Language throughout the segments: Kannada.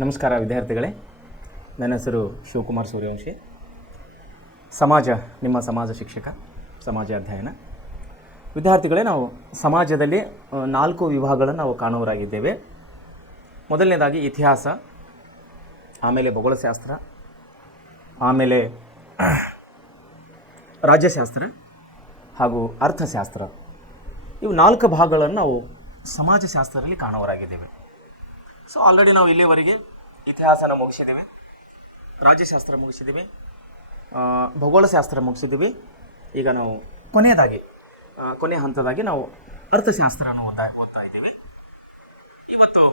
ನಮಸ್ಕಾರ ವಿದ್ಯಾರ್ಥಿಗಳೇ, ನನ್ನ ಹೆಸರು ಶಿವಕುಮಾರ್ ಸೂರ್ಯವಂಶಿ. ಸಮಾಜ ನಿಮ್ಮ ಸಮಾಜ ಶಿಕ್ಷಕ, ಸಮಾಜ ಅಧ್ಯಯನ. ವಿದ್ಯಾರ್ಥಿಗಳೇ, ನಾವು ಸಮಾಜದಲ್ಲಿ 4 ವಿಭಾಗಗಳನ್ನು ನಾವು ಕಾಣುವರಾಗಿದ್ದೇವೆ. ಮೊದಲನೇದಾಗಿ ಇತಿಹಾಸ, ಆಮೇಲೆ ಭೂಗೋಳಶಾಸ್ತ್ರ, ಆಮೇಲೆ ರಾಜ್ಯಶಾಸ್ತ್ರ ಹಾಗೂ ಅರ್ಥಶಾಸ್ತ್ರ. ಇವು 4 ಭಾಗಗಳನ್ನು ನಾವು ಸಮಾಜಶಾಸ್ತ್ರದಲ್ಲಿ ಕಾಣುವರಾಗಿದ್ದೇವೆ. ಸೊ ಆಲ್ರೆಡಿ ನಾವು ಇಲ್ಲಿವರೆಗೆ ಇತಿಹಾಸನ ಮುಗಿಸಿದ್ದೀವಿ, ರಾಜ್ಯಶಾಸ್ತ್ರ ಮುಗಿಸಿದ್ದೀವಿ, ಭೂಗೋಳಶಾಸ್ತ್ರ ಮುಗಿಸಿದ್ದೀವಿ. ಈಗ ನಾವು ಕೊನೆ ಹಂತದಾಗಿ ನಾವು ಅರ್ಥಶಾಸ್ತ್ರವನ್ನು ಓದ್ತಾ ಇದ್ದೀವಿ. ಇವತ್ತು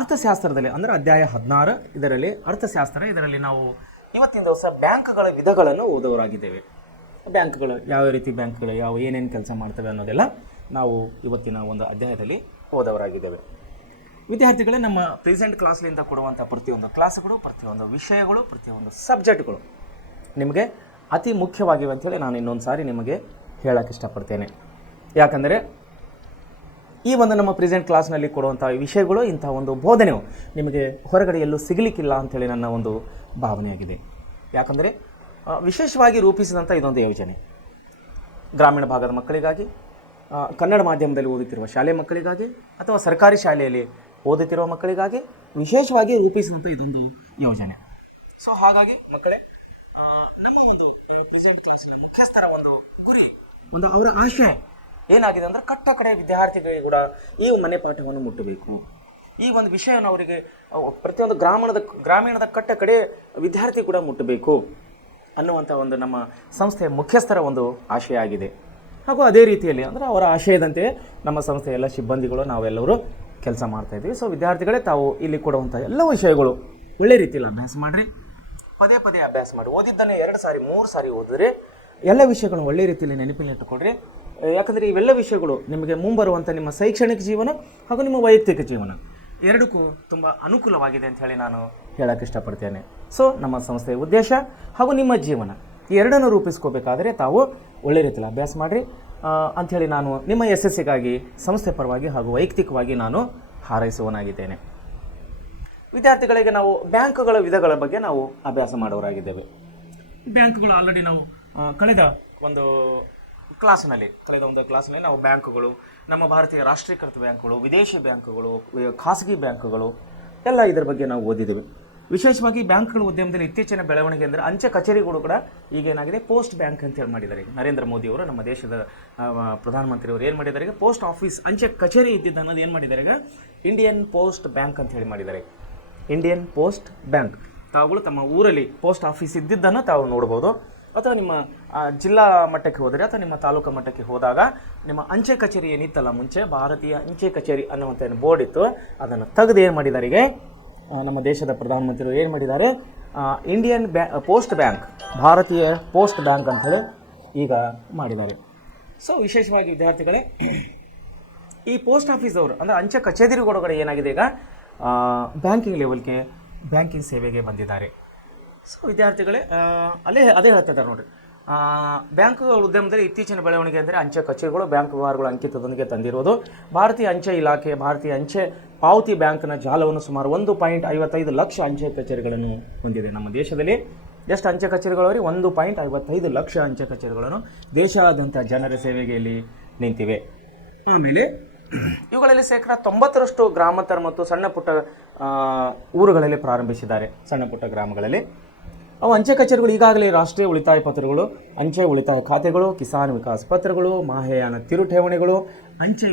ಅರ್ಥಶಾಸ್ತ್ರದಲ್ಲಿ ಅಂದರೆ ಅಧ್ಯಾಯ 16 ಇದರಲ್ಲಿ ಅರ್ಥಶಾಸ್ತ್ರ, ಇದರಲ್ಲಿ ನಾವು ಇವತ್ತಿನ ದಿವಸ ಬ್ಯಾಂಕ್ಗಳ ವಿಧಗಳನ್ನು ಓದೋರಾಗಿದ್ದೇವೆ. ಬ್ಯಾಂಕ್ಗಳು ಯಾವ ರೀತಿ ಬ್ಯಾಂಕ್ಗಳು ಏನೇನು ಕೆಲಸ ಮಾಡ್ತವೆ ಅನ್ನೋದೆಲ್ಲ ನಾವು ಇವತ್ತಿನ ಒಂದು ಅಧ್ಯಾಯದಲ್ಲಿ ಓದೋರಾಗಿದ್ದೇವೆ. ವಿದ್ಯಾರ್ಥಿಗಳೇ, ನಮ್ಮ ಪ್ರೆಸೆಂಟ್ ಕ್ಲಾಸ್ಲಿಂದ ಕೊಡುವಂಥ ಪ್ರತಿಯೊಂದು ಕ್ಲಾಸ್ಗಳು, ಪ್ರತಿಯೊಂದು ವಿಷಯಗಳು, ಪ್ರತಿಯೊಂದು ಸಬ್ಜೆಕ್ಟ್ಗಳು ನಿಮಗೆ ಅತಿ ಮುಖ್ಯವಾಗಿವೆ ಅಂಥೇಳಿ ನಾನು ಇನ್ನೊಂದು ಸಾರಿ ನಿಮಗೆ ಹೇಳೋಕ್ಕೆ ಇಷ್ಟಪಡ್ತೇನೆ. ಯಾಕಂದರೆ ಈ ಒಂದು ನಮ್ಮ ಪ್ರೆಸೆಂಟ್ ಕ್ಲಾಸ್ನಲ್ಲಿ ಕೊಡುವಂಥ ವಿಷಯಗಳು, ಇಂಥ ಒಂದು ಬೋಧನೆಯು ನಿಮಗೆ ಹೊರಗಡೆ ಎಲ್ಲೂ ಸಿಗಲಿಕ್ಕಿಲ್ಲ ಅಂಥೇಳಿ ನನ್ನ ಒಂದು ಭಾವನೆಯಾಗಿದೆ. ಯಾಕಂದರೆ ವಿಶೇಷವಾಗಿ ರೂಪಿಸಿದಂಥ ಇದೊಂದು ಯೋಜನೆ ಗ್ರಾಮೀಣ ಭಾಗದ ಮಕ್ಕಳಿಗಾಗಿ, ಕನ್ನಡ ಮಾಧ್ಯಮದಲ್ಲಿ ಓದುತ್ತಿರುವ ಶಾಲೆ ಮಕ್ಕಳಿಗಾಗಿ ಅಥವಾ ಸರ್ಕಾರಿ ಶಾಲೆಯಲ್ಲಿ ಓದುತ್ತಿರುವ ಮಕ್ಕಳಿಗಾಗಿ ವಿಶೇಷವಾಗಿ ರೂಪಿಸಿದಂಥ ಇದೊಂದು ಯೋಜನೆ. ಸೊ ಹಾಗಾಗಿ ಮಕ್ಕಳೇ, ನಮ್ಮ ಒಂದು ಪ್ರೆಸೆಂಟ್ ಕ್ಲಾಸಿನ ಮುಖ್ಯಸ್ಥರ ಒಂದು ಗುರಿ, ಒಂದು ಅವರ ಆಶಯ ಏನಾಗಿದೆ ಅಂದರೆ, ಕಟ್ಟ ಕಡೆ ವಿದ್ಯಾರ್ಥಿಗಳಿಗೆ ಕೂಡ ಈ ಮನೆ ಪಾಠವನ್ನು ಮುಟ್ಟಬೇಕು, ಈ ಒಂದು ವಿಷಯವನ್ನು ಅವರಿಗೆ ಪ್ರತಿಯೊಂದು ಗ್ರಾಮೀಣದ ಕಟ್ಟ ಕಡೆ ವಿದ್ಯಾರ್ಥಿ ಕೂಡ ಮುಟ್ಟಬೇಕು ಅನ್ನುವಂಥ ಒಂದು ನಮ್ಮ ಸಂಸ್ಥೆಯ ಮುಖ್ಯಸ್ಥರ ಒಂದು ಆಶಯ ಆಗಿದೆ. ಹಾಗೂ ಅದೇ ರೀತಿಯಲ್ಲಿ ಅಂದರೆ ಅವರ ಆಶಯದಂತೆ ನಮ್ಮ ಸಂಸ್ಥೆಯ ಎಲ್ಲ ಸಿಬ್ಬಂದಿಗಳು ನಾವೆಲ್ಲರೂ ಕೆಲಸ ಮಾಡ್ತಾಯಿದ್ವಿ. ಸೊ ವಿದ್ಯಾರ್ಥಿಗಳೇ, ತಾವು ಇಲ್ಲಿ ಕೊಡುವಂಥ ಎಲ್ಲ ವಿಷಯಗಳು ಒಳ್ಳೆ ರೀತಿಯಲ್ಲಿ ಅಭ್ಯಾಸ ಮಾಡಿರಿ, ಪದೇ ಅಭ್ಯಾಸ ಮಾಡಿ, ಓದಿದ್ದನ್ನು 2 ಸಾರಿ 3 ಸಾರಿ ಓದಿದ್ರೆ ಎಲ್ಲ ವಿಷಯಗಳನ್ನು ಒಳ್ಳೆ ರೀತಿಯಲ್ಲಿ ನೆನಪಿನಲ್ಲಿ ಇಟ್ಟುಕೊಡ್ರಿ. ಯಾಕಂದರೆ ಇವೆಲ್ಲ ವಿಷಯಗಳು ನಿಮಗೆ ಮುಂಬರುವಂಥ ನಿಮ್ಮ ಶೈಕ್ಷಣಿಕ ಜೀವನ ಹಾಗೂ ನಿಮ್ಮ ವೈಯಕ್ತಿಕ ಜೀವನ ಎರಡಕ್ಕೂ ತುಂಬ ಅನುಕೂಲವಾಗಿದೆ ಅಂತ ಹೇಳಿ ನಾನು ಹೇಳೋಕ್ಕೆ ಇಷ್ಟಪಡ್ತೇನೆ. ಸೊ ನಮ್ಮ ಸಂಸ್ಥೆಯ ಉದ್ದೇಶ ಹಾಗೂ ನಿಮ್ಮ ಜೀವನ ಈ ಎರಡನ್ನು ರೂಪಿಸ್ಕೋಬೇಕಾದರೆ ತಾವು ಒಳ್ಳೆ ರೀತಿಯಲ್ಲಿ ಅಭ್ಯಾಸ ಮಾಡಿರಿ ಅಂಥೇಳಿ ನಾನು ನಿಮ್ಮ ಯಶಸ್ಸಿಗಾಗಿ ಸಂಸ್ಥೆ ಪರವಾಗಿ ಹಾಗೂ ವೈಯಕ್ತಿಕವಾಗಿ ನಾನು ಹಾರೈಸುವನಾಗಿದ್ದೇನೆ. ವಿದ್ಯಾರ್ಥಿಗಳಿಗೆ ನಾವು ಬ್ಯಾಂಕ್ಗಳ ವಿಧಗಳ ಬಗ್ಗೆ ನಾವು ಅಭ್ಯಾಸ ಮಾಡೋರಾಗಿದ್ದೇವೆ. ಬ್ಯಾಂಕ್ಗಳು ಆಲ್ರೆಡಿ ನಾವು ಕಳೆದ ಒಂದು ಕ್ಲಾಸ್ನಲ್ಲಿ ನಾವು ಬ್ಯಾಂಕ್ಗಳು, ನಮ್ಮ ಭಾರತೀಯ ರಾಷ್ಟ್ರೀಕೃತ ಬ್ಯಾಂಕ್ಗಳು, ವಿದೇಶಿ ಬ್ಯಾಂಕ್ಗಳು, ಖಾಸಗಿ ಬ್ಯಾಂಕ್ಗಳು ಎಲ್ಲ ಇದರ ಬಗ್ಗೆ ನಾವು ಓದಿದ್ದೇವೆ. ವಿಶೇಷವಾಗಿ ಬ್ಯಾಂಕ್ಗಳ ಉದ್ಯಮದಲ್ಲಿ ಇತ್ತೀಚಿನ ಬೆಳವಣಿಗೆ ಅಂದರೆ ಅಂಚೆ ಕಚೇರಿಗಳು ಕೂಡ ಈಗೇನಾಗಿದೆ ಪೋಸ್ಟ್ ಬ್ಯಾಂಕ್ ಅಂತ ಹೇಳಿ ಮಾಡಿದ್ದಾರೆ. ನರೇಂದ್ರ ಮೋದಿಯವರು, ನಮ್ಮ ದೇಶದ ಪ್ರಧಾನಮಂತ್ರಿಯವರು ಏನು ಮಾಡಿದ್ದಾರೆ, ಈಗ ಪೋಸ್ಟ್ ಆಫೀಸ್ ಅಂಚೆ ಕಚೇರಿ ಇದ್ದಿದ್ದು ಅನ್ನೋದು ಏನು ಮಾಡಿದ್ದಾರೆ, ಈಗ ಇಂಡಿಯನ್ ಪೋಸ್ಟ್ ಬ್ಯಾಂಕ್ ಅಂತ ಹೇಳಿ ಮಾಡಿದ್ದಾರೆ. ಇಂಡಿಯನ್ ಪೋಸ್ಟ್ ಬ್ಯಾಂಕ್ ತಾವುಗಳು ತಮ್ಮ ಊರಲ್ಲಿ ಪೋಸ್ಟ್ ಆಫೀಸ್ ಇದ್ದಿದ್ದನ್ನು ತಾವು ನೋಡ್ಬೋದು. ಅಥವಾ ನಿಮ್ಮ ಜಿಲ್ಲಾ ಮಟ್ಟಕ್ಕೆ ಹೋದರೆ ಅಥವಾ ನಿಮ್ಮ ತಾಲೂಕು ಮಟ್ಟಕ್ಕೆ ಹೋದಾಗ ನಿಮ್ಮ ಅಂಚೆ ಕಚೇರಿ ಏನಿತ್ತಲ್ಲ ಮುಂಚೆ, ಭಾರತೀಯ ಅಂಚೆ ಕಚೇರಿ ಅನ್ನುವಂಥ ಏನು ಬೋರ್ಡ್ ಇತ್ತು, ಅದನ್ನು ತೆಗೆದು ಏನು ಮಾಡಿದ್ದಾರೆ, ಈಗ ನಮ್ಮ ದೇಶದ ಪ್ರಧಾನಮಂತ್ರಿಗಳು ಏನು ಮಾಡಿದ್ದಾರೆ, ಇಂಡಿಯನ್ ಪೋಸ್ಟ್ ಬ್ಯಾಂಕ್, ಭಾರತೀಯ ಪೋಸ್ಟ್ ಬ್ಯಾಂಕ್ ಅಂಥೇಳಿ ಈಗ ಮಾಡಿದ್ದಾರೆ. ಸೊ ವಿಶೇಷವಾಗಿ ವಿದ್ಯಾರ್ಥಿಗಳೇ, ಈ ಪೋಸ್ಟ್ ಆಫೀಸ್ ಅವರು ಅಂದರೆ ಅಂಚೆ ಕಚೇರಿಗಳೊಳಗಡೆ ಏನಾಗಿದೆ, ಈಗ ಬ್ಯಾಂಕಿಂಗ್ ಲೆವೆಲ್ಗೆ, ಬ್ಯಾಂಕಿಂಗ್ ಸೇವೆಗೆ ಬಂದಿದ್ದಾರೆ. ಸೊ ವಿದ್ಯಾರ್ಥಿಗಳೇ, ಅದೇ ಹೇಳ್ತಿದ್ದಾರೆ ನೋಡಿರಿ, ಬ್ಯಾಂಕ್ಗಳ ಉದ್ಯಮದಲ್ಲಿ ಇತ್ತೀಚಿನ ಬೆಳವಣಿಗೆ ಅಂದರೆ ಅಂಚೆ ಕಚೇರಿಗಳು ಬ್ಯಾಂಕ್ ವ್ಯವಹಾರಗಳು ಅಂಕಿತದೊಂದಿಗೆ ತಂದಿರುವುದು. ಭಾರತೀಯ ಅಂಚೆ ಇಲಾಖೆ, ಭಾರತೀಯ ಅಂಚೆ ಪಾವತಿ ಬ್ಯಾಂಕ್ನ ಜಾಲವನ್ನು ಸುಮಾರು 1.55 ಲಕ್ಷ ಅಂಚೆ ಕಚೇರಿಗಳನ್ನು ಹೊಂದಿದೆ. ನಮ್ಮ ದೇಶದಲ್ಲಿ ಎಷ್ಟು ಅಂಚೆ ಕಚೇರಿಗಳವರಿಗೆ 1.55 ಲಕ್ಷ ಅಂಚೆ ಕಚೇರಿಗಳನ್ನು ದೇಶಾದ್ಯಂತ ಜನರ ಸೇವೆಗೆ ಇಲ್ಲಿ ನಿಂತಿವೆ. ಆಮೇಲೆ ಇವುಗಳಲ್ಲಿ 90% ಗ್ರಾಮಾಂತರ ಮತ್ತು ಸಣ್ಣ ಪುಟ್ಟ ಊರುಗಳಲ್ಲಿ ಪ್ರಾರಂಭಿಸಿದ್ದಾರೆ. ಸಣ್ಣ ಪುಟ್ಟ ಗ್ರಾಮಗಳಲ್ಲಿ ಅವು ಅಂಚೆ ಕಚೇರಿಗಳು ಈಗಾಗಲೇ ರಾಷ್ಟ್ರೀಯ ಉಳಿತಾಯ ಪತ್ರಗಳು, ಅಂಚೆ ಉಳಿತಾಯ ಖಾತೆಗಳು, ಕಿಸಾನ್ ವಿಕಾಸ್ ಪತ್ರಗಳು, ಮಾಹೆಯಾನ ಕಿರು ಠೇವಣಿಗಳು, ಅಂಚೆ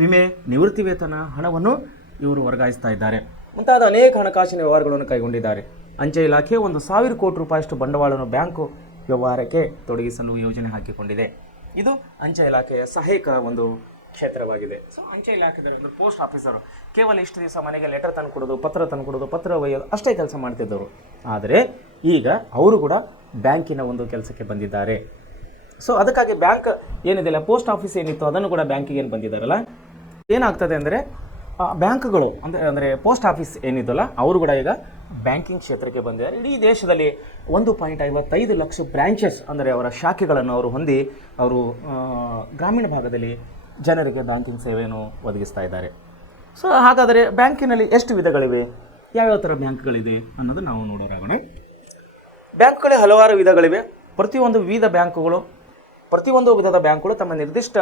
ವಿಮೆ, ನಿವೃತ್ತಿ ವೇತನ ಹಣವನ್ನು ಇವರು ವರ್ಗಾಯಿಸ್ತಾ ಇದ್ದಾರೆ. ಮುಂತಾದ ಅನೇಕ ಹಣಕಾಸಿನ ವ್ಯವಹಾರಗಳನ್ನು ಕೈಗೊಂಡಿದ್ದಾರೆ. ಅಂಚೆ ಇಲಾಖೆ 1,000 ಕೋಟಿ ರೂಪಾಯಿಯಷ್ಟು ಬಂಡವಾಳವನ್ನು ಬ್ಯಾಂಕು ವ್ಯವಹಾರಕ್ಕೆ ತೊಡಗಿಸಲು ಯೋಜನೆ ಹಾಕಿಕೊಂಡಿದೆ. ಇದು ಅಂಚೆ ಇಲಾಖೆಯ ಸಹಾಯಕ ಒಂದು ಕ್ಷೇತ್ರವಾಗಿದೆ. ಸೊ ಅಂಚೆ ಇಲಾಖೆದಲ್ಲಿ ಒಂದು ಪೋಸ್ಟ್ ಆಫೀಸರು ಕೇವಲ ಇಷ್ಟು ದಿವಸ ಮನೆಗೆ ಲೆಟರ್ ತಂದು ಕೊಡೋದು, ಪತ್ರ ಒಯ್ಯೋದು ಅಷ್ಟೇ ಕೆಲಸ ಮಾಡ್ತಿದ್ದವರು. ಆದರೆ ಈಗ ಅವರು ಕೂಡ ಬ್ಯಾಂಕಿನ ಒಂದು ಕೆಲಸಕ್ಕೆ ಬಂದಿದ್ದಾರೆ. ಸೊ ಅದಕ್ಕಾಗಿ ಬ್ಯಾಂಕ್ ಏನಿದೆಯಲ್ಲ, ಪೋಸ್ಟ್ ಆಫೀಸ್ ಏನಿತ್ತು ಅದನ್ನು ಕೂಡ ಬ್ಯಾಂಕಿಗೆ ಏನು ಬಂದಿದ್ದಾರಲ್ಲ, ಏನಾಗ್ತದೆ ಅಂದರೆ ಬ್ಯಾಂಕ್ಗಳು ಅಂದರೆ ಪೋಸ್ಟ್ ಆಫೀಸ್ ಏನಿದೆಯಲ್ಲ ಅವರು ಕೂಡ ಈಗ ಬ್ಯಾಂಕಿಂಗ್ ಕ್ಷೇತ್ರಕ್ಕೆ ಬಂದಿದ್ದಾರೆ. ಇಡೀ ದೇಶದಲ್ಲಿ 1.55 ಲಕ್ಷ ಬ್ರಾಂಚಸ್ ಅಂದರೆ ಅವರ ಶಾಖೆಗಳನ್ನು ಅವರು ಹೊಂದಿ ಅವರು ಗ್ರಾಮೀಣ ಭಾಗದಲ್ಲಿ ಜನರಿಗೆ ಬ್ಯಾಂಕಿಂಗ್ ಸೇವೆಯನ್ನು ಒದಗಿಸ್ತಾ ಇದ್ದಾರೆ. ಸೊ ಹಾಗಾದರೆ ಬ್ಯಾಂಕಿನಲ್ಲಿ ಎಷ್ಟು ವಿಧಗಳಿವೆ, ಯಾವ್ಯಾವ ಥರ ಬ್ಯಾಂಕ್ಗಳಿದೆ ಅನ್ನೋದು ನಾವು ನೋಡೋರಾಗೋಣ. ಬ್ಯಾಂಕ್ಗಳೇ ಹಲವಾರು ವಿಧಗಳಿವೆ. ಪ್ರತಿಯೊಂದು ವಿಧದ ಬ್ಯಾಂಕ್ಗಳು ತಮ್ಮ ನಿರ್ದಿಷ್ಟ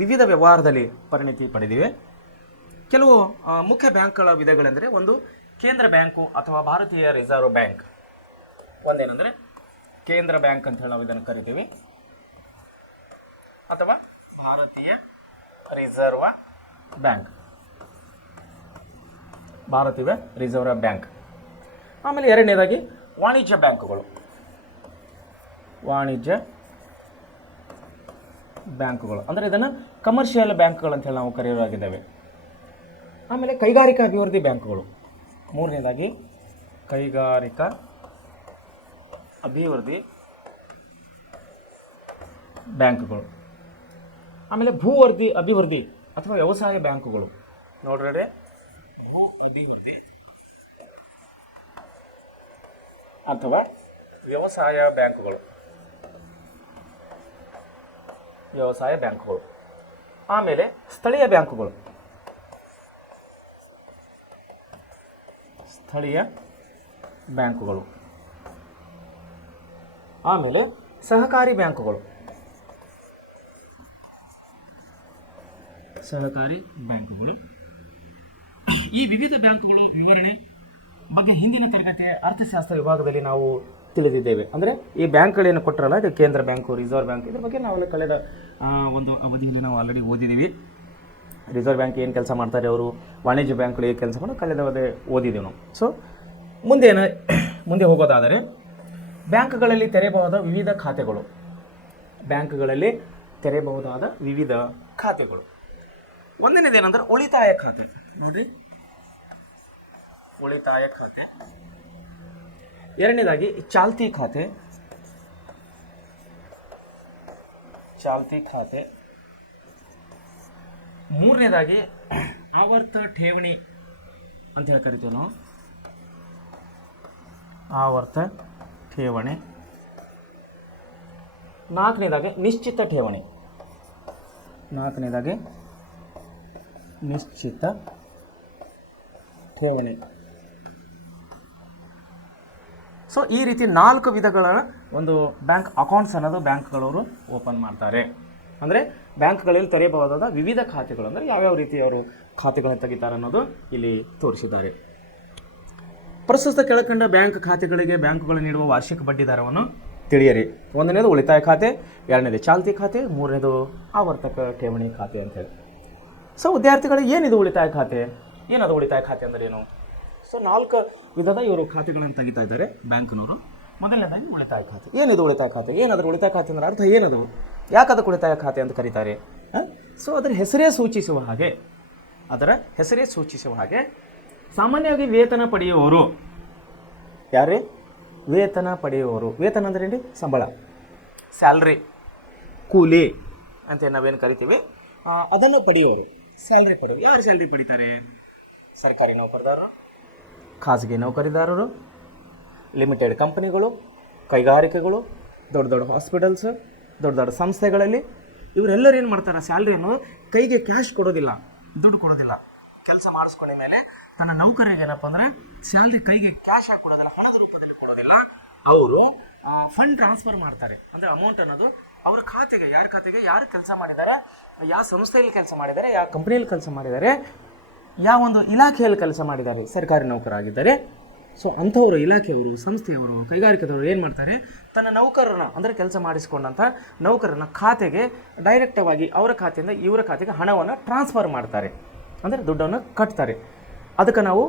ವಿವಿಧ ವ್ಯವಹಾರದಲ್ಲಿ ಪರಿಣಿತಿ ಪಡೆದಿವೆ. ಕೆಲವು ಮುಖ್ಯ ಬ್ಯಾಂಕ್ಗಳ ವಿಧಗಳೆಂದರೆ, ಒಂದು ಕೇಂದ್ರ ಬ್ಯಾಂಕು ಅಥವಾ ಭಾರತೀಯ ರಿಸರ್ವ್ ಬ್ಯಾಂಕ್. ಒಂದೇನೆಂದರೆ ಕೇಂದ್ರ ಬ್ಯಾಂಕ್ ಅಂತ ಹೇಳಿ ನಾವು ಇದನ್ನು ಕರಿತೀವಿ, ಅಥವಾ ಭಾರತೀಯ ರಿಸರ್ವ್ ಬ್ಯಾಂಕ್, ಭಾರತೀಯ ರಿಸರ್ವ್ ಬ್ಯಾಂಕ್. ಆಮೇಲೆ ಎರಡನೇದಾಗಿ ವಾಣಿಜ್ಯ ಬ್ಯಾಂಕುಗಳು, ಅಂದರೆ ಇದನ್ನು ಕಮರ್ಷಿಯಲ್ ಬ್ಯಾಂಕ್ಗಳು ಅಂತ ಹೇಳಿ ನಾವು ಕರೆಯೋರಾಗಿದ್ದೇವೆ. ಆಮೇಲೆ ಕೈಗಾರಿಕಾ ಅಭಿವೃದ್ಧಿ ಬ್ಯಾಂಕುಗಳು, ಮೂರನೇದಾಗಿ ಕೈಗಾರಿಕಾ ಅಭಿವೃದ್ಧಿ ಬ್ಯಾಂಕುಗಳು. ಆಮೇಲೆ ಅಭಿವೃದ್ಧಿ ಅಥವಾ ವ್ಯವಸಾಯ ಬ್ಯಾಂಕುಗಳು. ನೋಡ್ರೆ ಭೂ ಅಭಿವೃದ್ಧಿ ಅಥವಾ ವ್ಯವಸಾಯ ಬ್ಯಾಂಕುಗಳು. ಆಮೇಲೆ ಸ್ಥಳೀಯ ಬ್ಯಾಂಕುಗಳು, ಆಮೇಲೆ ಸಹಕಾರಿ ಬ್ಯಾಂಕುಗಳು. ಈ ವಿವಿಧ ಬ್ಯಾಂಕುಗಳು ವಿವರಣೆ ಬಗ್ಗೆ ಹಿಂದಿನ ತರಗತಿಯ ಅರ್ಥಶಾಸ್ತ್ರ ವಿಭಾಗದಲ್ಲಿ ನಾವು ತಿಳಿದಿದ್ದೇವೆ. ಅಂದರೆ ಈ ಬ್ಯಾಂಕ್ಗಳೇನು ಕೊಟ್ಟರಲ್ಲ, ಇದು ಕೇಂದ್ರ ಬ್ಯಾಂಕು, ರಿಸರ್ವ್ ಬ್ಯಾಂಕ್, ಇದ್ರ ಬಗ್ಗೆ ನಾವು ಕಳೆದ ಒಂದು ಅವಧಿಯಲ್ಲಿ ನಾವು ಆಲ್ರೆಡಿ ಓದಿದ್ದೀವಿ. ರಿಸರ್ವ್ ಬ್ಯಾಂಕ್ ಏನು ಕೆಲಸ ಮಾಡ್ತಾರೆ ಅವರು, ವಾಣಿಜ್ಯ ಬ್ಯಾಂಕ್ಗಳು ಏನು ಕೆಲಸ ಮಾಡಿ ಕಳೆದ ಓದಿದ್ದೀವಿ ನಾವು. ಸೊ ಮುಂದೆ ಹೋಗೋದಾದರೆ ಬ್ಯಾಂಕ್ಗಳಲ್ಲಿ ತೆರೆಯಬಹುದಾದ ವಿವಿಧ ಖಾತೆಗಳು. ಒಂದನೇದೇನೆಂದರೆ ಉಳಿತಾಯ ಖಾತೆ. ನೋಡ್ರಿ, ಉಳಿತಾಯ ಖಾತೆ. ಎರಡನೇದಾಗಿ ಚಾಲ್ತಿ ಖಾತೆ. ಮೂರನೇದಾಗಿ ಆವರ್ತ ಠೇವಣಿ ಅಂತ ಹೇಳಿ ಕರಿತೀವಿ ನಾವು, ಆವರ್ತ ಠೇವಣಿ. ನಾಲ್ಕನೇದಾಗಿ ನಿಶ್ಚಿತ ಠೇವಣಿ. ಸೊ ಈ ರೀತಿ 4 ವಿಧಗಳ ಒಂದು ಬ್ಯಾಂಕ್ ಅಕೌಂಟ್ಸ್ ಅನ್ನೋದು ಬ್ಯಾಂಕ್ಗಳವರು ಓಪನ್ ಮಾಡ್ತಾರೆ. ಅಂದರೆ ಬ್ಯಾಂಕ್ಗಳಲ್ಲಿ ತೆರೆಯಬಹುದಾದ ವಿವಿಧ ಖಾತೆಗಳು, ಅಂದರೆ ಯಾವ್ಯಾವ ರೀತಿ ಅವರು ಖಾತೆಗಳನ್ನು ತೆಗಿತಾರೆ ಅನ್ನೋದು ಇಲ್ಲಿ ತೋರಿಸಿದ್ದಾರೆ. ಪ್ರಸ್ತುತ ಕೆಳಕಂಡ ಬ್ಯಾಂಕ್ ಖಾತೆಗಳಿಗೆ ಬ್ಯಾಂಕುಗಳು ನೀಡುವ ವಾರ್ಷಿಕ ಬಡ್ಡಿ ದರವನ್ನು ತಿಳಿಯಿರಿ. ಒಂದನೇದು ಉಳಿತಾಯ ಖಾತೆ, ಎರಡನೇದು ಚಾಲ್ತಿ ಖಾತೆ, ಮೂರನೇದು ಆವರ್ತಕ ಠೇವಣಿ ಖಾತೆ ಅಂತೇಳಿ. ಸೊ ವಿದ್ಯಾರ್ಥಿಗಳು, ಏನಿದು ಉಳಿತಾಯ ಖಾತೆ? ಏನದು ಉಳಿತಾಯ ಖಾತೆ ಅಂದರೆ ಏನು? ಸೊ 4 ವಿಧದ ಇವರು ಖಾತೆಗಳನ್ನು ತೆಗಿತಾ ಇದ್ದಾರೆ ಬ್ಯಾಂಕ್ನವರು. ಮೊದಲನೇದಾಗಿ ಉಳಿತಾಯ ಖಾತೆ. ಏನಿದು ಉಳಿತಾಯ ಖಾತೆ? ಏನಾದರೂ ಉಳಿತಾಯ ಖಾತೆ ಅಂದ್ರೆ ಅರ್ಥ ಏನದು? ಯಾಕದಕ್ಕೆ ಉಳಿತಾಯ ಖಾತೆ ಅಂತ ಕರೀತಾರೆ? ಸೊ ಅದರ ಹೆಸರೇ ಸೂಚಿಸುವ ಹಾಗೆ ಸಾಮಾನ್ಯವಾಗಿ ವೇತನ ಪಡೆಯುವವರು ಯಾರೇ? ವೇತನ ಅಂದ್ರೆ ಏನು? ಸಂಬಳ, ಸ್ಯಾಲ್ರಿ, ಕೂಲಿ ಅಂತ ನಾವೇನು ಕರಿತೀವಿ, ಅದನ್ನು ಪಡೆಯುವವರು. ಸ್ಯಾಲ್ರಿ ಪಡೆಯುವರು. ಯಾರು ಸ್ಯಾಲ್ರಿ ಪಡಿತಾರೆ? ಸರ್ಕಾರಿ ನೌಕರದಾರರು, ಖಾಸಗಿ ನೌಕರಿದಾರರು, ಲಿಮಿಟೆಡ್ ಕಂಪನಿಗಳು, ಕೈಗಾರಿಕೆಗಳು, ದೊಡ್ಡ ದೊಡ್ಡ ಹಾಸ್ಪಿಟಲ್ಸ್, ದೊಡ್ಡ ದೊಡ್ಡ ಸಂಸ್ಥೆಗಳಲ್ಲಿ ಇವರೆಲ್ಲರೂ ಏನು ಮಾಡ್ತಾರೆ? ಸ್ಯಾಲ್ರಿಯನ್ನು ಕೈಗೆ ಕ್ಯಾಶ್ ಕೊಡೋದಿಲ್ಲ, ದುಡ್ಡು ಕೊಡೋದಿಲ್ಲ. ಕೆಲಸ ಮಾಡಿಸ್ಕೊಂಡ ಮೇಲೆ ತನ್ನ ನೌಕರಿಗೆ ಏನಪ್ಪ ಅಂದರೆ ಸ್ಯಾಲ್ರಿ ಕೈಗೆ ಕ್ಯಾಶ್ ಹಾಕಿ ಕೊಡೋದಿಲ್ಲ, ಹಣದ ರೂಪದಲ್ಲಿ ಕೊಡೋದಿಲ್ಲ. ಅವರು ಫಂಡ್ ಟ್ರಾನ್ಸ್ಫರ್ ಮಾಡ್ತಾರೆ. ಅಂದರೆ ಅಮೌಂಟ್ ಅನ್ನೋದು ಅವ್ರ ಖಾತೆಗೆ, ಯಾರು ಕೆಲಸ ಮಾಡಿದ್ದಾರೆ, ಯಾವ ಸಂಸ್ಥೆಯಲ್ಲಿ ಕೆಲಸ ಮಾಡಿದ್ದಾರೆ, ಯಾವ ಕಂಪ್ನಿಯಲ್ಲಿ ಕೆಲಸ ಮಾಡಿದ್ದಾರೆ, ಯಾವ ಒಂದು ಇಲಾಖೆಯಲ್ಲಿ ಕೆಲಸ ಮಾಡಿದ್ದಾರೆ, ಸರ್ಕಾರಿ ನೌಕರಾಗಿದ್ದಾರೆ. ಸೊ ಅಂಥವರು, ಇಲಾಖೆಯವರು, ಸಂಸ್ಥೆಯವರು, ಕೈಗಾರಿಕೆದವರು ಏನು ಮಾಡ್ತಾರೆ? ತನ್ನ ನೌಕರನ, ಅಂದರೆ ಕೆಲಸ ಮಾಡಿಸ್ಕೊಂಡಂಥ ನೌಕರನ ಖಾತೆಗೆ ಡೈರೆಕ್ಟವಾಗಿ ಅವರ ಖಾತೆಯಿಂದ ಇವರ ಖಾತೆಗೆ ಹಣವನ್ನು ಟ್ರಾನ್ಸ್ಫರ್ ಮಾಡ್ತಾರೆ, ಅಂದರೆ ದುಡ್ಡನ್ನು ಕಟ್ತಾರೆ. ಅದಕ್ಕೆ ನಾವು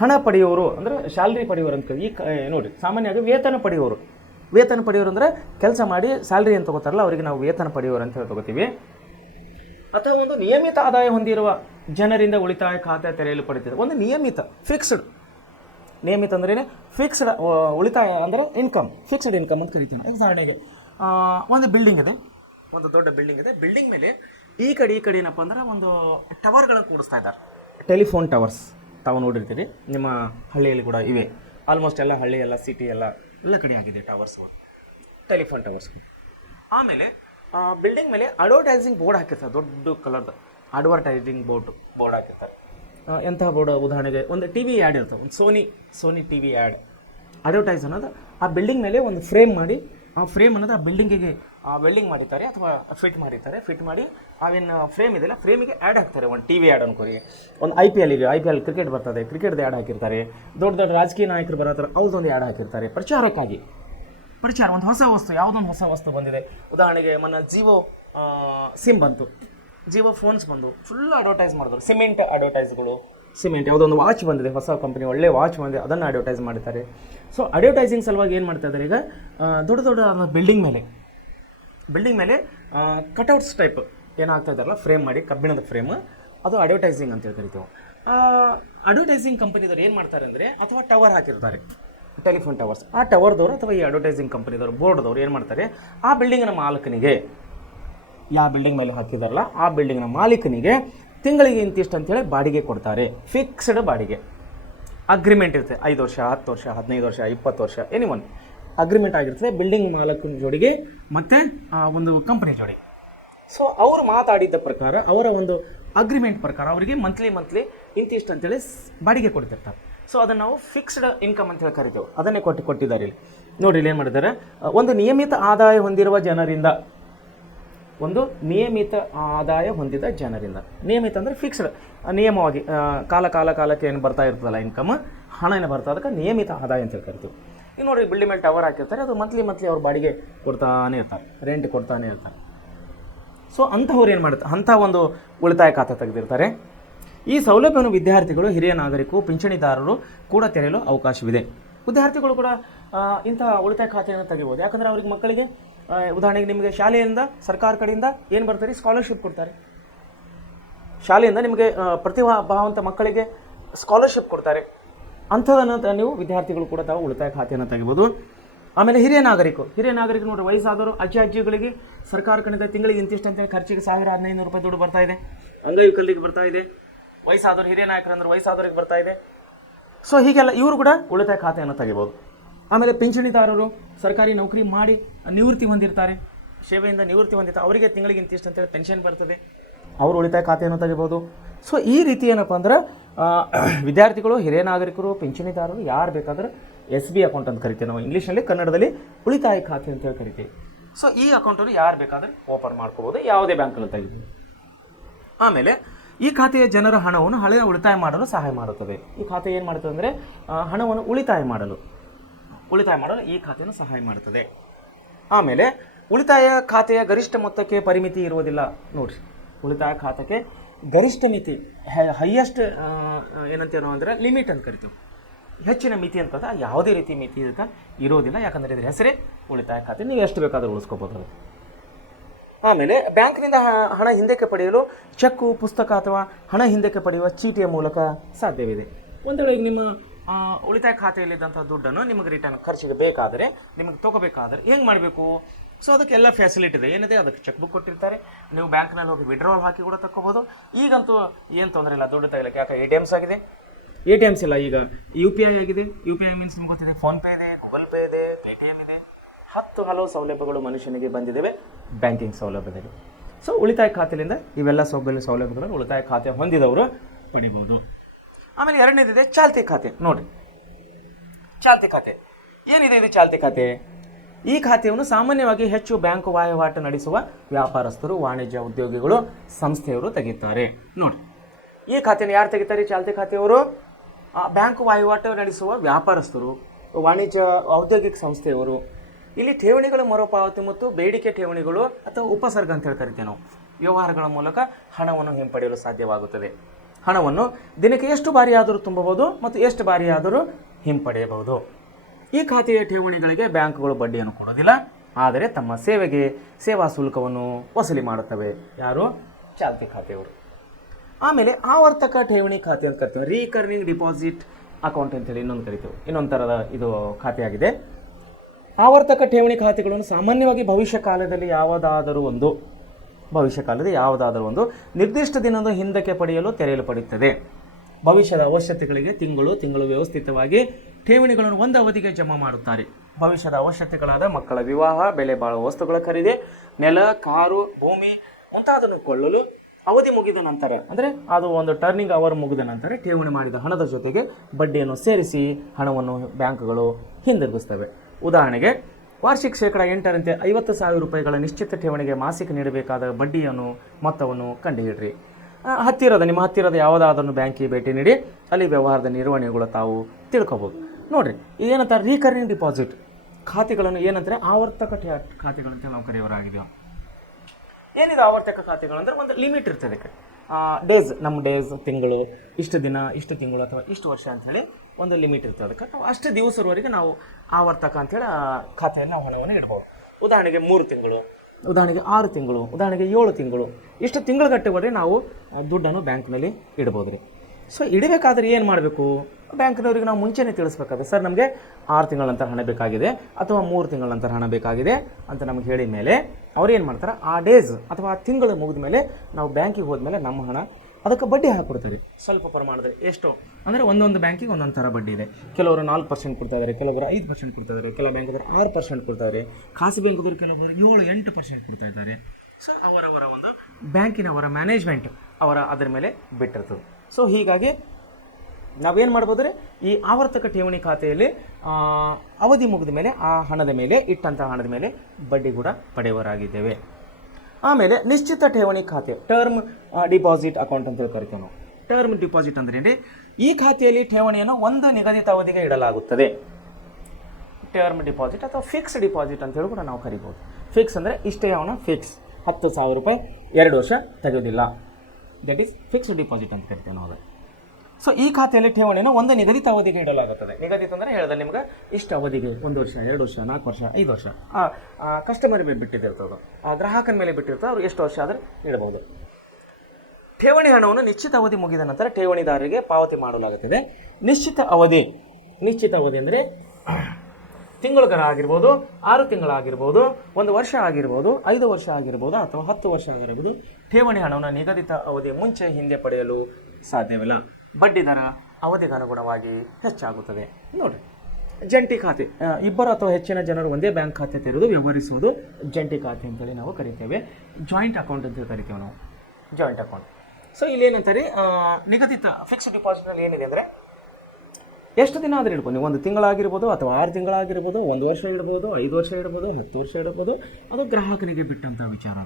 ಹಣ ಪಡೆಯೋರು ಅಂದರೆ ಸ್ಯಾಲ್ರಿ ಪಡೆಯೋರು ಅಂತ ಈ ನೋಡಿ, ಸಾಮಾನ್ಯವಾಗಿ ವೇತನ ಪಡೆಯೋರು ಅಂದರೆ ಕೆಲಸ ಮಾಡಿ ಸ್ಯಾಲ್ರಿ ಏನು ತೊಗೋತಾರಲ್ಲ ಅವರಿಗೆ ನಾವು ವೇತನ ಪಡೆಯೋರು ಅಂತ ಹೇಳಿ ತೊಗೋತೀವಿ. ಅಥವಾ ಒಂದು ನಿಯಮಿತ ಆದಾಯ ಹೊಂದಿರುವ ಜನರಿಂದ ಉಳಿತಾಯ ಖಾತೆ ತೆರೆಯಲು ಪಡಿತಿದೆ. ಒಂದು ನಿಯಮಿತ ಅಂದ್ರೆ ಫಿಕ್ಸ್ಡ್ ಉಳಿತಾಯ ಅಂದರೆ ಇನ್ಕಮ್, ಫಿಕ್ಸ್ಡ್ ಇನ್ಕಮ್ ಅಂತ ಕರಿತೀವಿ. ಉದಾಹರಣೆಗೆ ಒಂದು ಬಿಲ್ಡಿಂಗ್ ಇದೆ, ಒಂದು ದೊಡ್ಡ ಬಿಲ್ಡಿಂಗ್ ಇದೆ. ಬಿಲ್ಡಿಂಗ್ ಮೇಲೆ ಈ ಕಡೆ ಏನಪ್ಪ ಅಂದ್ರೆ ಒಂದು ಟವರ್ಗಳನ್ನು ಕೂಡಿಸ್ತಾ ಇದ್ದಾರೆ, ಟೆಲಿಫೋನ್ ಟವರ್ಸ್. ತಾವು ನೋಡಿರ್ತೀರಿ, ನಿಮ್ಮ ಹಳ್ಳಿಯಲ್ಲಿ ಕೂಡ ಇವೆ. ಆಲ್ಮೋಸ್ಟ್ ಎಲ್ಲ ಹಳ್ಳಿ, ಎಲ್ಲ ಸಿಟಿ, ಎಲ್ಲ ಕಡೆ ಆಗಿದೆ ಟವರ್ಸ್ಗಳು, ಟೆಲಿಫೋನ್ ಟವರ್ಸ್. ಆಮೇಲೆ ಬಿಲ್ಡಿಂಗ್ ಮೇಲೆ ಅಡ್ವರ್ಟೈಸಿಂಗ್ ಬೋರ್ಡ್ ಹಾಕಿರ್ತಾರೆ, ದೊಡ್ಡ ಕಲರ್ದು ಅಡ್ವರ್ಟೈಸಿಂಗ್ ಬೋರ್ಡ್ ಹಾಕಿರ್ತಾರೆ. ಎಂತಹ ಬೋರ್ಡ್, ಉದಾಹರಣೆಗೆ ಒಂದು ಟಿ ವಿ ಆ್ಯಡ್ ಇರ್ತವೆ, ಒಂದು Sony T V ad advertise ಅನ್ನೋದು ಆ ಬಿಲ್ಡಿಂಗ್ ಮೇಲೆ ಒಂದು ಫ್ರೇಮ್ ಮಾಡಿ, ಆ ಫ್ರೇಮ್ ಅನ್ನೋದು ಆ ಬಿಲ್ಡಿಂಗಿಗೆ ವೆಲ್ಡಿಂಗ್ ಮಾಡಿರ್ತಾರೆ ಅಥವಾ ಫಿಟ್ ಮಾಡಿ ಅವೇನು ಫ್ರೇಮ್ ಇದೆಯಲ್ಲ ಫ್ರೇಮಿಗೆ ಆ್ಯಡ್ ಹಾಕ್ತಾರೆ. ಒಂದು ಟಿ ವಿ ಆ್ಯಡ್ ಅನ್ಕೋರಿ, ಒಂದು ಐ ಪಿ ಎಲ್ ಕ್ರಿಕೆಟ್ ಬರ್ತದೆ, ಕ್ರಿಕೆಟ್ದು ಆ್ಯಡ್ ಹಾಕಿರ್ತಾರೆ, ದೊಡ್ಡ ರಾಜಕೀಯ ನಾಯಕರು ಬರತ್ತಾರೆ ಅವ್ರದ್ದೊಂದು ಆ್ಯಡ್ ಹಾಕಿರ್ತಾರೆ ಪ್ರಚಾರಕ್ಕಾಗಿ. ಒಂದು ಹೊಸ ವಸ್ತು, ಯಾವುದೊಂದು ಹೊಸ ವಸ್ತು ಬಂದಿದೆ, ಉದಾಹರಣೆಗೆ ಮೊನ್ನೆ ಜಿಯೋ ಸಿಮ್ ಬಂತು, ಜಿಯೋ ಫೋನ್ಸ್ ಬಂದು ಫುಲ್ ಅಡ್ವರ್ಟೈಸ್ ಮಾಡಿದ್ರು. ಸಿಮೆಂಟ್ ಯಾವುದೋ ಒಂದು ವಾಚ್ ಬಂದಿದೆ, ಹೊಸ ಕಂಪನಿ ಒಳ್ಳೆ ವಾಚ್ ಬಂದಿದೆ, ಅದನ್ನು ಅಡ್ವರ್ಟೈಸ್ ಮಾಡ್ತಾರೆ. ಸೊ ಅಡ್ವರ್ಟೈಸಿಂಗ್ ಸಲುವಾಗಿ ಏನು ಮಾಡ್ತಾ ಇದ್ದಾರೆ, ಈಗ ದೊಡ್ಡ ಬಿಲ್ಡಿಂಗ್ ಮೇಲೆ ಕಟ್ಔಟ್ಸ್ ಟೈಪ್ ಏನಾಗ್ತಾ ಇದ್ದಾರಲ್ಲ ಫ್ರೇಮ್ ಮಾಡಿ, ಕಬ್ಬಿಣದ ಫ್ರೇಮ್, ಅದು ಅಡ್ವರ್ಟೈಸಿಂಗ್ ಅಂತೇಳಿ ಕರಿತೀವಿ. ಅಡ್ವರ್ಟೈಸಿಂಗ್ ಕಂಪನಿದವ್ರು ಏನು ಮಾಡ್ತಾರೆ ಅಂದರೆ, ಅಥವಾ ಟವರ್ ಹಾಕಿರ್ತಾರೆ, ಟೆಲಿಫೋನ್ ಟವರ್ಸ್, ಆ ಟವರ್ದವರು ಅಥವಾ ಈ ಅಡ್ವರ್ಟೈಸಿಂಗ್ ಕಂಪನಿದವರು ಬೋರ್ಡ್ದವ್ರು ಏನು ಮಾಡ್ತಾರೆ, ಆ ಬಿಲ್ಡಿಂಗಿನ ಮಾಲೀಕನಿಗೆ, ಯಾವ ಬಿಲ್ಡಿಂಗ್ ಮೇಲೆ ಹಾಕಿದಾರಲ್ಲ ಆ ಬಿಲ್ಡಿಂಗ್ನ ಮಾಲೀಕನಿಗೆ ತಿಂಗಳಿಗೆ ಇಂತಿಷ್ಟು ಅಂತೇಳಿ ಬಾಡಿಗೆ ಕೊಡ್ತಾರೆ. ಫಿಕ್ಸ್ಡ್ ಬಾಡಿಗೆ ಅಗ್ರಿಮೆಂಟ್ ಇರುತ್ತೆ, 5 ವರ್ಷ, 10 ವರ್ಷ, 15 ವರ್ಷ, 20 ವರ್ಷ, ಎನಿವನ್ ಅಗ್ರಿಮೆಂಟ್ ಆಗಿರ್ತದೆ ಬಿಲ್ಡಿಂಗ್ ಮಾಲೀಕನ ಜೋಡಿಗೆ ಮತ್ತು ಒಂದು ಕಂಪನಿ ಜೋಡಿ. ಸೊ ಅವರು ಮಾತಾಡಿದ್ದ ಪ್ರಕಾರ, ಅವರ ಒಂದು ಅಗ್ರಿಮೆಂಟ್ ಪ್ರಕಾರ ಅವರಿಗೆ ಮಂತ್ಲಿ ಇಂತಿಷ್ಟು ಅಂತೇಳಿ ಬಾಡಿಗೆ ಕೊಡ್ತಿರ್ತಾರೆ. ಸೊ ಅದನ್ನು ನಾವು ಫಿಕ್ಸ್ಡ್ ಇನ್ಕಮ್ ಅಂತ ಹೇಳಿ ಕರಿತೇವೆ. ಅದನ್ನೇ ಕೊಟ್ಟಿದ್ದಾರೆ ಇಲ್ಲಿ ನೋಡಿ. ಇಲ್ಲಿ ಏನು ಮಾಡಿದ್ದಾರೆ, ಒಂದು ನಿಯಮಿತ ಆದಾಯ ಹೊಂದಿರುವ ಜನರಿಂದ, ನಿಯಮಿತ ಅಂದರೆ ಫಿಕ್ಸ್ಡ್, ನಿಯಮವಾಗಿ ಕಾಲಕ್ಕೆ ಏನು ಬರ್ತಾ ಇರ್ತದಲ್ಲ ಇನ್ಕಮ್, ಹಣ ಏನು ಬರ್ತಾ, ಅದಕ್ಕೆ ನಿಯಮಿತ ಆದಾಯ ಅಂತ ಹೇಳಿ ಕರಿತೀವಿ. ಈಗ ನೋಡಿ, ಬಿಲ್ಡಿಂಗ್ ಮೇಲೆ ಟವರ್ ಹಾಕಿರ್ತಾರೆ, ಅದು ಮಂತ್ಲಿ ಅವ್ರು ಬಾಡಿಗೆ ರೆಂಟ್ ಕೊಡ್ತಾನೆ ಇರ್ತಾರೆ. ಸೊ ಅಂಥವ್ರು ಏನು ಮಾಡ್ತಾರೆ, ಅಂಥ ಒಂದು ಉಳಿತಾಯ ಖಾತೆ ತೆಗೆದಿರ್ತಾರೆ. ಈ ಸೌಲಭ್ಯವನ್ನು ವಿದ್ಯಾರ್ಥಿಗಳು, ಹಿರಿಯ ನಾಗರಿಕರು, ಪಿಂಚಣಿದಾರರು ಕೂಡ ತೆರೆಯಲು ಅವಕಾಶವಿದೆ. ವಿದ್ಯಾರ್ಥಿಗಳು ಕೂಡ ಇಂತಹ ಉಳಿತಾಯ ಖಾತೆಯನ್ನು ತೆಗಿಬೋದು. ಯಾಕಂದರೆ ಅವ್ರಿಗೆ ಮಕ್ಕಳಿಗೆ ಉದಾಹರಣೆಗೆ ನಿಮಗೆ ಶಾಲೆಯಿಂದ, ಸರ್ಕಾರ ಕಡೆಯಿಂದ ಏನು ಬರ್ತಾರೆ, ಸ್ಕಾಲರ್ಶಿಪ್ ಕೊಡ್ತಾರೆ. ಶಾಲೆಯಿಂದ ನಿಮಗೆ ಪ್ರತಿಭಾವಂತ ಮಕ್ಕಳಿಗೆ ಸ್ಕಾಲರ್ಶಿಪ್ ಕೊಡ್ತಾರೆ. ಅಂಥದನ್ನು ನೀವು ವಿದ್ಯಾರ್ಥಿಗಳು ಕೂಡ ತಾವು ಉಳಿತಾಯ ಖಾತೆಯನ್ನು ತೆಗಿಬೋದು. ಆಮೇಲೆ ಹಿರಿಯ ನಾಗರಿಕರು ನೋಡಿ, ವಯಸ್ಸಾದವರು ಅಜ್ಜಿಗಳಿಗೆ ಸರ್ಕಾರ ಕಡೆಯಿಂದ ತಿಂಗಳಿಗೆ ಇಂತಿಷ್ಟು ಅಂತ ಖರ್ಚಿಗೆ 1000-1500 ರೂಪಾಯಿ ದುಡ್ಡು ಬರ್ತಾ ಇದೆ. ಅಂಗವಿಕಲರಿಗೆ ಬರ್ತಾ ಇದೆ. ವಯಸ್ಸಾದವರು, ಹಿರಿಯ ನಾಯಕರು ಅಂದ್ರೆ ವಯಸ್ಸಾದವರಿಗೆ ಬರ್ತಾ ಇದೆ. ಸೊ ಹೀಗೆಲ್ಲ ಇವರು ಕೂಡ ಉಳಿತಾಯ ಖಾತೆಯನ್ನು ತೆಗಿಬೋದು. ಆಮೇಲೆ ಪಿಂಚಣಿದಾರರು ಸರ್ಕಾರಿ ನೌಕರಿ ಮಾಡಿ ನಿವೃತ್ತಿ ಹೊಂದಿರ್ತಾರೆ, ಸೇವೆಯಿಂದ ನಿವೃತ್ತಿ ಹೊಂದಿರ್ತಾರೆ, ಅವರಿಗೆ ತಿಂಗಳಿಗೆ ಇಂತಿಷ್ಟು ಅಂತೇಳಿ ಪೆನ್ಷನ್ ಬರ್ತದೆ, ಅವರು ಉಳಿತಾಯ ಖಾತೆಯನ್ನು ತೆಗಿಬೋದು. ಸೊ ಈ ರೀತಿ ಏನಪ್ಪ ಅಂದ್ರೆ ವಿದ್ಯಾರ್ಥಿಗಳು, ಹಿರಿಯ ನಾಗರಿಕರು, ಪಿಂಚಣಿದಾರರು ಯಾರು ಬೇಕಾದ್ರೆ SB ಅಕೌಂಟ್ ಅಂತ ಕರಿತೀವಿ ನಾವು ಇಂಗ್ಲೀಷ್ನಲ್ಲಿ, ಕನ್ನಡದಲ್ಲಿ ಉಳಿತಾಯ ಖಾತೆ ಅಂತೇಳಿ ಕರಿತೀವಿ. ಸೊ ಈ ಅಕೌಂಟನ್ನು ಯಾರು ಬೇಕಾದ್ರೆ ಓಪನ್ ಮಾಡ್ಕೋಬೋದು, ಯಾವುದೇ ಬ್ಯಾಂಕಲ್ಲಿ ತೆಗಿಬೋದು. ಆಮೇಲೆ ಈ ಖಾತೆಯ ಜನರ ಹಣವನ್ನು ಹಳೆಯ ಉಳಿತಾಯ ಮಾಡಲು ಸಹಾಯ ಮಾಡುತ್ತದೆ. ಈ ಖಾತೆ ಏನು ಮಾಡುತ್ತದೆ ಅಂದರೆ ಹಣವನ್ನು ಉಳಿತಾಯ ಮಾಡಲು ಈ ಖಾತೆಯನ್ನು ಸಹಾಯ ಮಾಡುತ್ತದೆ. ಆಮೇಲೆ ಉಳಿತಾಯ ಖಾತೆಯ ಗರಿಷ್ಠ ಮೊತ್ತಕ್ಕೆ ಪರಿಮಿತಿ ಇರುವುದಿಲ್ಲ. ನೋಡಿರಿ, ಉಳಿತಾಯ ಖಾತೆಗೆ ಗರಿಷ್ಠ ಮಿತಿ, ಹೈಯೆಸ್ಟ್ ಏನಂತೀವಿ ನಾವು ಅಂದರೆ ಲಿಮಿಟ್ ಅಂತ ಕರಿತೀವಿ. ಹೆಚ್ಚಿನ ಮಿತಿ ಅಂತ ಯಾವುದೇ ರೀತಿ ಮಿತಿ ಇರೋದಿಲ್ಲ. ಯಾಕಂದರೆ ಇದ್ರ ಹೆಸರೇ ಉಳಿತಾಯ ಖಾತೆ, ನೀವು ಎಷ್ಟು ಬೇಕಾದರೂ ಉಳಿಸ್ಕೋಬೋದು. ಆಮೇಲೆ ಬ್ಯಾಂಕ್ನಿಂದ ಹಣ ಹಿಂದಕ್ಕೆ ಪಡೆಯಲು ಚೆಕ್ಕು, ಪುಸ್ತಕ ಅಥವಾ ಹಣ ಹಿಂದಕ್ಕೆ ಪಡೆಯುವ ಚೀಟಿಯ ಮೂಲಕ ಸಾಧ್ಯವಿದೆ. ಒಂದು ವೇಳೆ ನಿಮ್ಮ ಉಳಿತಾಯ ಖಾತೆಯಲ್ಲಿದ್ದಂಥ ದುಡ್ಡನ್ನು ನಿಮಗೆ ರಿಟರ್ನ್ ಖರ್ಚಿಗೆ ಬೇಕಾದರೆ, ನಿಮಗೆ ತೊಗೋಬೇಕಾದ್ರೆ ಹೆಂಗೆ ಮಾಡಬೇಕು? ಸೊ ಅದಕ್ಕೆಲ್ಲ ಫೆಸಿಲಿಟಿ ಇದೆ. ಏನಿದೆ, ಅದಕ್ಕೆ ಚೆಕ್ ಬುಕ್ ಕೊಟ್ಟಿರ್ತಾರೆ, ನೀವು ಬ್ಯಾಂಕ್ನಲ್ಲಿ ಹೋಗಿ ವಿಡ್ರಾವಲ್ ಹಾಕಿ ಕೂಡ ತಗೋಬೋದು. ಈಗಂತೂ ಏನು ತೊಂದರೆ ಇಲ್ಲ ದುಡ್ಡು ತೆಗಿಲಿಕ್ಕೆ. ಯಾಕೆ ATMs ಆಗಿದೆ, ATMs ಇಲ್ಲ, ಈಗ UPI ಆಗಿದೆ. UPI ಮೀನ್ಸ್ ನಿಮ್ಗೆ ಗೊತ್ತಿದೆ, ಫೋನ್ಪೇ ಇದೆ, ಗೂಗಲ್ ಪೇ ಇದೆ, ಪೇಟಿಎಮ್ ಇದೆ. 10 ಹಲವು ಸೌಲಭ್ಯಗಳು ಮನುಷ್ಯನಿಗೆ ಬಂದಿದ್ದೇವೆ ಬ್ಯಾಂಕಿಂಗ್ ಸೌಲಭ್ಯದಲ್ಲಿ. ಸೊ ಉಳಿತಾಯ ಖಾತೆಯಿಂದ ಇವೆಲ್ಲ ಸೌಲಭ್ಯಗಳನ್ನು ಉಳಿತಾಯ ಖಾತೆ ಹೊಂದಿದವರು ಪಡಿಬೋದು. ಆಮೇಲೆ ಎರಡನೇದಿದೆ ಚಾಲ್ತಿ ಖಾತೆ. ನೋಡಿ, ಚಾಲ್ತಿ ಖಾತೆ ಏನಿದೆ, ಇದು ಚಾಲ್ತಿ ಖಾತೆ. ಈ ಖಾತೆಯನ್ನು ಸಾಮಾನ್ಯವಾಗಿ ಹೆಚ್ಚು ಬ್ಯಾಂಕ್ ವಹಿವಾಟು ನಡೆಸುವ ವ್ಯಾಪಾರಸ್ಥರು, ವಾಣಿಜ್ಯ ಉದ್ಯೋಗಿಗಳು, ಸಂಸ್ಥೆಯವರು ತೆಗಿತಾರೆ. ನೋಡಿ, ಈ ಖಾತೆಯನ್ನು ಯಾರು ತೆಗಿತಾರೆ? ಚಾಲ್ತಿ ಖಾತೆಯವರು ಬ್ಯಾಂಕ್ ವಹಿವಾಟು ನಡೆಸುವ ವ್ಯಾಪಾರಸ್ಥರು, ವಾಣಿಜ್ಯ ಔದ್ಯೋಗಿಕ ಸಂಸ್ಥೆಯವರು. ಇಲ್ಲಿ ಠೇವಣಿಗಳ ಮರುಪಾವತಿ ಮತ್ತು ಬೇಡಿಕೆ ಠೇವಣಿಗಳು ಅಥವಾ ಉಪಸರ್ಗ ಅಂತ ಹೇಳಿ ಕರಿತೇವೆ ನಾವು, ವ್ಯವಹಾರಗಳ ಮೂಲಕ ಹಣವನ್ನು ಹಿಂಪಡೆಯಲು ಸಾಧ್ಯವಾಗುತ್ತದೆ. ಹಣವನ್ನು ದಿನಕ್ಕೆ ಎಷ್ಟು ಬಾರಿ ಆದರೂ ತುಂಬಬಹುದು ಮತ್ತು ಎಷ್ಟು ಬಾರಿ ಆದರೂ ಹಿಂಪಡೆಯಬಹುದು. ಈ ಖಾತೆಯ ಠೇವಣಿಗಳಿಗೆ ಬ್ಯಾಂಕ್ಗಳು ಬಡ್ಡಿಯನ್ನು ಕೊಡೋದಿಲ್ಲ, ಆದರೆ ತಮ್ಮ ಸೇವೆಗೆ ಸೇವಾ ಶುಲ್ಕವನ್ನು ವಸೂಲಿ ಮಾಡುತ್ತವೆ. ಯಾರು? ಚಾಲ್ತಿ ಖಾತೆಯವರು. ಆಮೇಲೆ ಆವರ್ತಕ ಠೇವಣಿ ಖಾತೆ ಅಂತ ಕರಿತೀವಿ, ರೀಕರ್ನಿಂಗ್ ಡಿಪಾಸಿಟ್ ಅಕೌಂಟ್ ಅಂತೇಳಿ ಇನ್ನೊಂದು ಥರದ ಇದು ಖಾತೆಯಾಗಿದೆ. ಆವರ್ತಕ ಠೇವಣಿ ಖಾತೆಗಳನ್ನು ಸಾಮಾನ್ಯವಾಗಿ ಭವಿಷ್ಯ ಕಾಲದಲ್ಲಿ ಯಾವುದಾದರೂ ಒಂದು ನಿರ್ದಿಷ್ಟ ದಿನದ ಹಿಂದಕ್ಕೆ ಪಡೆಯಲು ತೆರೆಯಲ್ಪಡುತ್ತದೆ. ಭವಿಷ್ಯದ ಅವಶ್ಯಕತೆಗಳಿಗೆ ತಿಂಗಳು ವ್ಯವಸ್ಥಿತವಾಗಿ ಠೇವಣಿಗಳನ್ನು ಒಂದು ಅವಧಿಗೆ ಜಮಾ ಮಾಡುತ್ತಾರೆ. ಭವಿಷ್ಯದ ಅವಶ್ಯಕತೆಗಳಾದ ಮಕ್ಕಳ ವಿವಾಹ, ಬೆಲೆ ಬಾಳುವ ವಸ್ತುಗಳ ಖರೀದಿ, ನೆಲ, ಕಾರು, ಭೂಮಿ ಮುಂತಾದನ್ನು ಕೊಳ್ಳಲು ಅವಧಿ ಮುಗಿದ ನಂತರ ಅಂದರೆ ಅದು ಒಂದು ಟರ್ನಿಂಗ್ ಅವರ್ ಮುಗಿದ ನಂತರ ಠೇವಣಿ ಮಾಡಿದ ಹಣದ ಜೊತೆಗೆ ಬಡ್ಡಿಯನ್ನು ಸೇರಿಸಿ ಹಣವನ್ನು ಬ್ಯಾಂಕ್ಗಳು ಹಿಂದಿರುಗಿಸ್ತವೆ. ಉದಾಹರಣೆಗೆ ವಾರ್ಷಿಕ ಶೇಕಡ 8ರಂತೆ 50,000 ರೂಪಾಯಿಗಳ ನಿಶ್ಚಿತ ಠೇವಣಿಗೆ ಮಾಸಿಕ ನೀಡಬೇಕಾದ ಬಡ್ಡಿಯನ್ನು ಮೊತ್ತವನ್ನು ಕಂಡುಹಿಡಿರಿ. ನಿಮ್ಮ ಹತ್ತಿರದ ಯಾವುದಾದ್ರೂ ಬ್ಯಾಂಕಿಗೆ ಭೇಟಿ ನೀಡಿ ಅಲ್ಲಿ ವ್ಯವಹಾರದ ನಿರ್ವಹಣೆಗಳು ತಾವು ತಿಳ್ಕೊಬೋದು. ನೋಡಿರಿ, ಏನಂತಾರೆ ರೀಕರಿಂಗ್ ಡಿಪಾಸಿಟ್ ಖಾತೆಗಳನ್ನು ಏನಂತಾರೆ ಆವರ್ತಕ ಖಾತೆಗಳಂತ ನಾವು ಕರೆಯೋರಾಗಿದ್ದೇವೆ. ಏನಿದೆ ಆವರ್ತಕ ಖಾತೆಗಳು ಅಂದರೆ ಒಂದು ಲಿಮಿಟ್ ಇರ್ತದೆ. ಡೇಸ್, ನಮ್ಮ ಡೇಸ್ ತಿಂಗಳು, ಇಷ್ಟು ದಿನ, ಇಷ್ಟು ತಿಂಗಳು ಅಥವಾ ಇಷ್ಟು ವರ್ಷ ಅಂಥೇಳಿ ಒಂದು ಲಿಮಿಟ್ ಇರ್ತದೆ. ಅದಕ್ಕೆ ನಾವು ಅಷ್ಟು ದಿವಸದವರೆಗೆ ನಾವು ಆವರ್ತಕ ಅಂಥೇಳಿ ಆ ಖಾತೆಯಲ್ಲಿ ನಾವು ಹಣವನ್ನು ಇಡ್ಬೋದು. ಉದಾಹರಣೆಗೆ 3 ತಿಂಗಳು, ಉದಾಹರಣೆಗೆ 6 ತಿಂಗಳು, ಉದಾಹರಣೆಗೆ 7 ತಿಂಗಳು, ಇಷ್ಟು ತಿಂಗಳುಗಟ್ಟೆವರೆಗೆ ನಾವು ದುಡ್ಡನ್ನು ಬ್ಯಾಂಕ್ನಲ್ಲಿ ಇಡ್ಬೋದು ರೀ. ಸೊ ಇಡಬೇಕಾದ್ರೆ ಏನು ಮಾಡಬೇಕು, ಬ್ಯಾಂಕ್ನವ್ರಿಗೆ ನಾವು ಮುಂಚೆನೇ ತಿಳಿಸ್ಬೇಕಾದ್ರೆ ಸರ್ ನಮಗೆ 6 ತಿಂಗಳ ನಂತರ ಹಣ ಬೇಕಾಗಿದೆ ಅಥವಾ 3 ತಿಂಗಳ ನಂತರ ಹಣ ಬೇಕಾಗಿದೆ ಅಂತ ನಮಗೆ ಹೇಳಿದ ಮೇಲೆ ಅವ್ರು ಏನು ಮಾಡ್ತಾರೆ, ಆ ಡೇಸ್ ಅಥವಾ ಆ ತಿಂಗಳು ಮುಗಿದ ಮೇಲೆ ನಾವು ಬ್ಯಾಂಕಿಗೆ ಹೋದ್ಮೇಲೆ ನಮ್ಮ ಹಣ ಅದಕ್ಕೆ ಬಡ್ಡಿ ಹಾಕಿಕೊಡ್ತಾರೆ ಸ್ವಲ್ಪ ಪ್ರಮಾಣದಲ್ಲಿ. ಎಷ್ಟು ಅಂದರೆ ಒಂದೊಂದು ಬ್ಯಾಂಕಿಗೆ ಒಂದೊಂದು ಥರ ಬಡ್ಡಿ ಇದೆ. ಕೆಲವರು 4% ಕೊಡ್ತಾ ಇದ್ದಾರೆ, ಕೆಲವರು 5% ಕೊಡ್ತಾ ಇದ್ದಾರೆ, ಕೆಲವು ಬ್ಯಾಂಕದವರು 6% ಕೊಡ್ತಾ ಇದ್ದಾರೆ, ಖಾಸಗಿ ಬ್ಯಾಂಕದವರು ಕೆಲವರು 7-8% ಕೊಡ್ತಾ ಇದ್ದಾರೆ. ಸೊ ಅವರವರ ಒಂದು ಬ್ಯಾಂಕಿನವರ ಮ್ಯಾನೇಜ್ಮೆಂಟ್ ಅದರ ಮೇಲೆ ಬಿಟ್ಟಿರ್ತದೆ. ಸೊ ಹೀಗಾಗಿ ನಾವೇನು ಮಾಡ್ಬೋದು ರೀ, ಈ ಆವರ್ತಕ ಠೇವಣಿ ಖಾತೆಯಲ್ಲಿ ಅವಧಿ ಮುಗಿದ ಮೇಲೆ ಆ ಹಣದ ಮೇಲೆ ಇಟ್ಟಂಥ ಹಣದ ಮೇಲೆ ಬಡ್ಡಿ ಕೂಡ ಪಡೆಯುವರಾಗಿದ್ದೇವೆ. ಆಮೇಲೆ ನಿಶ್ಚಿತ ಠೇವಣಿ ಖಾತೆ, ಟರ್ಮ್ ಡಿಪಾಸಿಟ್ ಅಕೌಂಟ್ ಅಂತ ಕರಿತೇವೆ ನಾವು. ಟರ್ಮ್ ಡಿಪಾಸಿಟ್ ಅಂದ್ರೆ ಈ ಖಾತೆಯಲ್ಲಿ ಠೇವಣಿಯನ್ನು ಒಂದು ನಿಗದಿತ ಅವಧಿಗೆ ಇಡಲಾಗುತ್ತದೆ. ಟರ್ಮ್ ಡಿಪಾಸಿಟ್ ಅಥವಾ ಫಿಕ್ಸ್ ಡಿಪಾಸಿಟ್ ಅಂತ ಹೇಳಿ ಕೂಡ ನಾವು ಕರಿಬೋದು. ಫಿಕ್ಸ್ ಅಂದರೆ ಇಷ್ಟೇ ಅವನ ಫಿಕ್ಸ್ 10,000 ರೂಪಾಯಿ 2 ವರ್ಷ ತೆಗೆಯೋದಿಲ್ಲ, ದಟ್ ಈಸ್ ಫಿಕ್ಸ್ಡ್ ಡಿಪಾಸಿಟ್ ಅಂತ ಕರಿತೇವೆ ನಾವು. ಸೊ ಈ ಖಾತೆಯಲ್ಲಿ ಠೇವಣಿಯನ್ನು ಒಂದು ನಿಗದಿತ ಅವಧಿಗೆ ಇಡಲಾಗುತ್ತದೆ. ನಿಗದಿತ ಅಂದರೆ ಹೇಳಿದ್ರೆ ನಿಮ್ಗೆ ಇಷ್ಟು ಅವಧಿಗೆ 1 ವರ್ಷ 2 ವರ್ಷ 4 ವರ್ಷ 5 ವರ್ಷ ಕಸ್ಟಮರ್ ಮೇಲೆ ಬಿಟ್ಟಿರ್ತದೆ, ಆ ಗ್ರಾಹಕನ ಮೇಲೆ ಬಿಟ್ಟಿರ್ತದೆ, ಅವ್ರು ಎಷ್ಟು ವರ್ಷ ಆದರೆ ಇಡಬಹುದು. ಠೇವಣಿ ಹಣವನ್ನು ನಿಶ್ಚಿತ ಅವಧಿ ಮುಗಿದ ನಂತರ ಠೇವಣಿದಾರರಿಗೆ ಪಾವತಿ ಮಾಡಲಾಗುತ್ತದೆ. ನಿಶ್ಚಿತ ಅವಧಿ ಅಂದರೆ ತಿಂಗಳುಗಳ ಆಗಿರ್ಬೋದು, 6 ತಿಂಗಳಾಗಿರ್ಬೋದು, 1 ವರ್ಷ ಆಗಿರ್ಬೋದು, 5 ವರ್ಷ ಆಗಿರ್ಬೋದು ಅಥವಾ 10 ವರ್ಷ ಆಗಿರ್ಬೋದು. ಠೇವಣಿ ಹಣವನ್ನು ನಿಗದಿತ ಅವಧಿಯ ಮುಂಚೆ ಹಿಂದೆ ಪಡೆಯಲು ಸಾಧ್ಯವಿಲ್ಲ. ಬಡ್ಡಿ ದರ ಅವಧಿಗೆ ಅನುಗುಣವಾಗಿ ಹೆಚ್ಚಾಗುತ್ತದೆ. ನೋಡಿರಿ, ಜಂಟಿ ಖಾತೆ, ಇಬ್ಬರು ಅಥವಾ ಹೆಚ್ಚಿನ ಜನರು ಒಂದೇ ಬ್ಯಾಂಕ್ ಖಾತೆ ತೆರೆದು ವ್ಯವಹರಿಸುವುದು ಜಂಟಿ ಖಾತೆ ಅಂತೇಳಿ ನಾವು ಕರಿತೇವೆ. ಜಾಯಿಂಟ್ ಅಕೌಂಟ್ ಅಂತೇಳಿ ಕರಿತೇವೆ ನಾವು, ಜಾಯಿಂಟ್ ಅಕೌಂಟ್. ಸೊ ಇಲ್ಲಿ ಏನಂತಾರೆ, ನಿಗದಿತ ಫಿಕ್ಸ್ಡ್ ಡಿಪಾಸಿಟ್ನಲ್ಲಿ ಏನಿದೆ ಅಂದರೆ ಎಷ್ಟು ದಿನ ಆದರೂ ಇಡ್ಬೋದು ನೀವು. 1 ತಿಂಗಳಾಗಿರ್ಬೋದು ಅಥವಾ 6 ತಿಂಗಳಾಗಿರ್ಬೋದು, 1 ವರ್ಷ ಇಡ್ಬೋದು, 5 ವರ್ಷ ಇಡ್ಬೋದು, 10 ವರ್ಷ ಇಡ್ಬೋದು. ಅದು ಗ್ರಾಹಕನಿಗೆ ಬಿಟ್ಟಂಥ ವಿಚಾರ.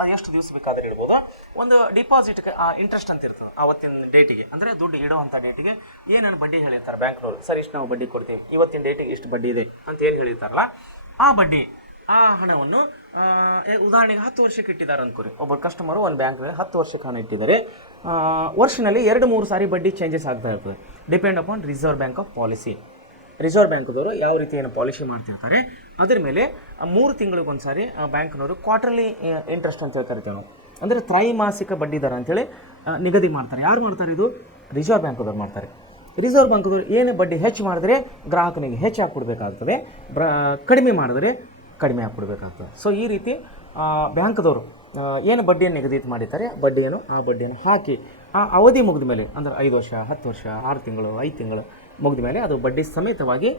ಅದು ಎಷ್ಟು ದಿವಸ ಬೇಕಾದ್ರೆ ಇಡ್ಬೋದು. ಒಂದು ಡಿಪಾಸಿಟ್ಗೆ ಇಂಟ್ರೆಸ್ಟ್ ಅಂತ ಇರ್ತದೆ ಆವತ್ತಿನ ಡೇಟಿಗೆ, ಅಂದರೆ ದುಡ್ಡು ಇಡೋವಂಥ ಡೇಟಿಗೆ ಏನೇನು ಬಡ್ಡಿ ಹೇಳಿರ್ತಾರೆ ಬ್ಯಾಂಕ್ನವರು. ಸರ್ ಇಷ್ಟು ನಾವು ಬಡ್ಡಿ ಕೊಡ್ತೀವಿ, ಇವತ್ತಿನ ಡೇಟಿಗೆ ಇಷ್ಟು ಬಡ್ಡಿ ಇದೆ ಅಂತ ಏನು ಹೇಳಿರ್ತಾರಲ್ಲ, ಆ ಬಡ್ಡಿ ಆ ಹಣವನ್ನು ಉದಾಹರಣೆಗೆ 10 ವರ್ಷಕ್ಕೆ ಇಟ್ಟಿದ್ದಾರೆ ಅಂದ್ಕೋರಿ. ಒಬ್ಬ ಕಸ್ಟಮರು ಒಂದು ಬ್ಯಾಂಕ್ನಲ್ಲಿ 10 ವರ್ಷಕ್ಕೆ ಹಣ ಇಟ್ಟಿದ್ದಾರೆ. ವರ್ಷನಲ್ಲಿ 2-3 ಸಾರಿ ಬಡ್ಡಿ ಚೇಂಜಸ್ ಆಗ್ತಾ ಇರ್ತದೆ, depend upon reserve bank of policy. Reserve ಬ್ಯಾಂಕ್ದವರು ಯಾವ ರೀತಿ ಏನು ಪಾಲಿಸಿ ಮಾಡ್ತಿರ್ತಾರೆ ಅದರ ಮೇಲೆ 3 ತಿಂಗಳಿಗೊಂದು ಸಾರಿ ಬ್ಯಾಂಕ್ನವರು ಕ್ವಾರ್ಟರ್ಲಿ ಇಂಟ್ರೆಸ್ಟ್ ಅಂತ ಕರಿತೇವೆ ನಾವು, ಅಂದರೆ ತ್ರೈಮಾಸಿಕ ಬಡ್ಡಿ ದರ ಅಂತೇಳಿ ನಿಗದಿ ಮಾಡ್ತಾರೆ. ಯಾರು ಮಾಡ್ತಾರೆ? ಇದು ರಿಸರ್ವ್ ಬ್ಯಾಂಕ್ದವ್ರು ಮಾಡ್ತಾರೆ. ರಿಸರ್ವ್ ಬ್ಯಾಂಕ್ದವ್ರು ಏನು ಬಡ್ಡಿ ಹೆಚ್ಚು ಮಾಡಿದ್ರೆ ಗ್ರಾಹಕನಿಗೆ ಹೆಚ್ಚು ಹಾಕ್ಕೊಡ್ಬೇಕಾಗ್ತದೆ, ಕಡಿಮೆ ಮಾಡಿದ್ರೆ ಕಡಿಮೆ ಹಾಕ್ಕೊಡ್ಬೇಕಾಗ್ತದೆ. ಸೊ ಈ ರೀತಿ ಬ್ಯಾಂಕ್ದವರು ಏನು ಬಡ್ಡಿಯನ್ನು ನಿಗದಿತ ಮಾಡಿರ್ತಾರೆ ಆ ಬಡ್ಡಿಯನ್ನು ಹಾಕಿ ಆ ಅವಧಿ ಮುಗಿದ ಮೇಲೆ, ಅಂದರೆ 5 ವರ್ಷ 10 ವರ್ಷ 6 ತಿಂಗಳು 5 ತಿಂಗಳು ಮುಗಿದ ಮೇಲೆ ಅದು ಬಡ್ಡಿ ಸಮೇತವಾಗಿ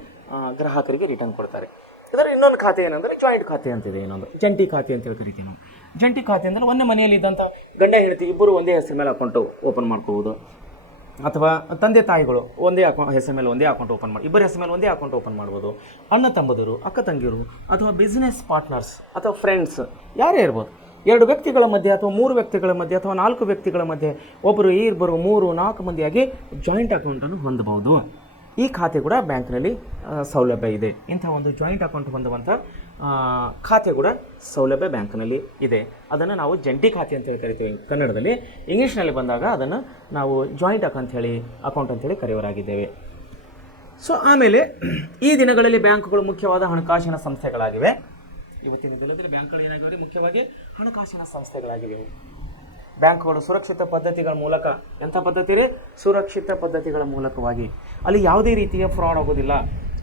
ಗ್ರಾಹಕರಿಗೆ ರಿಟರ್ನ್ ಕೊಡ್ತಾರೆ. ಇದರ ಇನ್ನೊಂದು ಖಾತೆ ಏನಂದರೆ ಜಾಯಿಂಟ್ ಖಾತೆ ಅಂತಿದೆ, ಇನ್ನೊಂದು ಜಂಟಿ ಖಾತೆ ಅಂತೇಳಿ ಕರಿತೀವಿ ನಾವು. ಜಂಟಿ ಖಾತೆ ಅಂದರೆ ಒಂದೇ ಮನೆಯಲ್ಲಿ ಇದ್ದಂಥ ಗಂಡ ಹೆಂಡತಿ ಇಬ್ಬರು ಒಂದೇ ಹೆಸರು ಮೇಲೆ ಅಕೌಂಟು ಓಪನ್ ಮಾಡ್ಕೋಬೋದು, ಅಥವಾ ತಂದೆ ತಾಯಿಗಳು ಒಂದೇ ಹೆಸರು ಮೇಲೆ ಒಂದೇ ಅಕೌಂಟ್ ಓಪನ್ ಮಾಡಿ, ಇಬ್ಬರ ಹೆಸರು ಮೇಲೆ ಒಂದೇ ಅಕೌಂಟ್ ಓಪನ್ ಮಾಡ್ಬೋದು. ಅಣ್ಣ ತಮ್ಮದರು, ಅಕ್ಕ ತಂಗಿಯರು, ಅಥವಾ ಬಿಸ್ನೆಸ್ ಪಾರ್ಟ್ನರ್ಸ್ ಅಥವಾ ಫ್ರೆಂಡ್ಸ್ ಯಾರೇ ಇರ್ಬೋದು. 2 ವ್ಯಕ್ತಿಗಳ ಮಧ್ಯೆ ಅಥವಾ 3 ವ್ಯಕ್ತಿಗಳ ಮಧ್ಯೆ ಅಥವಾ 4 ವ್ಯಕ್ತಿಗಳ ಮಧ್ಯೆ ಒಬ್ಬರು ಇಬ್ಬರು 3-4 ಮಂದಿಯಾಗಿ ಜಾಯಿಂಟ್ ಅಕೌಂಟನ್ನು ಹೊಂದಬಹುದು. ಈ ಖಾತೆ ಕೂಡ ಬ್ಯಾಂಕ್ನಲ್ಲಿ ಸೌಲಭ್ಯ ಇದೆ. ಇಂಥ ಒಂದು ಜಾಯಿಂಟ್ ಅಕೌಂಟ್ ಹೊಂದುವಂಥ ಖಾತೆ ಕೂಡ ಸೌಲಭ್ಯ ಬ್ಯಾಂಕ್ನಲ್ಲಿ ಇದೆ. ಅದನ್ನು ನಾವು ಜಂಟಿ ಖಾತೆ ಅಂತೇಳಿ ಕರಿತೀವಿ ಕನ್ನಡದಲ್ಲಿ. ಇಂಗ್ಲೀಷ್ನಲ್ಲಿ ಬಂದಾಗ ಅದನ್ನು ನಾವು ಜಾಯಿಂಟ್ ಅಕೌಂಟ್ ಅಂತೇಳಿ ಕರೆಯೋರಾಗಿದ್ದೇವೆ. ಸೊ ಆಮೇಲೆ ಈ ದಿನಗಳಲ್ಲಿ ಬ್ಯಾಂಕ್ಗಳು ಮುಖ್ಯವಾದ ಹಣಕಾಸಿನ ಸಂಸ್ಥೆಗಳಾಗಿವೆ. ಇವತ್ತಿನ ದಿನದಲ್ಲಿ ಬ್ಯಾಂಕ್ಗಳು ಏನಾಗಿವೆ? ಮುಖ್ಯವಾಗಿ ಹಣಕಾಸಿನ ಸಂಸ್ಥೆಗಳಾಗಿವೆ. ಬ್ಯಾಂಕ್ಗಳು ಸುರಕ್ಷಿತ ಪದ್ಧತಿಗಳ ಮೂಲಕ, ಎಂಥ ಪದ್ಧತಿ ರೀ? ಸುರಕ್ಷಿತ ಪದ್ಧತಿಗಳ ಮೂಲಕವಾಗಿ ಅಲ್ಲಿ ಯಾವುದೇ ರೀತಿಯ ಫ್ರಾಡ್ ಆಗೋದಿಲ್ಲ,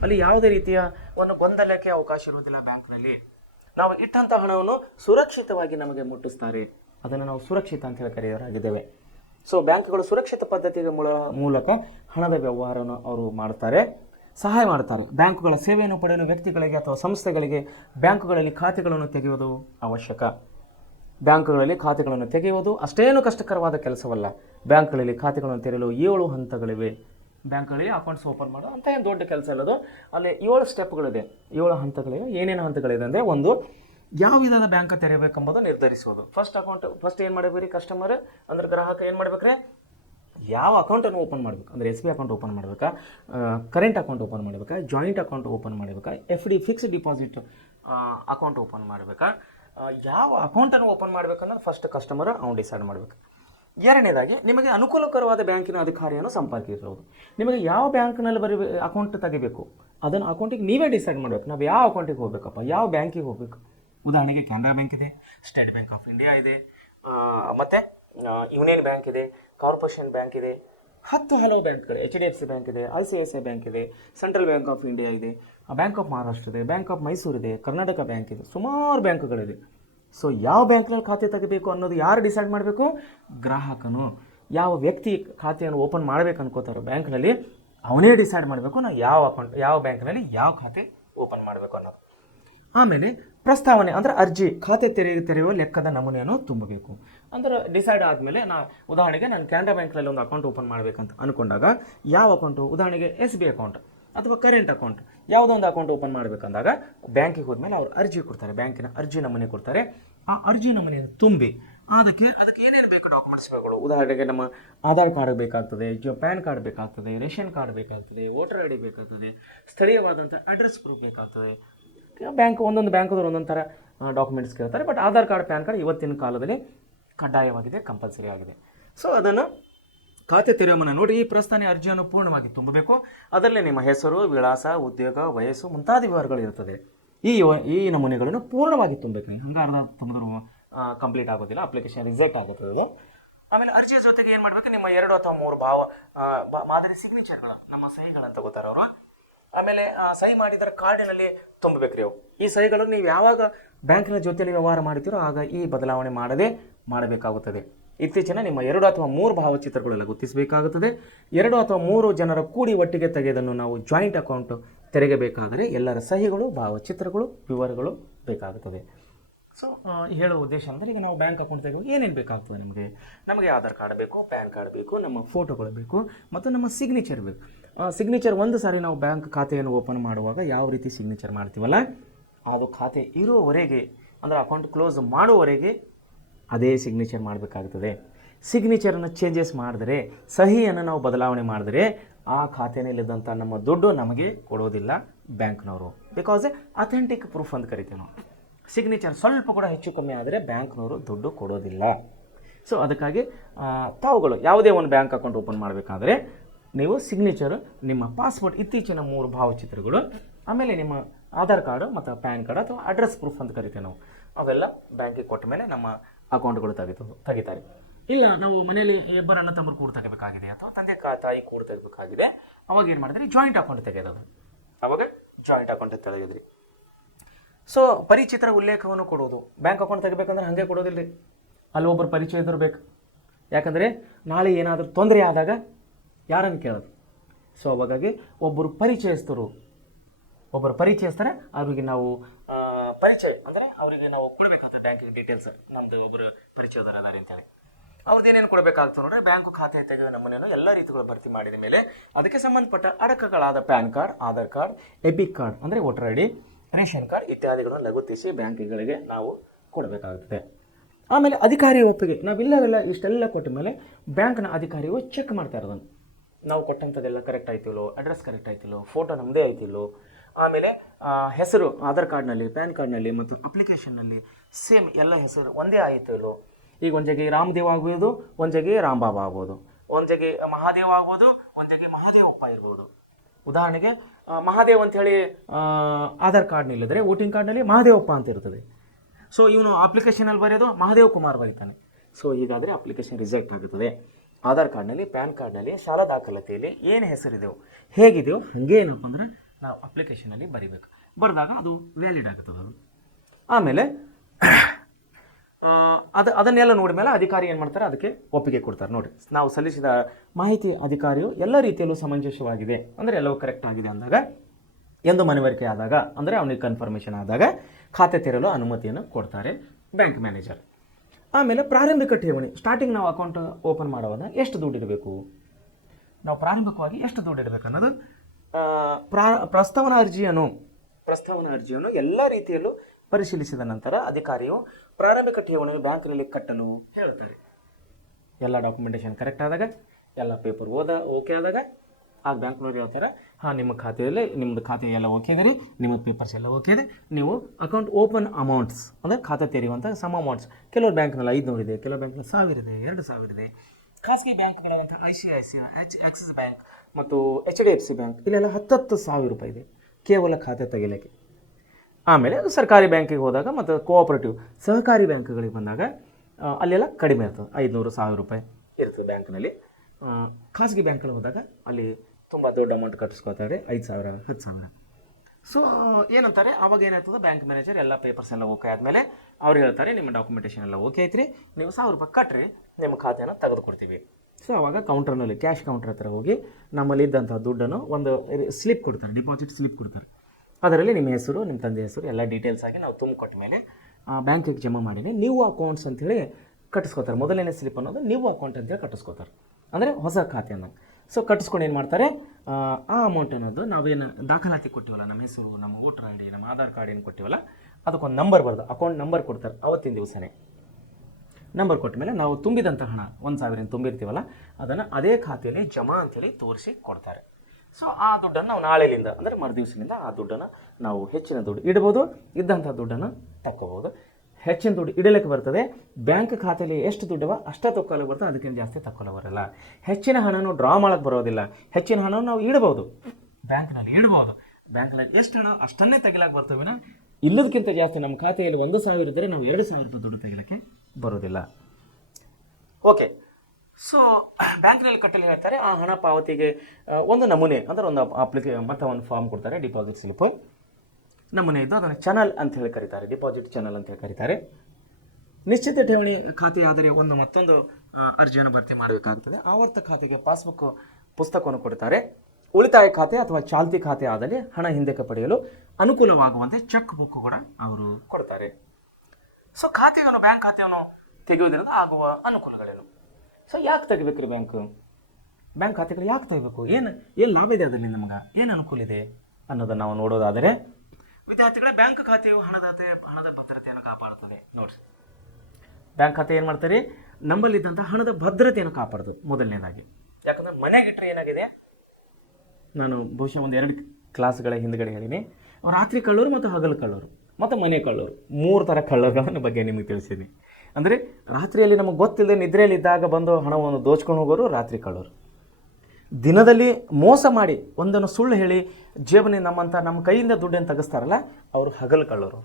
ಅಲ್ಲಿ ಯಾವುದೇ ರೀತಿಯ ಒಂದು ಗೊಂದಲಕ್ಕೆ ಅವಕಾಶ ಇರುವುದಿಲ್ಲ. ಬ್ಯಾಂಕ್ನಲ್ಲಿ ನಾವು ಇಟ್ಟಂಥ ಹಣವನ್ನು ಸುರಕ್ಷಿತವಾಗಿ ನಮಗೆ ಮುಟ್ಟಿಸ್ತಾರೆ, ಅದನ್ನು ನಾವು ಸುರಕ್ಷಿತ ಅಂತ ಹೇಳಿ ಕರೆಯೋರಾಗಿದ್ದೇವೆ. ಸೊ ಬ್ಯಾಂಕ್ಗಳು ಸುರಕ್ಷಿತ ಪದ್ಧತಿಗಳ ಮೂಲಕ ಹಣದ ವ್ಯವಹಾರವನ್ನು ಅವರು ಮಾಡ್ತಾರೆ, ಸಹಾಯ ಮಾಡ್ತಾರೆ. ಬ್ಯಾಂಕುಗಳ ಸೇವೆಯನ್ನು ಪಡೆಯಲು ವ್ಯಕ್ತಿಗಳಿಗೆ ಅಥವಾ ಸಂಸ್ಥೆಗಳಿಗೆ ಬ್ಯಾಂಕುಗಳಲ್ಲಿ ಖಾತೆಗಳನ್ನು ತೆಗೆಯುವುದು ಅವಶ್ಯಕ. ಬ್ಯಾಂಕ್ಗಳಲ್ಲಿ ಖಾತೆಗಳನ್ನು ತೆಗೆಯುವುದು ಅಷ್ಟೇನು ಕಷ್ಟಕರವಾದ ಕೆಲಸವಲ್ಲ. ಬ್ಯಾಂಕ್ಗಳಲ್ಲಿ ಖಾತೆಗಳನ್ನು ತೆರೆಯಲು 7 ಹಂತಗಳಿವೆ. ಬ್ಯಾಂಕ್ಗಳಲ್ಲಿ ಅಕೌಂಟ್ಸ್ ಓಪನ್ ಮಾಡೋ ಅಂತ ಏನು ದೊಡ್ಡ ಕೆಲಸ ಇಲ್ಲದು. ಅಲ್ಲಿ 7 ಸ್ಟೆಪ್ಗಳಿದೆ, 7 ಹಂತಗಳಿವೆ. ಏನೇನು ಹಂತಗಳಿದೆ ಅಂದರೆ, ಒಂದು, ಯಾವ ವಿಧದ ಬ್ಯಾಂಕ್ ತೆರೆಯಬೇಕೆಂಬುದು ನಿರ್ಧರಿಸುವುದು. ಫಸ್ಟ್ ಏನು ಮಾಡಬೇಕು ಕಸ್ಟಮರ್ ಅಂದ್ರೆ ಗ್ರಾಹಕ ಏನು ಮಾಡ್ಬೇಕ್ರೆ, ಯಾವ ಅಕೌಂಟನ್ನು ಓಪನ್ ಮಾಡಬೇಕು ಅಂದರೆ SBI ಅಕೌಂಟ್ ಓಪನ್ ಮಾಡಬೇಕಾ, ಕರೆಂಟ್ ಅಕೌಂಟ್ ಓಪನ್ ಮಾಡಬೇಕಾ, ಜಾಯಿಂಟ್ ಅಕೌಂಟ್ ಓಪನ್ ಮಾಡಬೇಕಾ, FD fixed deposit account open ಮಾಡಬೇಕಾ, ಯಾವ ಅಕೌಂಟನ್ನು ಓಪನ್ ಮಾಡಬೇಕನ್ನೋದು ಫಸ್ಟ್ ಕಸ್ಟಮರ್ ಅವ್ನು ಡಿಸೈಡ್ ಮಾಡಬೇಕು. ಎರಡನೇದಾಗಿ, ನಿಮಗೆ ಅನುಕೂಲಕರವಾದ ಬ್ಯಾಂಕಿನ ಅಧಿಕಾರಿಯನ್ನು ಸಂಪರ್ಕಿಸುವುದು. ನಿಮಗೆ ಯಾವ ಬ್ಯಾಂಕ್ನಲ್ಲಿ ಅಕೌಂಟ್ ತೆಗಿಬೇಕು ಅದನ್ನು ಅಕೌಂಟಿಗೆ ನೀವೇ ಡಿಸೈಡ್ ಮಾಡಬೇಕು. ನಾವು ಯಾವ ಅಕೌಂಟಿಗೆ ಹೋಗ್ಬೇಕಪ್ಪ, ಯಾವ ಬ್ಯಾಂಕಿಗೆ ಹೋಗಬೇಕು. ಉದಾಹರಣೆಗೆ ಕೆನರಾ ಬ್ಯಾಂಕ್ ಇದೆ, ಸ್ಟೇಟ್ ಬ್ಯಾಂಕ್ ಆಫ್ ಇಂಡಿಯಾ ಇದೆ, ಮತ್ತು ಯೂನಿಯನ್ ಬ್ಯಾಂಕ್ ಇದೆ, ಕಾರ್ಪೊರೇಷನ್ ಬ್ಯಾಂಕ್ ಇದೆ, ಹಲವು ಬ್ಯಾಂಕ್ಗಳು, HDFC ಬ್ಯಾಂಕ್ ಇದೆ, ICICI ಬ್ಯಾಂಕ್ ಇದೆ, ಸೆಂಟ್ರಲ್ ಬ್ಯಾಂಕ್ ಆಫ್ ಇಂಡಿಯಾ ಇದೆ, ಬ್ಯಾಂಕ್ ಆಫ್ ಮಹಾರಾಷ್ಟ್ರ ಇದೆ, ಬ್ಯಾಂಕ್ ಆಫ್ ಮೈಸೂರು ಇದೆ, ಕರ್ನಾಟಕ ಬ್ಯಾಂಕ್ ಇದೆ, ಸುಮಾರು ಬ್ಯಾಂಕ್ಗಳಿದೆ. ಸೊ ಯಾವ ಬ್ಯಾಂಕ್ನಲ್ಲಿ ಖಾತೆ ತೆಗಿಬೇಕು ಅನ್ನೋದು ಯಾರು ಡಿಸೈಡ್ ಮಾಡಬೇಕು? ಗ್ರಾಹಕನು. ಯಾವ ವ್ಯಕ್ತಿ ಖಾತೆಯನ್ನು ಓಪನ್ ಮಾಡಬೇಕು ಅನ್ಕೋತಾರೋ ಬ್ಯಾಂಕ್ನಲ್ಲಿ, ಅವನೇ ಡಿಸೈಡ್ ಮಾಡಬೇಕು ನಾವು ಯಾವ ಬ್ಯಾಂಕ್ನಲ್ಲಿ ಯಾವ ಖಾತೆ ಓಪನ್ ಮಾಡಬೇಕು ಅನ್ನೋದು. ಆಮೇಲೆ ಪ್ರಸ್ತಾವನೆ ಅಂದರೆ ಅರ್ಜಿ, ಖಾತೆ ತೆರೆಯುವ ಲೆಕ್ಕದ ನಮೂನೆಯನ್ನು ತುಂಬಬೇಕು. ಅಂದರೆ ಡಿಸೈಡ್ ಆದಮೇಲೆ ಉದಾಹರಣೆಗೆ ನಾನು ಕೆನರಾ ಬ್ಯಾಂಕ್ನಲ್ಲಿ ಒಂದು ಅಕೌಂಟ್ ಓಪನ್ ಮಾಡಬೇಕಂತ ಅಂದ್ಕೊಂಡಾಗ, ಯಾವ ಅಕೌಂಟು, ಉದಾಹರಣೆಗೆ SBI ಅಕೌಂಟ್ ಅಥವಾ ಕರೆಂಟ್ ಅಕೌಂಟ್, ಯಾವುದೋ ಒಂದು ಅಕೌಂಟ್ ಓಪನ್ ಮಾಡಬೇಕಂದಾಗ ಬ್ಯಾಂಕಿಗೆ ಹೋದ್ಮೇಲೆ ಅವ್ರು ಅರ್ಜಿ ಕೊಡ್ತಾರೆ, ಬ್ಯಾಂಕಿನ ಅರ್ಜಿ ನಮೂನೆ ಕೊಡ್ತಾರೆ. ಆ ಅರ್ಜಿ ನಮೂನೆಯನ್ನು ತುಂಬಿ ಅದಕ್ಕೆ ಏನೇನು ಬೇಕು ಡಾಕ್ಯುಮೆಂಟ್ಸ್ಗಳು, ಉದಾಹರಣೆಗೆ ನಮ್ಮ ಆಧಾರ್ ಕಾರ್ಡ್ ಬೇಕಾಗ್ತದೆ, ಪ್ಯಾನ್ ಕಾರ್ಡ್ ಬೇಕಾಗ್ತದೆ, ರೇಷನ್ ಕಾರ್ಡ್ ಬೇಕಾಗ್ತದೆ, ವೋಟರ್ ID ಬೇಕಾಗ್ತದೆ, ಸ್ಥಳೀಯವಾದಂಥ ಅಡ್ರೆಸ್ ಪ್ರೂಫ್ ಬೇಕಾಗ್ತದೆ. ಒಂದೊಂದು ಬ್ಯಾಂಕದವ್ರು ಒಂದೊಂದು ಥರ ಡಾಕ್ಯುಮೆಂಟ್ಸ್ ಕೇಳ್ತಾರೆ. But Aadhaar card, PAN card ಇವತ್ತಿನ ಕಾಲದಲ್ಲಿ ಕಡ್ಡಾಯವಾಗಿದೆ, ಕಂಪಲ್ಸರಿ ಆಗಿದೆ. ಸೊ ಅದನ್ನು ಖಾತೆ ತೆರೆಯುವ ಮುನ್ನ ನೋಡಿ, ಈ ಪ್ರಸ್ತಾವನೆ ಅರ್ಜಿಯನ್ನು ಪೂರ್ಣವಾಗಿ ತುಂಬಬೇಕು. ಅದರಲ್ಲಿ ನಿಮ್ಮ ಹೆಸರು, ವಿಳಾಸ, ಉದ್ಯೋಗ, ವಯಸ್ಸು ಮುಂತಾದ ವಿವರಗಳು ಇರ್ತದೆ. ಈ ನಮೂನೆಗಳನ್ನು ಪೂರ್ಣವಾಗಿ ತುಂಬಬೇಕು. ಹಂಗೆ ಅರ್ಧ ತುಂಬಿದ್ರು ಕಂಪ್ಲೀಟ್ ಆಗೋದಿಲ್ಲ, ಅಪ್ಲಿಕೇಶನ್ ರಿಜೆಕ್ಟ್ ಆಗುತ್ತದೆ ಅದು. ಆಮೇಲೆ ಅರ್ಜಿಯ ಜೊತೆಗೆ ಏನು ಮಾಡಬೇಕು, ನಿಮ್ಮ 2 ಅಥವಾ 3 ಮಾದರಿ ಸಿಗ್ನೇಚರ್ಗಳು, ನಮ್ಮ ಸಹಿಗಳಂತ ಗೊತ್ತಾರ ಅವರು. ಆಮೇಲೆ ಸಹಿ ಮಾಡಿದರೆ ಕಾರ್ಡಿನಲ್ಲಿ ತುಂಬಬೇಕ್ರಿ ಅವು. ಈ ಸಹಿಗಳನ್ನು ನೀವು ಯಾವಾಗ ಬ್ಯಾಂಕಿನ ಜೊತೆಯಲ್ಲಿ ವ್ಯವಹಾರ ಮಾಡ್ತೀರೋ ಆಗ ಈ ಬದಲಾವಣೆ ಮಾಡಬೇಕಾಗುತ್ತದೆ. ಇತ್ತೀಚಿನ ನಿಮ್ಮ 2 ಅಥವಾ 3 ಭಾವಚಿತ್ರಗಳೆಲ್ಲ ಗುರುತಿಸಬೇಕಾಗುತ್ತದೆ. 2 ಅಥವಾ 3 ಜನರ ಕೂಡಿ ಒಟ್ಟಿಗೆ ತೆಗೆಯೋದನ್ನು ನಾವು ಜಾಯಿಂಟ್ ಅಕೌಂಟ್ ತೆರೆಯಬೇಕಾದರೆ ಎಲ್ಲರ ಸಹಿಗಳು, ಭಾವಚಿತ್ರಗಳು, ವಿವರಗಳು ಬೇಕಾಗುತ್ತದೆ. ಸೊ ಹೇಳೋ ಉದ್ದೇಶ ಅಂದರೆ, ಈಗ ನಾವು ಬ್ಯಾಂಕ್ ಅಕೌಂಟ್ ತೆಗೆಯುವಾಗ ಏನೇನು ಬೇಕಾಗ್ತದೆ ನಮಗೆ ಆಧಾರ್ ಕಾರ್ಡ್ ಬೇಕು, ಪ್ಯಾನ್ ಕಾರ್ಡ್ ಬೇಕು, ನಮ್ಮ ಫೋಟೋಗಳು ಬೇಕು, ಮತ್ತು ನಮ್ಮ ಸಿಗ್ನೇಚರ್ ಬೇಕು. ಸಿಗ್ನೇಚರ್ ಒಂದು ಸಾರಿ ನಾವು ಬ್ಯಾಂಕ್ ಖಾತೆಯನ್ನು ಓಪನ್ ಮಾಡುವಾಗ ಯಾವ ರೀತಿ ಸಿಗ್ನೇಚರ್ ಮಾಡ್ತೀವಲ್ಲ, ಅದು ಖಾತೆ ಇರುವವರೆಗೆ ಅಂದರೆ ಅಕೌಂಟ್ ಕ್ಲೋಸ್ ಮಾಡುವವರೆಗೆ ಅದೇ ಸಿಗ್ನೇಚರ್ ಮಾಡಬೇಕಾಗ್ತದೆ. ಸಿಗ್ನೇಚರನ್ನು ಚೇಂಜಸ್ ಮಾಡಿದ್ರೆ, ಸಹಿಯನ್ನು ನಾವು ಬದಲಾವಣೆ ಮಾಡಿದ್ರೆ ಆ ಖಾತೆಯಲ್ಲಿದ್ದಂಥ ನಮ್ಮ ದುಡ್ಡು ನಮಗೆ ಕೊಡೋದಿಲ್ಲ ಬ್ಯಾಂಕ್ನವರು. ಬಿಕಾಸ್ ಅಥೆಂಟಿಕ್ ಪ್ರೂಫ್ ಅಂತ ಕರಿತೀವಿ ನಾವು. ಸಿಗ್ನೇಚರ್ ಸ್ವಲ್ಪ ಕೂಡ ಹೆಚ್ಚು ಕಮ್ಮಿ ಆದರೆ ಬ್ಯಾಂಕ್ನವರು ದುಡ್ಡು ಕೊಡೋದಿಲ್ಲ. ಸೊ ಅದಕ್ಕಾಗಿ ತಾವುಗಳು ಯಾವುದೇ ಒಂದು ಬ್ಯಾಂಕ್ ಅಕೌಂಟ್ ಓಪನ್ ಮಾಡಬೇಕಾದ್ರೆ ನೀವು ಸಿಗ್ನೇಚರು, ನಿಮ್ಮ ಪಾಸ್ಪೋರ್ಟ್ ಇತ್ತೀಚಿನ 3 ಭಾವಚಿತ್ರಗಳು, ಆಮೇಲೆ ನಿಮ್ಮ ಆಧಾರ್ ಕಾರ್ಡು ಮತ್ತು ಪ್ಯಾನ್ ಕಾರ್ಡ್ ಅಥವಾ ಅಡ್ರೆಸ್ ಪ್ರೂಫ್ ಅಂತ ಕರಿತೀವಿ ನಾವು, ಅವೆಲ್ಲ ಬ್ಯಾಂಕಿಗೆ ಕೊಟ್ಟ ಮೇಲೆ ನಮ್ಮ ಅಕೌಂಟ್ಗಳು ತೆಗಿತಾರೆ. ಇಲ್ಲ ನಾವು ಮನೆಯಲ್ಲಿ ಇಬ್ಬರು ಅಣ್ಣ ತಮ್ಮರು ಕೂಡ ತೆಗಬೇಕಾಗಿದೆ ಅಥವಾ ತಂದೆ ತಾಯಿ ಕೂಡ ತೆಗಬೇಕಾಗಿದೆ, ಅವಾಗ ಏನು ಮಾಡಿದ್ರಿ, ಜಾಯಿಂಟ್ ಅಕೌಂಟ್ ತೆಗೆಯೋದು. ಅವಾಗ ಜಾಯಿಂಟ್ ಅಕೌಂಟ್ ತೆಗೆದ್ರಿ. ಸೊ ಪರಿಚಿತರ ಉಲ್ಲೇಖವನ್ನು ಕೊಡೋದು. ಬ್ಯಾಂಕ್ ಅಕೌಂಟ್ ತೆಗಿಬೇಕಂದ್ರೆ ಹಾಗೆ ಕೊಡೋದಿಲ್ಲ ರೀ, ಅಲ್ಲಿ ಒಬ್ಬರು ಪರಿಚಯ ಇದ್ದರು ಬೇಕು. ಯಾಕಂದರೆ ನಾಳೆ ಏನಾದರೂ ತೊಂದರೆ ಆದಾಗ ಯಾರನ್ನು ಕೇಳೋದು. ಸೊ ಅವಾಗಾಗಿ ಒಬ್ಬರು ಪರಿಚಯಸ್ತಾರೆ, ಅವರಿಗೆ ನಾವು ಪರಿಚಯ ಅಂದರೆ ಅವರಿಗೆ ನಾವು ಕೊಡಬೇಕಾಗ್ತದೆ ಬ್ಯಾಂಕಿಗೆ ಡೀಟೇಲ್ಸ್, ನಮ್ಮದು ಒಬ್ಬರು ಪರಿಚಯದವರು ಅದಾರೆ ಅಂತೇಳಿ ಅವ್ರದ್ದು ಏನೇನು ಕೊಡಬೇಕಾಗ್ತದೆ ನೋಡ್ರೆ, ಬ್ಯಾಂಕು ಖಾತೆ ತೆಗೆದ ನಮೂನೆಯನ್ನು ಎಲ್ಲ ರೀತಿಗಳು ಭರ್ತಿ ಮಾಡಿದ ಮೇಲೆ ಅದಕ್ಕೆ ಸಂಬಂಧಪಟ್ಟ ಅಡಕಗಳಾದ PAN card, Aadhaar card, EPIC card ಅಂದರೆ ವೋಟರ್ ID, ರೇಷನ್ ಕಾರ್ಡ್ ಇತ್ಯಾದಿಗಳನ್ನು ಲಗತ್ತಿಸಿ ಬ್ಯಾಂಕ್ಗಳಿಗೆ ನಾವು ಕೊಡಬೇಕಾಗುತ್ತದೆ. ಆಮೇಲೆ ಅಧಿಕಾರಿ ಒಪ್ಪಿಗೆ, ಇಷ್ಟೆಲ್ಲ ಕೊಟ್ಟ ಮೇಲೆ ಬ್ಯಾಂಕ್ನ ಅಧಿಕಾರಿಯು ಚೆಕ್ ಮಾಡ್ತಾ ಇರೋದನ್ನು, ನಾವು ಕೊಟ್ಟಂಥದ್ದೆಲ್ಲ ಕರೆಕ್ಟ್ ಆಯ್ತಿಲ್ಲೋ, ಅಡ್ರೆಸ್ ಕರೆಕ್ಟ್ ಆಯ್ತಿಲ್ಲೋ, ಫೋಟೋ ನಮ್ಮದೇ ಆಯ್ತಿಲ್ಲೋ, ಆಮೇಲೆ ಹೆಸರು ಆಧಾರ್ ಕಾರ್ಡ್ನಲ್ಲಿ, ಪ್ಯಾನ್ ಕಾರ್ಡ್ನಲ್ಲಿ ಮತ್ತು ಅಪ್ಲಿಕೇಶನ್ನಲ್ಲಿ ಸೇಮ್ ಎಲ್ಲ ಹೆಸರು ಒಂದೇ ಆಯಿತಿಲ್ಲೋ. ಈಗ ಒಂದು ಜಗೆ ರಾಮದೇವ್ ಆಗ್ಬೋದು, ಒಂದು ಜಗೆ ರಾಮಬಾಬಾ ಆಗ್ಬೋದು, ಒಂದು ಜಗೆ ಮಹಾದೇವ್ ಆಗ್ಬೋದು, ಒಂದು ಜಗೆ ಮಹಾದೇವಪ್ಪ ಇರ್ಬೋದು. ಉದಾಹರಣೆಗೆ ಮಹಾದೇವ್ ಅಂಥೇಳಿ ಆಧಾರ್ ಕಾರ್ಡ್ನಲ್ಲಿದ್ದರೆ ವೋಟಿಂಗ್ ಕಾರ್ಡ್ನಲ್ಲಿ ಮಹಾದೇವಪ್ಪ ಅಂತ ಇರ್ತದೆ. ಸೊ ಇವನು ಅಪ್ಲಿಕೇಶನಲ್ಲಿ ಬರೆಯೋದು ಮಹಾದೇವ್ ಕುಮಾರ್ ಬರೀತಾನೆ. ಸೊ ಹೀಗಾದರೆ ಅಪ್ಲಿಕೇಶನ್ ರಿಜೆಕ್ಟ್ ಆಗುತ್ತದೆ. ಆಧಾರ್ ಕಾರ್ಡ್ನಲ್ಲಿ, ಪ್ಯಾನ್ ಕಾರ್ಡ್ನಲ್ಲಿ, ಶಾಲಾ ದಾಖಲಾತಿಯಲ್ಲಿ ಏನು ಹೆಸರಿದೆಯೋ ಹೇಗಿದೆಯೋ ಹಾಗೆ ಏನಪ್ಪ ಅಂದರೆ ನಾವು ಅಪ್ಲಿಕೇಶನಲ್ಲಿ ಬರಿಬೇಕು. ಬರೆದಾಗ ಅದು ವ್ಯಾಲಿಡ್ ಆಗುತ್ತದೆ ಅದು. ಆಮೇಲೆ ಅದನ್ನೆಲ್ಲ ನೋಡಿದ ಮೇಲೆ ಅಧಿಕಾರಿ ಏನು ಮಾಡ್ತಾರೆ, ಅದಕ್ಕೆ ಒಪ್ಪಿಗೆ ಕೊಡ್ತಾರೆ. ನೋಡಿ, ನಾವು ಸಲ್ಲಿಸಿದ ಮಾಹಿತಿ ಅಧಿಕಾರಿಯು ಎಲ್ಲ ರೀತಿಯಲ್ಲೂ ಸಮಂಜಸವಾಗಿದೆ ಅಂದರೆ ಎಲ್ಲವೂ ಕರೆಕ್ಟ್ ಆಗಿದೆ ಅಂದಾಗ, ಎಂದು ಮನವರಿಕೆ ಆದಾಗ ಅಂದರೆ ಅವನಿಗೆ ಕನ್ಫರ್ಮೇಷನ್ ಆದಾಗ ಖಾತೆ ತೆರೆಯಲು ಅನುಮತಿಯನ್ನು ಕೊಡ್ತಾರೆ ಬ್ಯಾಂಕ್ ಮ್ಯಾನೇಜರ್. ಆಮೇಲೆ ಪ್ರಾರಂಭಿಕ ಠೇವಣಿ, ಸ್ಟಾರ್ಟಿಂಗ್ ನಾವು ಅಕೌಂಟ್ ಓಪನ್ ಮಾಡುವಾಗ ಎಷ್ಟು ದುಡ್ಡು ಇಡಬೇಕು, ನಾವು ಪ್ರಾರಂಭಿಕವಾಗಿ ಎಷ್ಟು ದುಡ್ಡು ಇಡಬೇಕು ಅನ್ನೋದು ಪ್ರಸ್ತಾವನಾ ಅರ್ಜಿಯನ್ನು ಎಲ್ಲ ರೀತಿಯಲ್ಲೂ ಪರಿಶೀಲಿಸಿದ ನಂತರ ಅಧಿಕಾರಿಯು ಪ್ರಾರಂಭಿಕ ಠೇವಣಿಯನ್ನು ಬ್ಯಾಂಕ್ನಲ್ಲಿ ಕಟ್ಟಲು ಹೇಳ್ತಾರೆ. ಎಲ್ಲ ಡಾಕ್ಯುಮೆಂಟೇಷನ್ ಕರೆಕ್ಟ್ ಆದಾಗ, ಎಲ್ಲ ಪೇಪರ್ ಓಕೆ ಆದಾಗ ಆಗ ಬ್ಯಾಂಕ್ನವ್ರು ಹೇಳ್ತಾರೆ, ಹಾಂ ನಿಮ್ಮ ಖಾತೆಯಲ್ಲಿ ನಿಮ್ಮದು ಖಾತೆ ಎಲ್ಲ ಓಕೆ ಇದೆ ರೀ, ನಿಮ್ಮದು ಪೇಪರ್ಸ್ ಎಲ್ಲ ಓಕೆ ಇದೆ, ನೀವು ಅಕೌಂಟ್ ಓಪನ್ ಅಮೌಂಟ್ಸ್ ಅಂದರೆ ಖಾತೆ ತೆರೆಯುವಂಥ ಸಮ್ ಅಮೌಂಟ್ಸ್, ಕೆಲವರು ಬ್ಯಾಂಕ್ನಲ್ಲಿ 500 ಇದೆ, ಕೆಲವು ಬ್ಯಾಂಕ್ನಲ್ಲಿ 1000 ಇದೆ, 2000 ಇದೆ. ಖಾಸಗಿ ಬ್ಯಾಂಕ್ಗಳಾದಂಥ ICICI, ಆಕ್ಸಿಸ್ ಬ್ಯಾಂಕ್ ಮತ್ತು HDFC ಬ್ಯಾಂಕ್ ಇಲ್ಲೆಲ್ಲ 10,000 ರೂಪಾಯಿ ಇದೆ ಕೇವಲ ಖಾತೆ ತೆಗಿಲಿಕ್ಕೆ. ಆಮೇಲೆ ಸರ್ಕಾರಿ ಬ್ಯಾಂಕಿಗೆ ಹೋದಾಗ ಮತ್ತು ಕೋಆಪರೇಟಿವ್ ಸಹಕಾರಿ ಬ್ಯಾಂಕ್ಗಳಿಗೆ ಬಂದಾಗ ಅಲ್ಲೆಲ್ಲ ಕಡಿಮೆ ಇರ್ತದೆ, 500-1000 ರೂಪಾಯಿ ಇರ್ತದೆ ಬ್ಯಾಂಕ್ನಲ್ಲಿ. ಖಾಸಗಿ ಬ್ಯಾಂಕಲ್ಲಿ ಹೋದಾಗ ಅಲ್ಲಿ ತುಂಬ ದೊಡ್ಡ ಅಮೌಂಟ್ ಕಟ್ಟಿಸ್ಕೊತಾರೆ, 5,000, 10,000. ಸೊ ಏನಂತಾರೆ, ಅವಾಗ ಏನಾಗ್ತದೆ, ಬ್ಯಾಂಕ್ ಮ್ಯಾನೇಜರ್ ಎಲ್ಲ ಪೇಪರ್ಸ್ ಎಲ್ಲ ಓಕೆ ಆದಮೇಲೆ ಅವ್ರು ಹೇಳ್ತಾರೆ, ನಿಮ್ಮ ಡಾಕ್ಯುಮೆಂಟೇಷನ್ ಎಲ್ಲ ಓಕೆ ಐತ್ರಿ, ನೀವು 1,000 ರೂಪಾಯಿ ಕಟ್ಟಿರಿ, ನಿಮ್ಮ ಖಾತೆಯನ್ನು ತೆಗೆದುಕೊಡ್ತೀವಿ. ಸೊ ಅವಾಗ ಕೌಂಟರ್ನಲ್ಲಿ ಕ್ಯಾಶ್ ಕೌಂಟರ್ ಹತ್ರ ಹೋಗಿ ನಮ್ಮಲ್ಲಿ ಇದ್ದಂಥ ದುಡ್ಡನ್ನು ಒಂದು ಸ್ಲಿಪ್ ಕೊಡ್ತಾರೆ, ಡಿಪಾಸಿಟ್ ಸ್ಲಿಪ್ ಕೊಡ್ತಾರೆ. ಅದರಲ್ಲಿ ನಿಮ್ಮ ಹೆಸರು, ನಿಮ್ಮ ತಂದೆ ಹೆಸರು ಎಲ್ಲ ಡೀಟೇಲ್ಸ್ ಆಗಿ ನಾವು ತುಂಬಿಕೊಟ್ಟ ಮೇಲೆ ಬ್ಯಾಂಕಿಗೆ ಜಮಾ ಮಾಡೀನಿ ನೀವು ಅಕೌಂಟ್ಸ್ ಅಂಥೇಳಿ ಕಟ್ಟಿಸ್ಕೋತಾರೆ. ಮೊದಲನೇ ಸ್ಲಿಪ್ ಅನ್ನೋದು ನೀವು ಅಕೌಂಟ್ ಅಂತೇಳಿ ಕಟ್ಟಿಸ್ಕೋತಾರೆ, ಅಂದರೆ ಹೊಸ ಖಾತೆಯನ್ನು. ಸೊ ಕಟ್ಟಿಸ್ಕೊಂಡು ಏನು ಮಾಡ್ತಾರೆ, ಆ ಅಮೌಂಟ್ ಅನ್ನೋದು ನಾವೇನು ದಾಖಲಾತಿ ಕೊಟ್ಟಿವಲ್ಲ, ನಮ್ಮ ಹೆಸರು, ನಮ್ಮ ವೋಟರ್ ID, ನಮ್ಮ ಆಧಾರ್ ಕಾರ್ಡ್ ಏನು ಕೊಟ್ಟಿವಲ್ಲ, ಅದಕ್ಕೊಂದು ನಂಬರ್ ಬರೆದು ಅಕೌಂಟ್ ನಂಬರ್ ಕೊಡ್ತಾರೆ. ಅವತ್ತಿನ ದಿವಸನೇ ನಂಬರ್ ಕೊಟ್ಟ ಮೇಲೆ ನಾವು ತುಂಬಿದಂಥ ಹಣ 1,000 ತುಂಬಿರ್ತೀವಲ್ಲ, ಅದನ್ನು ಅದೇ ಖಾತೆಯಲ್ಲಿ ಜಮಾ ಅಂತೇಳಿ ತೋರಿಸಿ ಕೊಡ್ತಾರೆ. ಸೊ ಆ ದುಡ್ಡನ್ನು ನಾವು ನಾಳೆಯಿಂದ ಅಂದರೆ ಮರುದಿವಸದಿಂದ ಆ ದುಡ್ಡನ್ನು ನಾವು ಹೆಚ್ಚಿನ ದುಡ್ಡು ಇಡ್ಬೋದು, ಇದ್ದಂಥ ದುಡ್ಡನ್ನು ತಕ್ಕೋಬೋದು. ಹೆಚ್ಚಿನ ದುಡ್ಡು ಇಡಲಿಕ್ಕೆ ಬರ್ತದೆ, ಬ್ಯಾಂಕ್ ಖಾತೆಯಲ್ಲಿ ಎಷ್ಟು ದುಡ್ಡವ ಅಷ್ಟೇ ತಕ್ಕೊಳ್ಳೋಕೆ ಬರ್ತದೆ, ಅದಕ್ಕಿಂತ ಜಾಸ್ತಿ ತಕ್ಕೊಳ್ಳೋ ಬರೋಲ್ಲ. ಹೆಚ್ಚಿನ ಹಣನೂ ಡ್ರಾ ಮಾಡೋಕ್ಕೆ ಬರೋದಿಲ್ಲ, ಹೆಚ್ಚಿನ ಹಣ ನಾವು ಇಡ್ಬೋದು, ಬ್ಯಾಂಕ್ನಲ್ಲಿ ಇಡ್ಬೋದು. ಬ್ಯಾಂಕ್ನಲ್ಲಿ ಎಷ್ಟು ಹಣ ಅಷ್ಟನ್ನೇ ತೆಗಿಲಾಕೆ ಬರ್ತವಿನ, ಇಲ್ಲದಕ್ಕಿಂತ ಜಾಸ್ತಿ ನಮ್ಮ ಖಾತೆಯಲ್ಲಿ 1,000 ಇದ್ದರೆ ನಾವು 2,000 ರೂಪಾಯಿ ದುಡ್ಡು ತೆಗಿಲಿಕ್ಕೆ ಬರೋದಿಲ್ಲ. ಓಕೆ, ಸೊ ಬ್ಯಾಂಕ್ನಲ್ಲಿ ಕಟ್ಟಲು ಹೇಳ್ತಾರೆ. ಆ ಹಣ ಪಾವತಿಗೆ ಒಂದು ನಮೂನೆ ಅಂದರೆ ಒಂದು ಮತ್ತೆ ಒಂದು ಫಾರ್ಮ್ ಕೊಡ್ತಾರೆ, ಡಿಪಾಸಿಟ್ ಸ್ಲಿಪ್ಪು ನಮೂನೆ ಇದ್ದು ಅದನ್ನು ಚಾನಲ್ ಅಂತ ಹೇಳಿ ಕರೀತಾರೆ, ಡಿಪಾಸಿಟ್ ಚಾನಲ್ ಅಂತ ಹೇಳಿ ಕರೀತಾರೆ. ನಿಶ್ಚಿತ ಠೇವಣಿ ಖಾತೆ ಆದರೆ ಮತ್ತೊಂದು ಅರ್ಜಿಯನ್ನು ಭರ್ತಿ ಮಾಡಬೇಕಾಗ್ತದೆ. ಆವರ್ತ ಖಾತೆಗೆ ಪಾಸ್ಬುಕ್ ಪುಸ್ತಕವನ್ನು ಕೊಡ್ತಾರೆ. ಉಳಿತಾಯ ಖಾತೆ ಅಥವಾ ಚಾಲ್ತಿ ಖಾತೆ ಆದಲ್ಲಿ ಹಣ ಹಿಂದಕ್ಕೆ ಪಡೆಯಲು ಅನುಕೂಲವಾಗುವಂತೆ ಚೆಕ್ ಬುಕ್ ಕೂಡ ಅವರು ಕೊಡ್ತಾರೆ. ಸೊ ಖಾತೆಯನ್ನು ಬ್ಯಾಂಕ್ ಖಾತೆಯನ್ನು ತೆಗೆಯುವುದರಿಂದ ಆಗುವ ಅನುಕೂಲಗಳೇನು? ಸೊ ಯಾಕೆ ತೆಗಿಬೇಕ್ರಿ ಬ್ಯಾಂಕ್ ಖಾತೆಗಳು ಯಾಕೆ ತೆಗಿಬೇಕು, ಏನು ಲಾಭ ಇದೆ ಅದರಲ್ಲಿ, ನಮಗೆ ಏನು ಅನುಕೂಲ ಇದೆ ಅನ್ನೋದನ್ನು ನಾವು ನೋಡೋದಾದರೆ, ವಿದ್ಯಾರ್ಥಿಗಳ ಬ್ಯಾಂಕ್ ಖಾತೆಯು ಹಣದ ಭದ್ರತೆಯನ್ನು ಕಾಪಾಡುತ್ತದೆ. ನೋಡಿರಿ, ಬ್ಯಾಂಕ್ ಖಾತೆ ಏನು ಮಾಡ್ತಾರೆ, ನಮ್ಮಲ್ಲಿದ್ದಂಥ ಹಣದ ಭದ್ರತೆಯನ್ನು ಕಾಪಾಡ್ತದೆ ಮೊದಲನೇದಾಗಿ. ಯಾಕಂದರೆ ಮನೆಗಿಟ್ಟರೆ ಏನಾಗಿದೆ, ನಾನು ಬಹುಶಃ 1-2 ಕ್ಲಾಸ್ಗಳ ಹಿಂದ್ಗಡೆ ಹೇಳಿನಿ, ರಾತ್ರಿ ಕಳ್ಳರು ಮತ್ತು ಹಗಲು ಕಳ್ಳರು ಮತ್ತು ಮನೆ ಕಳ್ಳರು, 3 ಥರ ಕಳ್ಳರುಗಳ ಬಗ್ಗೆ ನಿಮಗೆ ತಿಳಿಸಿದ್ದೀನಿ. ಅಂದರೆ ರಾತ್ರಿಯಲ್ಲಿ ನಮಗೆ ಗೊತ್ತಿಲ್ಲದೆ ನಿದ್ರೆಯಲ್ಲಿ ಇದ್ದಾಗ ಬಂದು ಹಣವನ್ನು ದೋಚ್ಕೊಂಡು ಹೋಗೋರು ರಾತ್ರಿ ಕಳ್ಳರು. ದಿನದಲ್ಲಿ ಮೋಸ ಮಾಡಿ ಒಂದನ್ನು ಸುಳ್ಳು ಹೇಳಿ ಜೇಬನಿ ನಮ್ಮ ಕೈಯಿಂದ ದುಡ್ಡನ್ನು ತೆಗೆಸ್ತಾರಲ್ಲ, ಅವರು ಹಗಲು ಕಳ್ಳರು.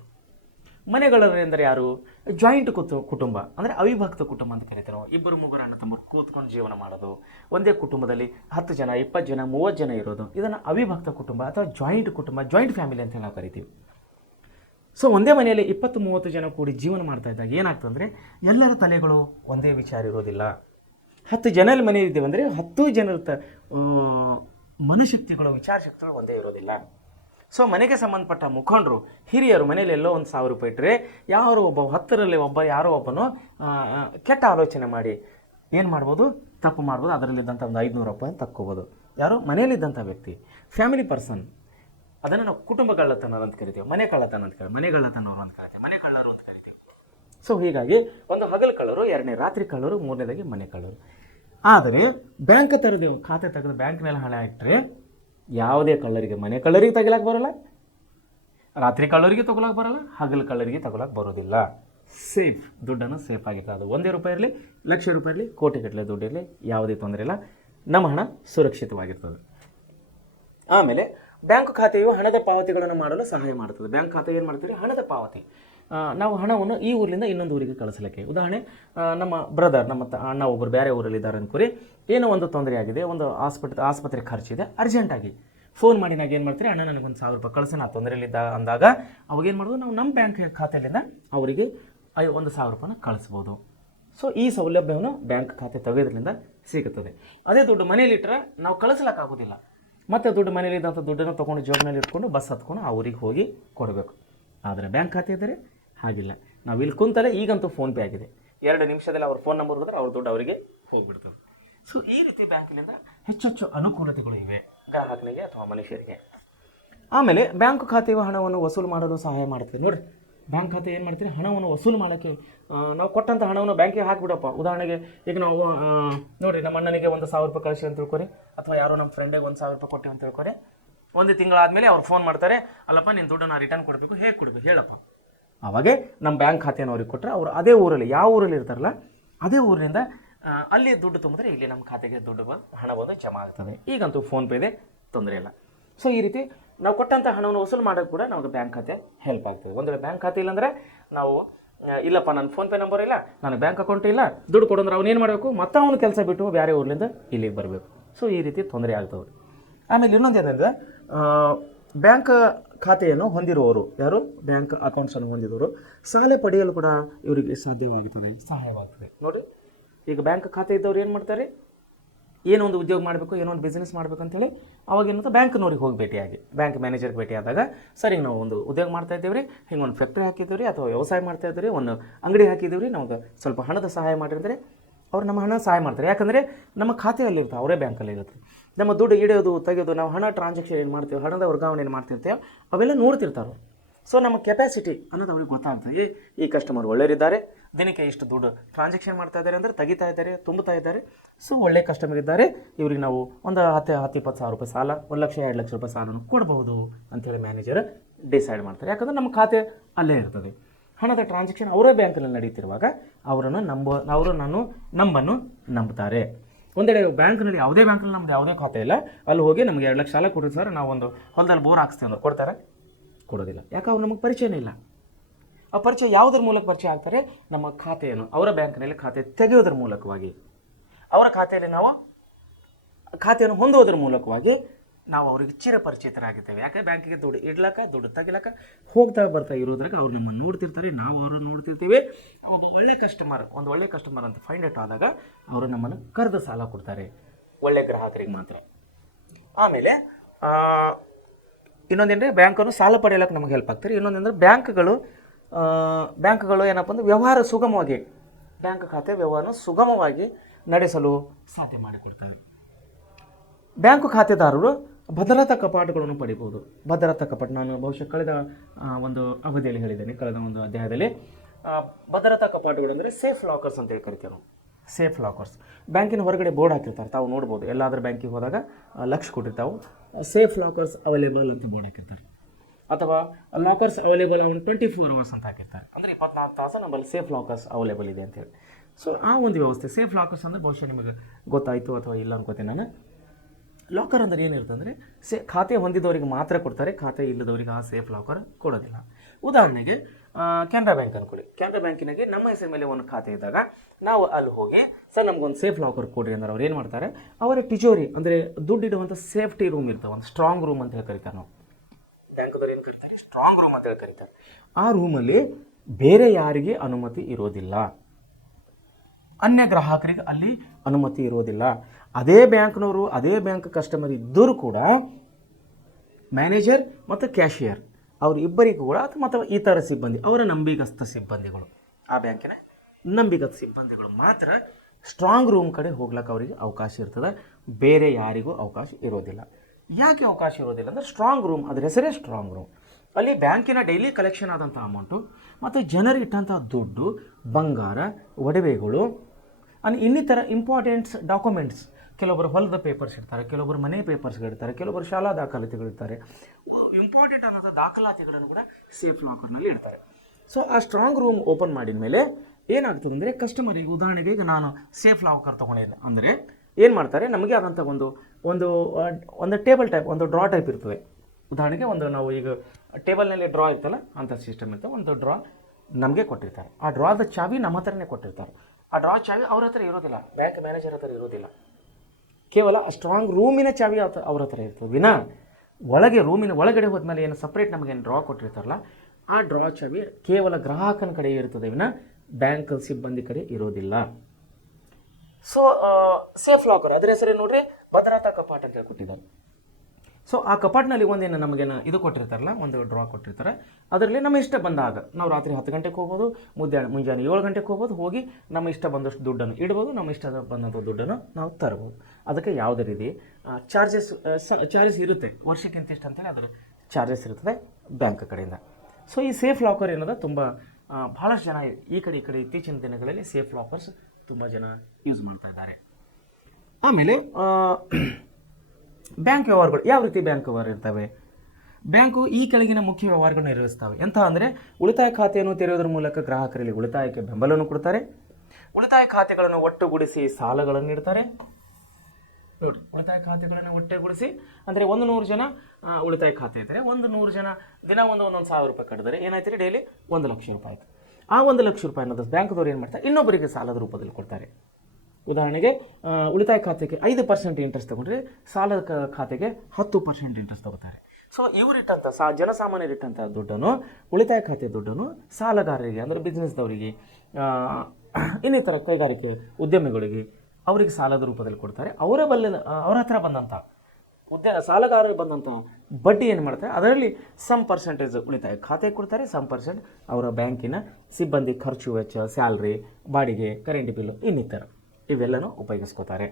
ಮನೆಗಳರು ಎಂದರೆ ಯಾರು, ಜಾಯಿಂಟ್ ಕುಟುಂಬ ಅಂದರೆ ಅವಿಭಕ್ತ ಕುಟುಂಬ ಅಂತ ಕರೀತಾರೆ. 2-3 ಅಣ್ಣ ತಮ್ಮರು ಕೂತ್ಕೊಂಡು ಜೀವನ ಮಾಡೋದು, ಒಂದೇ ಕುಟುಂಬದಲ್ಲಿ 10 ಜನ, 20 ಜನ, 30 ಜನ ಇರೋದು, ಇದನ್ನು ಅವಿಭಕ್ತ ಕುಟುಂಬ ಅಥವಾ ಜಾಯಿಂಟ್ ಕುಟುಂಬ, ಜಾಯಿಂಟ್ ಫ್ಯಾಮಿಲಿ ಅಂತ ನಾವು ಕರಿತೀವಿ. ಸೊ ಒಂದೇ ಮನೆಯಲ್ಲಿ 20-30 ಜನ ಕೂಡಿ ಜೀವನ ಮಾಡ್ತಾ ಇದ್ದಾಗ ಏನಾಗ್ತದೆ, ಎಲ್ಲರ ತಲೆಗಳು ಒಂದೇ ವಿಚಾರ ಇರೋದಿಲ್ಲ. 10 ಜನರಲ್ಲಿ ಮನೆ ಇದ್ದೇವೆ ಅಂದರೆ 10 ಜನರ ಮನಶಕ್ತಿಗಳು, ವಿಚಾರ ಶಕ್ತಿಗಳು ಒಂದೇ ಇರೋದಿಲ್ಲ. ಸೊ ಮನೆಗೆ ಸಂಬಂಧಪಟ್ಟ ಮುಖಂಡರು, ಹಿರಿಯರು ಮನೇಲಿ ಎಲ್ಲೋ 1,000 ರೂಪಾಯಿ ಇಟ್ಟರೆ ಯಾರೋ ಒಬ್ಬ 10ರಲ್ಲಿ ಯಾರೋ ಒಬ್ಬನು ಕೆಟ್ಟ ಆಲೋಚನೆ ಮಾಡಿ ಏನು ಮಾಡ್ಬೋದು, ತಪ್ಪು ಮಾಡ್ಬೋದು, ಅದರಲ್ಲಿದ್ದಂಥ ಒಂದು 500 ರೂಪಾಯಿ ತಕ್ಕೋಬೋದು. ಯಾರು ಮನೆಯಲ್ಲಿದ್ದಂಥ ವ್ಯಕ್ತಿ, ಫ್ಯಾಮಿಲಿ ಪರ್ಸನ್, ಅದನ್ನು ನಾವು ಕುಟುಂಬ ಕಳ್ಳತನ ಅಂತ ಕರಿತೀವಿ, ಮನೆ ಕಳ್ಳತನ ಅಂತ ಕರಿತೀವಿ, ಮನೆ ಕಳ್ಳತನವರು ಅಂತ ಕರಿತೀವಿ, ಮನೆ ಕಳ್ಳರು ಅಂತ ಕರಿತೀವಿ. ಸೊ ಹೀಗಾಗಿ ಒಂದು ಹಗಲು ಕಳ್ಳರು, 2ನೇ ರಾತ್ರಿ ಕಳ್ಳರು, 3ನೇದಾಗಿ ಮನೆ ಕಳ್ಳರು. ಆದರೆ ಬ್ಯಾಂಕ್ ಖಾತೆ ತೆಗೆದು ಬ್ಯಾಂಕ್ನಲ್ಲಿ ಹಣ ಇಟ್ಟರೆ ಯಾವುದೇ ಕಳ್ಳರಿಗೆ, ಮನೆ ಕಳ್ಳರಿಗೆ ತೆಗಿಲಾಕ ಬರೋಲ್ಲ, ರಾತ್ರಿ ಕಳ್ಳರಿಗೆ ತಗೊಳಕ್ಕೆ ಬರೋಲ್ಲ, ಹಗಲು ಕಳ್ಳರಿಗೆ ತಗೊಳಕ್ಕೆ ಬರೋದಿಲ್ಲ. ಸೇಫ್, ದುಡ್ಡನ್ನು ಸೇಫ್ ಆಗಿರ್ತದೆ. ಅದು 1 ರೂಪಾಯಿ ಇರಲಿ, ಲಕ್ಷ ರೂಪಾಯಿ ಇರಲಿ, ಕೋಟಿಗಟ್ಟಲೆ ದುಡ್ಡು ಇರಲಿ, ಯಾವುದೇ ತೊಂದರೆ ಇಲ್ಲ, ನಮ್ಮ ಹಣ ಸುರಕ್ಷಿತವಾಗಿರ್ತದೆ. ಆಮೇಲೆ ಬ್ಯಾಂಕ್ ಖಾತೆಯು ಹಣದ ಪಾವತಿಗಳನ್ನು ಮಾಡಲು ಸಹಾಯ ಮಾಡುತ್ತದೆ. ಬ್ಯಾಂಕ್ ಖಾತೆ ಏನು ಮಾಡ್ತೀವಿ, ಹಣದ ಪಾವತಿ. ನಾವು ಹಣವನ್ನು ಈ ಊರಿನಿಂದ ಇನ್ನೊಂದು ಊರಿಗೆ ಕಳಿಸಲಿಕ್ಕೆ, ಉದಾಹರಣೆ ನಮ್ಮ ಬ್ರದರ್, ನಮ್ಮ ಅಣ್ಣ ಒಬ್ಬರು ಬೇರೆ ಊರಲ್ಲಿದ್ದಾರೆ ಅನ್ಕೋರಿ, ಏನೋ ಒಂದು ತೊಂದರೆ ಆಗಿದೆ, ಒಂದು ಆಸ್ಪತ್ರೆ ಖರ್ಚಿದೆ, ಅರ್ಜೆಂಟಾಗಿ ಫೋನ್ ಮಾಡಿ ನಾಗ ಏನು ಮಾಡ್ತೀರಿ, ಅಣ್ಣ ನನಗೆ 1,000 ರೂಪಾಯಿ ಕಳಿಸಿ, ನಾ ತೊಂದರೆಯಲ್ಲಿದ್ದ ಅಂದಾಗ ಅವಾಗೇನು ಮಾಡೋದು, ನಾವು ನಮ್ಮ ಬ್ಯಾಂಕ್ ಖಾತೆಯಿಂದ ಅವರಿಗೆ 1,000 ರೂಪಾಯಿನ ಕಳಿಸ್ಬೋದು. ಸೊ ಈ ಸೌಲಭ್ಯವನ್ನು ಬ್ಯಾಂಕ್ ಖಾತೆ ತೆಗೆಯೋದ್ರಿಂದ ಸಿಗುತ್ತದೆ. ಅದೇ ದುಡ್ಡು ಮನೇಲಿಟ್ಟರೆ ನಾವು ಕಳಿಸ್ಲಿಕ್ಕಾಗೋದಿಲ್ಲ, ಮತ್ತು ದುಡ್ಡು ಮನೇಲಿದ್ದಂಥ ದುಡ್ಡನ್ನು ತೊಗೊಂಡು ಜೋಬ್ನಲ್ಲಿ ಇಟ್ಕೊಂಡು ಬಸ್ ಹತ್ಕೊಂಡು ಆ ಊರಿಗೆ ಹೋಗಿ ಕೊಡಬೇಕು. ಆದರೆ ಬ್ಯಾಂಕ್ ಖಾತೆ ಇದ್ದರೆ ಹಾಗಿಲ್ಲ, ನಾವು ಇಲ್ಲಿ ಕುಂತಲೇ, ಈಗಂತೂ ಫೋನ್ಪೇ ಆಗಿದೆ, 2 ನಿಮಿಷದಲ್ಲಿ ಅವ್ರ ಫೋನ್ ನಂಬರ್ ಹೋದ್ರೆ ಅವ್ರ ದುಡ್ಡು ಅವರಿಗೆ ಹೋಗ್ಬಿಡ್ತದೆ. ಸೊ ಈ ರೀತಿ ಬ್ಯಾಂಕಿನಿಂದ ಹೆಚ್ಚೆಚ್ಚು ಅನುಕೂಲತೆಗಳು ಇವೆ ಗ್ರಾಹಕನಿಗೆ ಅಥವಾ ಮನುಷ್ಯರಿಗೆ. ಆಮೇಲೆ ಬ್ಯಾಂಕ್ ಖಾತೆಯ ಹಣವನ್ನು ವಸೂಲು ಮಾಡಲು ಸಹಾಯ ಮಾಡ್ತೀವಿ. ನೋಡಿರಿ, ಬ್ಯಾಂಕ್ ಖಾತೆ ಏನು ಮಾಡ್ತೀರಿ, ಹಣವನ್ನು ವಸೂಲು ಮಾಡೋಕ್ಕೆ ನಾವು ಕೊಟ್ಟಂಥ ಹಣವನ್ನು ಬ್ಯಾಂಕಿಗೆ ಹಾಕಿಬಿಡಪ್ಪ. ಉದಾಹರಣೆಗೆ ಈಗ ನಾವು ನೋಡಿರಿ, ನಮ್ಮ ಅಣ್ಣನಿಗೆ 1,000 ರೂಪಾಯಿ ಕಳಿಸಿ ಅಂತ ತಿಳ್ಕೊರಿ, ಅಥವಾ ಯಾರೋ ನಮ್ಮ ಫ್ರೆಂಡಿಗೆ 1,000 ರೂಪಾಯಿ ಕೊಟ್ಟಿವಿ ಅಂತ ತಿಳ್ಕೊರಿ. ಒಂದು ತಿಂಗಳಾದಮೇಲೆ ಅವ್ರು ಫೋನ್ ಮಾಡ್ತಾರೆ, ಅಲ್ಲಪ್ಪ ನಿನ್ನ ದುಡ್ಡನ್ನು ರಿಟರ್ನ್ ಕೊಡಬೇಕು, ಹೇಗೆ ಕೊಡಬೇಕು ಹೇಳಪ್ಪ. ಅವಾಗೆ ನಮ್ಮ ಬ್ಯಾಂಕ್ ಖಾತೆಯನ್ನು ಅವ್ರಿಗೆ ಕೊಟ್ಟರೆ ಅವರು ಅದೇ ಊರಲ್ಲಿ, ಯಾವ ಊರಲ್ಲಿ ಇರ್ತಾರಲ್ಲ ಅದೇ ಊರಿನಿಂದ ಅಲ್ಲಿ ದುಡ್ಡು ತುಂಬಿದ್ರೆ ಇಲ್ಲಿ ನಮ್ಮ ಖಾತೆಗೆ ದುಡ್ಡು ಹಣ ಬಂದು ಜಮಾ ಆಗ್ತದೆ. ಈಗಂತೂ ಫೋನ್ಪೇ ಇದೆ, ತೊಂದರೆ ಇಲ್ಲ. ಸೊ ಈ ರೀತಿ ನಾವು ಕೊಟ್ಟಂಥ ಹಣವನ್ನು ವಸೂಲು ಮಾಡೋದು ಕೂಡ ನಮಗೆ ಬ್ಯಾಂಕ್ ಖಾತೆ ಹೆಲ್ಪ್ ಆಗ್ತದೆ. ಒಂದು ವೇಳೆ ಬ್ಯಾಂಕ್ ಖಾತೆ ಇಲ್ಲಾಂದರೆ ನಾವು ಇಲ್ಲಪ್ಪ ನನ್ನ ಫೋನ್ಪೇ ನಂಬರ್ ಇಲ್ಲ, ನನ್ನ ಬ್ಯಾಂಕ್ ಅಕೌಂಟ್ ಇಲ್ಲ, ದುಡ್ಡು ಕೊಡೋದ್ರೆ ಅವನೇನು ಮಾಡಬೇಕು, ಮತ್ತೆ ಅವನು ಕೆಲಸ ಬಿಟ್ಟು ಬೇರೆ ಊರ್ಲಿಂದ ಇಲ್ಲಿಗೆ ಬರಬೇಕು. ಸೊ ಈ ರೀತಿ ತೊಂದರೆ ಆಗ್ತವೆ. ಆಮೇಲೆ ಇನ್ನೊಂದು ಏನಂದರೆ, ಬ್ಯಾಂಕ್ ಖಾತೆಯನ್ನು ಹೊಂದಿರುವವರು, ಯಾರು ಬ್ಯಾಂಕ್ ಅಕೌಂಟ್ಸನ್ನು ಹೊಂದಿದವರು ಸಾಲ ಪಡೆಯಲು ಕೂಡ ಇವರಿಗೆ ಸಾಧ್ಯವಾಗುತ್ತದೆ, ಸಹಾಯವಾಗ್ತದೆ. ನೋಡಿ, ಈಗ ಬ್ಯಾಂಕ್ ಖಾತೆ ಇದ್ದವ್ರು ಏನು ಮಾಡ್ತಾರೆ, ಏನೋ ಒಂದು ಉದ್ಯೋಗ ಮಾಡಬೇಕು, ಏನೋ ಒಂದು ಬಿಸ್ನೆಸ್ ಮಾಡಬೇಕು ಅಂತೇಳಿ ಅವಾಗ ಏನಂತ ಬ್ಯಾಂಕ್ನವ್ರಿಗೆ ಹೋಗಿ ಭೇಟಿಯಾಗಿ, ಬ್ಯಾಂಕ್ ಮ್ಯಾನೇಜರ್ಗೆ ಭೇಟಿಯಾದಾಗ, ಸರಿ ನಾವು ಒಂದು ಉದ್ಯೋಗ ಮಾಡ್ತಾ ಇದ್ದೀವಿ, ಹಿಂಗೆ ಒಂದು ಫ್ಯಾಕ್ಟ್ರಿ ಹಾಕಿದ್ದೀವಿ ಅಥವಾ ವ್ಯವಸಾಯ ಮಾಡ್ತಾ ಇದ್ದೀವಿ, ಒಂದು ಅಂಗಡಿ ಹಾಕಿದ್ದೀವಿ, ನಮ್ಗೆ ಸ್ವಲ್ಪ ಹಣದ ಸಹಾಯ ಮಾಡಿದ್ರೆ ಅವ್ರು ನಮ್ಮ ಹಣ ಸಹಾಯ ಮಾಡ್ತಾರೆ. ಯಾಕಂದರೆ ನಮ್ಮ ಖಾತೆಯಲ್ಲಿರುತ್ತೆ, ಅವರೇ ಬ್ಯಾಂಕಲ್ಲಿ ಇರುತ್ತೆ. ನಮ್ಮ ದುಡ್ಡು ಇಡೋದು ತೆಗೆಯೋದು, ನಾವು ಹಣ ಟ್ರಾನ್ಸಾಕ್ಷನ್ ಏನು ಮಾಡ್ತೀವಿ, ಹಣದ ವರ್ಗಾವಣೆ ಏನು ಮಾಡ್ತಿರ್ತೇವೆ, ಅವೆಲ್ಲ ನೋಡ್ತಿರ್ತಾರೆ. ಸೊ ನಮ್ಮ ಕೆಪಾಸಿಟಿ ಅನ್ನೋದು ಅವ್ರಿಗೆ ಗೊತ್ತಾಗ್ತದೆ. ಈ ಕಸ್ಟಮರ್ ಒಳ್ಳೆಯರಿದ್ದಾರೆ, ದಿನಕ್ಕೆ ಇಷ್ಟು ದುಡ್ಡು ಟ್ರಾನ್ಸಾಕ್ಷನ್ ಮಾಡ್ತಾ ಇದ್ದಾರೆ ಅಂದರೆ ತೆಗಿತಾ ಇದ್ದಾರೆ, ತುಂಬುತ್ತಾ ಇದ್ದಾರೆ. ಸೊ ಒಳ್ಳೆ ಕಸ್ಟಮರ್ ಇದ್ದಾರೆ, ಇವ್ರಿಗೆ ನಾವು ಒಂದು 10-20 ಸಾವಿರ ರೂಪಾಯಿ ಸಾಲ, 1 ಲಕ್ಷ 2 ಲಕ್ಷ ರೂಪಾಯಿ ಸಾಲನ್ನು ಕೊಡ್ಬೋದು ಅಂಥೇಳಿ ಮ್ಯಾನೇಜರ್ ಡಿಸೈಡ್ ಮಾಡ್ತಾರೆ. ಯಾಕಂದರೆ ನಮ್ಮ ಖಾತೆ ಅಲ್ಲೇ ಇರ್ತದೆ. ಹಣದ ಟ್ರಾನ್ಸಾಕ್ಷನ್ ಅವರೇ ಬ್ಯಾಂಕಲ್ಲಿ ನಡೀತಿರುವಾಗ ಅವರು ನಮ್ಮನ್ನು ನಂಬ್ತಾರೆ. ಒಂದೆಡೆ ಬ್ಯಾಂಕ್ನಲ್ಲಿ, ಯಾವುದೇ ಬ್ಯಾಂಕಲ್ಲಿ ನಮ್ದು ಯಾವುದೇ ಖಾತೆ ಇಲ್ಲ, ಅಲ್ಲಿ ಹೋಗಿ ನಮಗೆ 2 ಲಕ್ಷ ಸಾಲ ಕೊಡ್ರಿ ಸರ್, ನಾವು ಒಂದು ಹೊಲದಲ್ಲಿ ಬೋರ್ ಹಾಕ್ಸ್ತೀವಿ ಅಂದ್ರೆ ಕೊಡ್ತಾರೆ? ಕೊಡೋದಿಲ್ಲ. ಯಾಕೆ? ಅವ್ರು ನಮಗೆ ಪರಿಚಯನೇ ಇಲ್ಲ. ಆ ಪರಿಚಯ ಯಾವುದ್ರ ಮೂಲಕ ಪರಿಚಯ ಆಗ್ತಾರೆ? ನಮ್ಮ ಖಾತೆಯನ್ನು ಅವರ ಬ್ಯಾಂಕ್ನಲ್ಲಿ ಖಾತೆ ತೆಗೆಯೋದ್ರ ಮೂಲಕವಾಗಿ, ಅವರ ಖಾತೆಯಲ್ಲಿ ನಾವು ಖಾತೆಯನ್ನು ಹೊಂದೋದ್ರ ಮೂಲಕವಾಗಿ ನಾವು ಅವರಿಗೆ ಚಿರಪರಿಚಿತರಾಗಿದ್ದೇವೆ. ಯಾಕೆ? ಬ್ಯಾಂಕಿಗೆ ದುಡ್ಡು ಇಡ್ಲಕ್ಕ, ದುಡ್ಡು ತೆಗಿಲಕ್ಕ ಹೋಗ್ತಾ ಬರ್ತಾ ಇರೋದ್ರಾಗ ಅವ್ರು ನಮ್ಮನ್ನು ನೋಡ್ತಿರ್ತಾರೆ, ನಾವು ಅವ್ರನ್ನ ನೋಡ್ತಿರ್ತೀವಿ. ಒಂದು ಒಳ್ಳೆ ಕಸ್ಟಮರ್ ಅಂತ ಫೈಂಡ್ ಔಟ್ ಆದಾಗ ಅವರು ನಮ್ಮನ್ನು ಕರೆದು ಸಾಲ ಕೊಡ್ತಾರೆ, ಒಳ್ಳೆ ಗ್ರಾಹಕರಿಗೆ ಮಾತ್ರ. ಆಮೇಲೆ ಇನ್ನೊಂದೇನಂದರೆ, ಬ್ಯಾಂಕನ್ನು ಸಾಲ ಪಡೆಯಲಿಕ್ಕೆ ನಮಗೆ ಹೆಲ್ಪ್ ಆಗ್ತಾರೆ. ಇನ್ನೊಂದಂದರೆ, ಬ್ಯಾಂಕ್ಗಳು ಏನಪ್ಪ ಅಂದರೆ ವ್ಯವಹಾರ ಸುಗಮವಾಗಿ, ಬ್ಯಾಂಕ್ ಖಾತೆ ವ್ಯವಹಾರ ಸುಗಮವಾಗಿ ನಡೆಸಲು ಸಾಧ್ಯ ಮಾಡಿಕೊಡ್ತವೆ. ಬ್ಯಾಂಕು ಖಾತೆದಾರರು ಭದ್ರತಾ ಕಪಾಟುಗಳನ್ನು ಪಡಿಬೋದು. ಭದ್ರತಾ ಕಪಾಟ ನಾನು ಬಹುಶಃ ಕಳೆದ ಒಂದು ಅವಧಿಯಲ್ಲಿ ಹೇಳಿದ್ದೇನೆ, ಕಳೆದ ಒಂದು ಅಧ್ಯಾಯದಲ್ಲಿ. ಭದ್ರತಾ ಕಪಾಟುಗಳು ಅಂದರೆ ಸೇಫ್ ಲಾಕರ್ಸ್ ಅಂತೇಳಿ ಕರಿತೇವೆ ನಾವು. ಸೇಫ್ ಲಾಕರ್ಸ್ ಬ್ಯಾಂಕಿನ ಹೊರಗಡೆ ಬೋರ್ಡ್ ಹಾಕಿರ್ತಾರೆ, ತಾವು ನೋಡ್ಬೋದು. ಎಲ್ಲಾದರೂ ಬ್ಯಾಂಕಿಗೆ ಹೋದಾಗ ಲಕ್ಷ ಕೊಟ್ಟಿರ್ತಾವೆ, ಸೇಫ್ ಲಾಕರ್ಸ್ ಅವೈಲೇಬಲ್ ಅಂತ ಬೋರ್ಡ್ ಹಾಕಿರ್ತಾರೆ. ಅಥವಾ ಲಾಕರ್ಸ್ ಅವೈಲೇಬಲ್ 24 ಅವರ್ಸ್ ಅಂತ ಹಾಕಿರ್ತಾರೆ, ಅಂದರೆ 24 ತಾಸು ನಮ್ಮಲ್ಲಿ ಸೇಫ್ ಲಾಕರ್ಸ್ ಅವೈಲೇಬಲ್ ಇದೆ ಅಂತೇಳಿ. ಸೊ ಆ ಒಂದು ವ್ಯವಸ್ಥೆ ಸೇಫ್ ಲಾಕರ್ಸ್ ಅಂದರೆ ಬಹುಶಃ ನಿಮಗೆ ಗೊತ್ತಾಯಿತು ಅಥವಾ ಇಲ್ಲ ಅನ್ಕೋತೀನಿ ನಾನು. ಲಾಕರ್ ಅಂದರೆ ಏನಿರುತ್ತೆ ಅಂದರೆ, ಖಾತೆ ಹೊಂದಿದವರಿಗೆ ಮಾತ್ರ ಕೊಡ್ತಾರೆ, ಖಾತೆ ಇಲ್ಲದವರಿಗೆ ಆ ಸೇಫ್ ಲಾಕರ್ ಕೊಡೋದಿಲ್ಲ. ಉದಾಹರಣೆಗೆ ಕೆನರಾ ಬ್ಯಾಂಕ್ ಅನ್ಕೊಳ್ಳಿ. ಕೆನರಾ ಬ್ಯಾಂಕಿನಾಗೆ ನಮ್ಮ ಹೆಸರ ಮೇಲೆ ಒಂದು ಖಾತೆ ಇದ್ದಾಗ ನಾವು ಅಲ್ಲಿ ಹೋಗಿ, ಸರ್ ನಮಗೊಂದು ಸೇಫ್ ಲಾಕರ್ ಕೊಡ್ರಿ ಅಂದ್ರೆ ಅವ್ರು ಏನು ಮಾಡ್ತಾರೆ, ಅವರ ತಿಜೋರಿ ಅಂದರೆ ದುಡ್ಡಿಡುವಂಥ ಸೇಫ್ಟಿ ರೂಮ್ ಇರ್ತವೆ, ಒಂದು ಸ್ಟ್ರಾಂಗ್ ರೂಮ್ ಅಂತ ಹೇಳಿ ಕರೀತಾರೆ ನಾವು. ಬ್ಯಾಂಕದವ್ರು ಏನು ಕರೀತಾರೆ, ಸ್ಟ್ರಾಂಗ್ ರೂಮ್ ಅಂತ ಹೇಳಿ ಕರೀತಾರೆ. ಆ ರೂಮಲ್ಲಿ ಬೇರೆ ಯಾರಿಗೆ ಅನುಮತಿ ಇರೋದಿಲ್ಲ, ಅನ್ಯ ಗ್ರಾಹಕರಿಗೆ ಅಲ್ಲಿ ಅನುಮತಿ ಇರೋದಿಲ್ಲ. ಅದೇ ಬ್ಯಾಂಕ್ನವರು, ಅದೇ ಬ್ಯಾಂಕ್ ಕಸ್ಟಮರ್ ಇದ್ದರೂ ಕೂಡ ಮ್ಯಾನೇಜರ್ ಮತ್ತು ಕ್ಯಾಶಿಯರ್ ಅವ್ರ ಇಬ್ಬರಿಗೂ ಕೂಡ, ಅಥವಾ ಇತರ ಸಿಬ್ಬಂದಿ, ಅವರ ನಂಬಿಗಸ್ತ ಸಿಬ್ಬಂದಿಗಳು, ಆ ಬ್ಯಾಂಕಿನ ನಂಬಿಗಸ್ತ ಸಿಬ್ಬಂದಿಗಳು ಮಾತ್ರ ಸ್ಟ್ರಾಂಗ್ ರೂಮ್ ಕಡೆ ಹೋಗ್ಲಿಕ್ಕೆ ಅವರಿಗೆ ಅವಕಾಶ ಇರ್ತದೆ, ಬೇರೆ ಯಾರಿಗೂ ಅವಕಾಶ ಇರೋದಿಲ್ಲ. ಯಾಕೆ ಅವಕಾಶ ಇರೋದಿಲ್ಲ ಅಂದರೆ, ಸ್ಟ್ರಾಂಗ್ ರೂಮ್, ಅದರ ಹೆಸರೇ ಸ್ಟ್ರಾಂಗ್ ರೂಮ್. ಅಲ್ಲಿ ಬ್ಯಾಂಕಿನ ಡೈಲಿ ಕಲೆಕ್ಷನ್ ಆದಂಥ ಅಮೌಂಟು ಮತ್ತು ಜನರಿಗೆ ಇಟ್ಟಂಥ ದುಡ್ಡು, ಬಂಗಾರ, ಒಡವೆಗಳು, ಇನ್ನಿತರ ಇಂಪಾರ್ಟೆಂಟ್ಸ್ ಡಾಕ್ಯುಮೆಂಟ್ಸ್, ಕೆಲವೊಬ್ಬರು ಹೊಲದ ಪೇಪರ್ಸ್ ಇರ್ತಾರೆ, ಕೆಲವೊಬ್ಬರು ಮನೆ ಪೇಪರ್ಸ್ಗಳಿರ್ತಾರೆ, ಕೆಲವೊಬ್ಬರು ಶಾಲಾ ದಾಖಲಾತಿಗಳಿರ್ತಾರೆ, ಇಂಪಾರ್ಟೆಂಟ್ ಅನ್ನೋಂಥ ದಾಖಲಾತಿಗಳನ್ನು ಕೂಡ ಸೇಫ್ ಲಾಕರ್ನಲ್ಲಿ ಇಡ್ತಾರೆ. ಸೊ ಆ ಸ್ಟ್ರಾಂಗ್ ರೂಮ್ ಓಪನ್ ಮಾಡಿದ ಮೇಲೆ ಏನಾಗ್ತದೆ ಅಂದರೆ, ಕಸ್ಟಮರಿಗೆ, ಉದಾಹರಣೆಗೆ ಈಗ ನಾನು ಸೇಫ್ ಲಾಕರ್ ತೊಗೊಂಡಿದ್ದೆ ಅಂದರೆ ಏನು ಮಾಡ್ತಾರೆ, ನಮಗೆ ಆದಂಥ ಒಂದು ಟೇಬಲ್ ಟೈಪ್, ಒಂದು ಡ್ರಾ ಟೈಪ್ ಇರ್ತದೆ. ಉದಾಹರಣೆಗೆ ನಾವು ಈಗ ಟೇಬಲ್ನಲ್ಲಿ ಡ್ರಾ ಇರ್ತಲ್ಲ, ಅಂಥ ಸಿಸ್ಟಮ್ ಇರ್ತದೆ. ಒಂದು ಡ್ರಾ ನಮಗೆ ಕೊಟ್ಟಿರ್ತಾರೆ, ಆ ಡ್ರಾದ ಚಾವಿ ನಮ್ಮ ಹತ್ರನೇ ಕೊಟ್ಟಿರ್ತಾರೆ. ಆ ಡ್ರಾ ಚಾವಿ ಅವ್ರ ಹತ್ರ ಇರೋದಿಲ್ಲ, ಬ್ಯಾಂಕ್ ಮ್ಯಾನೇಜರ್ ಹತ್ರ ಇರೋದಿಲ್ಲ. ಕೇವಲ ಸ್ಟ್ರಾಂಗ್ ರೂಮಿನ ಚಾವಿ ಅವ್ರ ಹತ್ರ ಇರ್ತದೆ ವಿನಾ ರೂಮಿನ ಒಳಗಡೆ ಹೋದ್ಮೇಲೆ ಏನು ಸಪ್ರೇಟ್ ನಮಗೇನು ಡ್ರಾ ಕೊಟ್ಟಿರ್ತಾರಲ್ಲ, ಆ ಡ್ರಾ ಚಾವಿ ಕೇವಲ ಗ್ರಾಹಕನ ಕಡೆ ಇರ್ತದೆ ವಿನಾ ಬ್ಯಾಂಕ್ ಸಿಬ್ಬಂದಿ ಕಡೆ ಇರೋದಿಲ್ಲ. ಸೊ ಸೇಫ್ ಲಾಕರ್ ಅದರ ಹೆಸರೇ ನೋಡ್ರಿ, ಭದ್ರತಾ ಕಪಾಟ ಅಂತ ಕೊಟ್ಟಿದ್ದಾರೆ. ಸೊ ಆ ಕಪಾಟ್ನಲ್ಲಿ ಒಂದೇನು ನಮಗೇನು ಇದು ಕೊಟ್ಟಿರ್ತಾರಲ್ಲ, ಒಂದು ಡ್ರಾ ಕೊಟ್ಟಿರ್ತಾರೆ. ಅದರಲ್ಲಿ ನಮ್ಮ ಇಷ್ಟ ಬಂದಾಗ ನಾವು ರಾತ್ರಿ 10 ಗಂಟೆಗೆ ಹೋಗ್ಬೋದು, ಮುಂಜಾನೆ 7 ಗಂಟೆಗೆ ಹೋಗ್ಬೋದು, ಹೋಗಿ ನಮ್ಮ ಇಷ್ಟ ಬಂದಷ್ಟು ದುಡ್ಡನ್ನು ಇಡ್ಬೋದು, ನಮ್ಮ ಇಷ್ಟ ಬಂದಂಥ ದುಡ್ಡನ್ನು ನಾವು ತರ್ಬೋದು. ಅದಕ್ಕೆ ಯಾವುದೇ ರೀತಿ ಚಾರ್ಜಸ್ ಇರುತ್ತೆ, ವರ್ಷಕ್ಕಿಂತ ಇಷ್ಟು ಅಂತೇಳಿ ಅದರ ಚಾರ್ಜಸ್ ಇರ್ತದೆ ಬ್ಯಾಂಕ್ ಕಡೆಯಿಂದ. ಸೊ ಈ ಸೇಫ್ ಲಾಕರ್ ಏನದ ತುಂಬ ಭಾಳಷ್ಟು ಜನ ಈ ಕಡೆ ಇತ್ತೀಚಿನ ದಿನಗಳಲ್ಲಿ ಸೇಫ್ ಲಾಕರ್ಸ್ ತುಂಬ ಜನ ಯೂಸ್ ಮಾಡ್ತಾ ಇದ್ದಾರೆ. ಆಮೇಲೆ ಬ್ಯಾಂಕ್ ವ್ಯವಹಾರಗಳು ಯಾವ ರೀತಿ ಬ್ಯಾಂಕ್ ವ್ಯವಹಾರ ಇರ್ತವೆ? ಬ್ಯಾಂಕು ಈ ಕೆಳಗಿನ ಮುಖ್ಯ ವ್ಯವಹಾರಗಳನ್ನು ನಿರ್ವಹಿಸ್ತವೆ. ಎಂಥ ಅಂದರೆ ಉಳಿತಾಯ ಖಾತೆಯನ್ನು ತೆರೆಯುವುದರ ಮೂಲಕ ಗ್ರಾಹಕರಲ್ಲಿ ಉಳಿತಾಯಕ್ಕೆ ಬೆಂಬಲವನ್ನು ಕೊಡ್ತಾರೆ, ಉಳಿತಾಯ ಖಾತೆಗಳನ್ನು ಒಟ್ಟುಗೂಡಿಸಿ ಸಾಲಗಳನ್ನು ನೀಡ್ತಾರೆ. ನೋಡಿ, ಉಳಿತಾಯ ಖಾತೆಗಳನ್ನು ಒಟ್ಟುಗೂಡಿಸಿ ಅಂದರೆ 100 ಜನ ಉಳಿತಾಯ ಖಾತೆ ಇದ್ದರೆ 100 ಜನ ದಿನ ಒಂದೊಂದು 1,000 ರೂಪಾಯಿ ಕಟ್ಟಿದರೆ ಏನಾಯ್ತು, ಡೈಲಿ 1 ಲಕ್ಷ ರೂಪಾಯಿ ಆಯಿತು. ಆ 1 ಲಕ್ಷ ರೂಪಾಯಿ ಅನ್ನೋದು ಬ್ಯಾಂಕ್ದವ್ರು ಏನು ಮಾಡ್ತಾರೆ, ಇನ್ನೊಬ್ಬರಿಗೆ ಸಾಲದ ರೂಪದಲ್ಲಿ ಕೊಡ್ತಾರೆ. ಉದಾಹರಣೆಗೆ ಉಳಿತಾಯ ಖಾತೆಗೆ 5% ಇಂಟ್ರೆಸ್ಟ್ ತಗೊಂಡ್ರೆ ಸಾಲದ ಖಾತೆಗೆ 10% ಇಂಟ್ರೆಸ್ಟ್ ತಗೋತಾರೆ. ಸೊ ಇವರಿಟ್ಟಂಥ ಜನಸಾಮಾನ್ಯರಿಟ್ಟಂಥ ದುಡ್ಡನ್ನು, ಉಳಿತಾಯ ಖಾತೆ ದುಡ್ಡನ್ನು ಸಾಲಗಾರರಿಗೆ ಅಂದರೆ ಬಿಸ್ನೆಸ್ದವರಿಗೆ, ಇನ್ನಿತರ ಕೈಗಾರಿಕೆ ಉದ್ಯಮಿಗಳಿಗೆ ಅವರಿಗೆ ಸಾಲದ ರೂಪದಲ್ಲಿ ಕೊಡ್ತಾರೆ. ಅವರ ಹತ್ರ ಬಂದಂಥ ಸಾಲಗಾರರಿಗೆ ಬಂದಂಥ ಬಡ್ಡಿ ಏನು ಮಾಡ್ತಾರೆ, ಅದರಲ್ಲಿ ಸಮ್ ಪರ್ಸೆಂಟೇಜ್ ಉಳಿತಾಯ ಖಾತೆ ಕೊಡ್ತಾರೆ, ಸಮ್ ಪರ್ಸೆಂಟ್ ಅವರ ಬ್ಯಾಂಕಿನ ಸಿಬ್ಬಂದಿ ಖರ್ಚು ವೆಚ್ಚ, ಸ್ಯಾಲ್ರಿ, ಬಾಡಿಗೆ, ಕರೆಂಟ್ ಬಿಲ್ಲು ಇನ್ನಿತರ ಇವೆಲ್ಲನೂ ಉಪಯೋಗಿಸ್ಕೋತಾರೆ.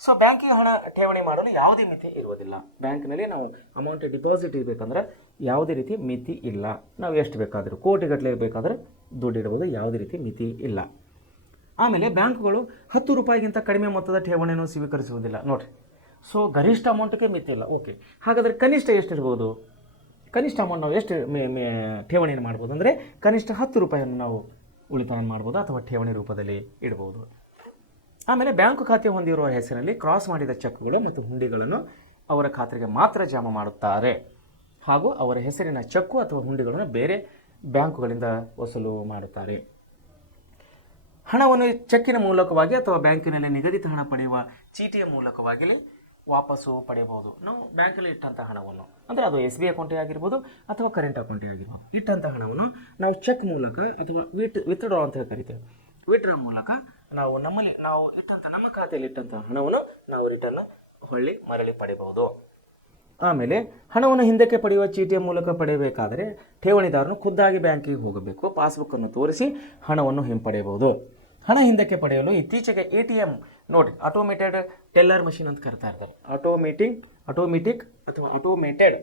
ಸೊ ಬ್ಯಾಂಕಿಗೆ ಹಣ ಠೇವಣಿ ಮಾಡಲು ಯಾವುದೇ ಮಿತಿ ಇರುವುದಿಲ್ಲ. ಬ್ಯಾಂಕ್ನಲ್ಲಿ ನಾವು ಅಮೌಂಟ್ ಡಿಪಾಸಿಟ್ ಇರಬೇಕಂದ್ರೆ ಯಾವುದೇ ರೀತಿ ಮಿತಿ ಇಲ್ಲ. ನಾವು ಎಷ್ಟು ಬೇಕಾದರೂ ಕೋಟಿಗಟ್ಟಲೆ ಬೇಕಾದರೆ ದುಡ್ಡು ಇಡ್ಬೋದು, ಯಾವುದೇ ರೀತಿ ಮಿತಿ ಇಲ್ಲ. ಆಮೇಲೆ ಬ್ಯಾಂಕ್ಗಳು 10 ರೂಪಾಯಿಗಿಂತ ಕಡಿಮೆ ಮೊತ್ತದ ಠೇವಣಿಯನ್ನು ಸ್ವೀಕರಿಸುವುದಿಲ್ಲ. ನೋಡಿರಿ, ಸೊ ಗರಿಷ್ಠ ಅಮೌಂಟ್ಗೆ ಮಿತಿ ಇಲ್ಲ. ಓಕೆ, ಹಾಗಾದರೆ ಕನಿಷ್ಠ ಎಷ್ಟು ಇರ್ಬೋದು? ಕನಿಷ್ಠ ಅಮೌಂಟ್ ನಾವು ಎಷ್ಟು ಠೇವಣಿಯನ್ನು ಮಾಡ್ಬೋದು ಅಂದರೆ ಕನಿಷ್ಠ 10 ರೂಪಾಯಿಯನ್ನು ನಾವು ಉಳಿತಾಯ ಮಾಡ್ಬೋದು ಅಥವಾ ಠೇವಣಿ ರೂಪದಲ್ಲಿ ಇಡ್ಬೋದು. ಆಮೇಲೆ ಬ್ಯಾಂಕು ಖಾತೆ ಹೊಂದಿರುವ ಹೆಸರಿನಲ್ಲಿ ಕ್ರಾಸ್ ಮಾಡಿದ ಚೆಕ್ಗಳು ಮತ್ತು ಹುಂಡಿಗಳನ್ನು ಅವರ ಖಾತೆಗೆ ಮಾತ್ರ ಜಮಾ ಮಾಡುತ್ತಾರೆ, ಹಾಗೂ ಅವರ ಹೆಸರಿನ ಚೆಕ್ಕು ಅಥವಾ ಹುಂಡಿಗಳನ್ನು ಬೇರೆ ಬ್ಯಾಂಕುಗಳಿಂದ ವಸೂಲು ಮಾಡುತ್ತಾರೆ. ಹಣವನ್ನು ಚೆಕ್ಕಿನ ಮೂಲಕವಾಗಿ ಅಥವಾ ಬ್ಯಾಂಕಿನಲ್ಲಿ ನಿಗದಿತ ಹಣ ಪಡೆಯುವ ಚೀಟಿಯ ಮೂಲಕವಾಗಿ ವಾಪಸ್ಸು ಪಡೆಯಬಹುದು. ನಾವು ಬ್ಯಾಂಕಲ್ಲಿ ಇಟ್ಟಂಥ ಹಣವನ್ನು ಅಂದರೆ ಅದು SBI ಅಕೌಂಟೇ ಆಗಿರ್ಬೋದು ಅಥವಾ ಕರೆಂಟ್ ಅಕೌಂಟೇ ಆಗಿರ್ಬೋದು, ಇಟ್ಟಂಥ ಹಣವನ್ನು ನಾವು ಚೆಕ್ ಮೂಲಕ ಅಥವಾ ವಿತ್ಡ್ರಾ ಅಂತ ಕರಿತೇವೆ. ವಿತ್ಡ್ರಾ ಮೂಲಕ ನಾವು ನಮ್ಮ ಖಾತೆಯಲ್ಲಿ ಇಟ್ಟಂಥ ಹಣವನ್ನು ನಾವು ಮರಳಿ ಪಡೆಯಬಹುದು. ಆಮೇಲೆ ಹಣವನ್ನು ಹಿಂದಕ್ಕೆ ಪಡೆಯುವ ಚೀಟಿಯ ಮೂಲಕ ಪಡೆಯಬೇಕಾದರೆ ಠೇವಣಿದಾರನು ಖುದ್ದಾಗಿ ಬ್ಯಾಂಕಿಗೆ ಹೋಗಬೇಕು, ಪಾಸ್ಬುಕ್ಕನ್ನು ತೋರಿಸಿ ಹಣವನ್ನು ಹಿಂಪಡೆಯಬಹುದು. ಹಣ ಹಿಂದಕ್ಕೆ ಪಡೆಯಲು ಇತ್ತೀಚೆಗೆ ATM ನೋಡಿ, ಆಟೋಮೇಟೆಡ್ ಟೆಲ್ಲರ್ ಮಷಿನ್ ಅಂತ ಕರಿತಾ ಇರ್ತಾರೆ. ಆಟೋಮೆಟಿಕ್ ಅಥವಾ ಆಟೋಮೇಟೆಡ್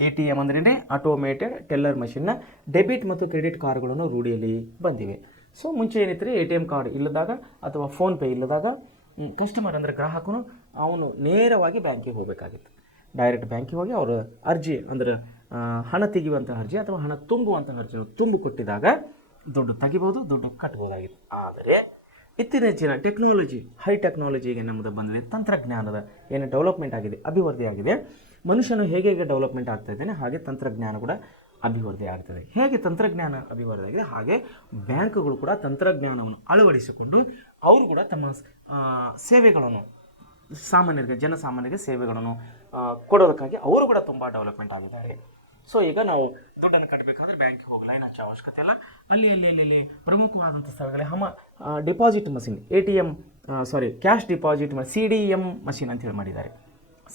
ATM ಅಂದ್ರೆ ಆಟೋಮೇಟೆಡ್ ಟೆಲ್ಲರ್ ಮಷಿನ್ನ ಡೆಬಿಟ್ ಮತ್ತು ಕ್ರೆಡಿಟ್ ಕಾರ್ಡ್ಗಳನ್ನು ರೂಢಿಯಲ್ಲಿ ಬಂದಿವೆ. ಸೊ ಮುಂಚೆ ಏನಿತ್ತು, ATM ಕಾರ್ಡ್ ಇಲ್ಲದಾಗ ಅಥವಾ ಫೋನ್ಪೇ ಇಲ್ಲದಾಗ ಕಸ್ಟಮರ್ ಅಂದರೆ ಗ್ರಾಹಕನು ಅವನು ನೇರವಾಗಿ ಬ್ಯಾಂಕಿಗೆ ಹೋಗಬೇಕಾಗಿತ್ತು. ಡೈರೆಕ್ಟ್ ಬ್ಯಾಂಕಿಗೆ ಹೋಗಿ ಅವರು ಅರ್ಜಿ ಅಂದರೆ ಹಣ ತೆಗೆಯುವಂಥ ಅರ್ಜಿ ಅಥವಾ ಹಣ ತುಂಬುವಂಥ ಅರ್ಜಿಯನ್ನು ತುಂಬು ಕೊಟ್ಟಿದಾಗ ದುಡ್ಡು ತೆಗಿಬೋದು, ದುಡ್ಡು ಕಟ್ಬೋದಾಗಿತ್ತು. ಆದರೆ ಇತ್ತೀಚಿನ ಹೈ ಟೆಕ್ನಾಲಜಿಗೆ ನಮ್ಮದು ಬಂದಿದೆ, ತಂತ್ರಜ್ಞಾನದ ಏನು ಡೆವಲಪ್ಮೆಂಟ್ ಆಗಿದೆ, ಅಭಿವೃದ್ಧಿ ಆಗಿದೆ. ಮನುಷ್ಯನು ಹೇಗೆ ಡೆವಲಪ್ಮೆಂಟ್ ಆಗ್ತಾ ಇದ್ದಾನೆ ಹಾಗೆ ತಂತ್ರಜ್ಞಾನ ಕೂಡ ಅಭಿವೃದ್ಧಿ ಆಗ್ತದೆ. ಹೇಗೆ ತಂತ್ರಜ್ಞಾನ ಅಭಿವೃದ್ಧಿ ಆಗಿದೆ ಹಾಗೆ ಬ್ಯಾಂಕುಗಳು ಕೂಡ ತಂತ್ರಜ್ಞಾನವನ್ನು ಅಳವಡಿಸಿಕೊಂಡು ಅವರು ಕೂಡ ತಮ್ಮ ಸೇವೆಗಳನ್ನು ಜನಸಾಮಾನ್ಯರಿಗೆ ಸೇವೆಗಳನ್ನು ಕೊಡೋದಕ್ಕಾಗಿ ಅವರು ಕೂಡ ತುಂಬ ಡೆವಲಪ್ಮೆಂಟ್ ಆಗಿದ್ದಾರೆ. ಸೊ ಈಗ ನಾವು ದುಡ್ಡನ್ನು ಕಟ್ಟಬೇಕಾದ್ರೆ ಬ್ಯಾಂಕಿಗೆ ಹೋಗಲ್ಲ, ಏನು ಹಚ್ಚೋ ಅವಶ್ಯಕತೆ ಇಲ್ಲ. ಅಲ್ಲಿ ಪ್ರಮುಖವಾದಂಥ ಸ್ಥಳಗಳಲ್ಲಿ deposit machine cash deposit CDM machine ಅಂತೇಳಿ ಮಾಡಿದ್ದಾರೆ.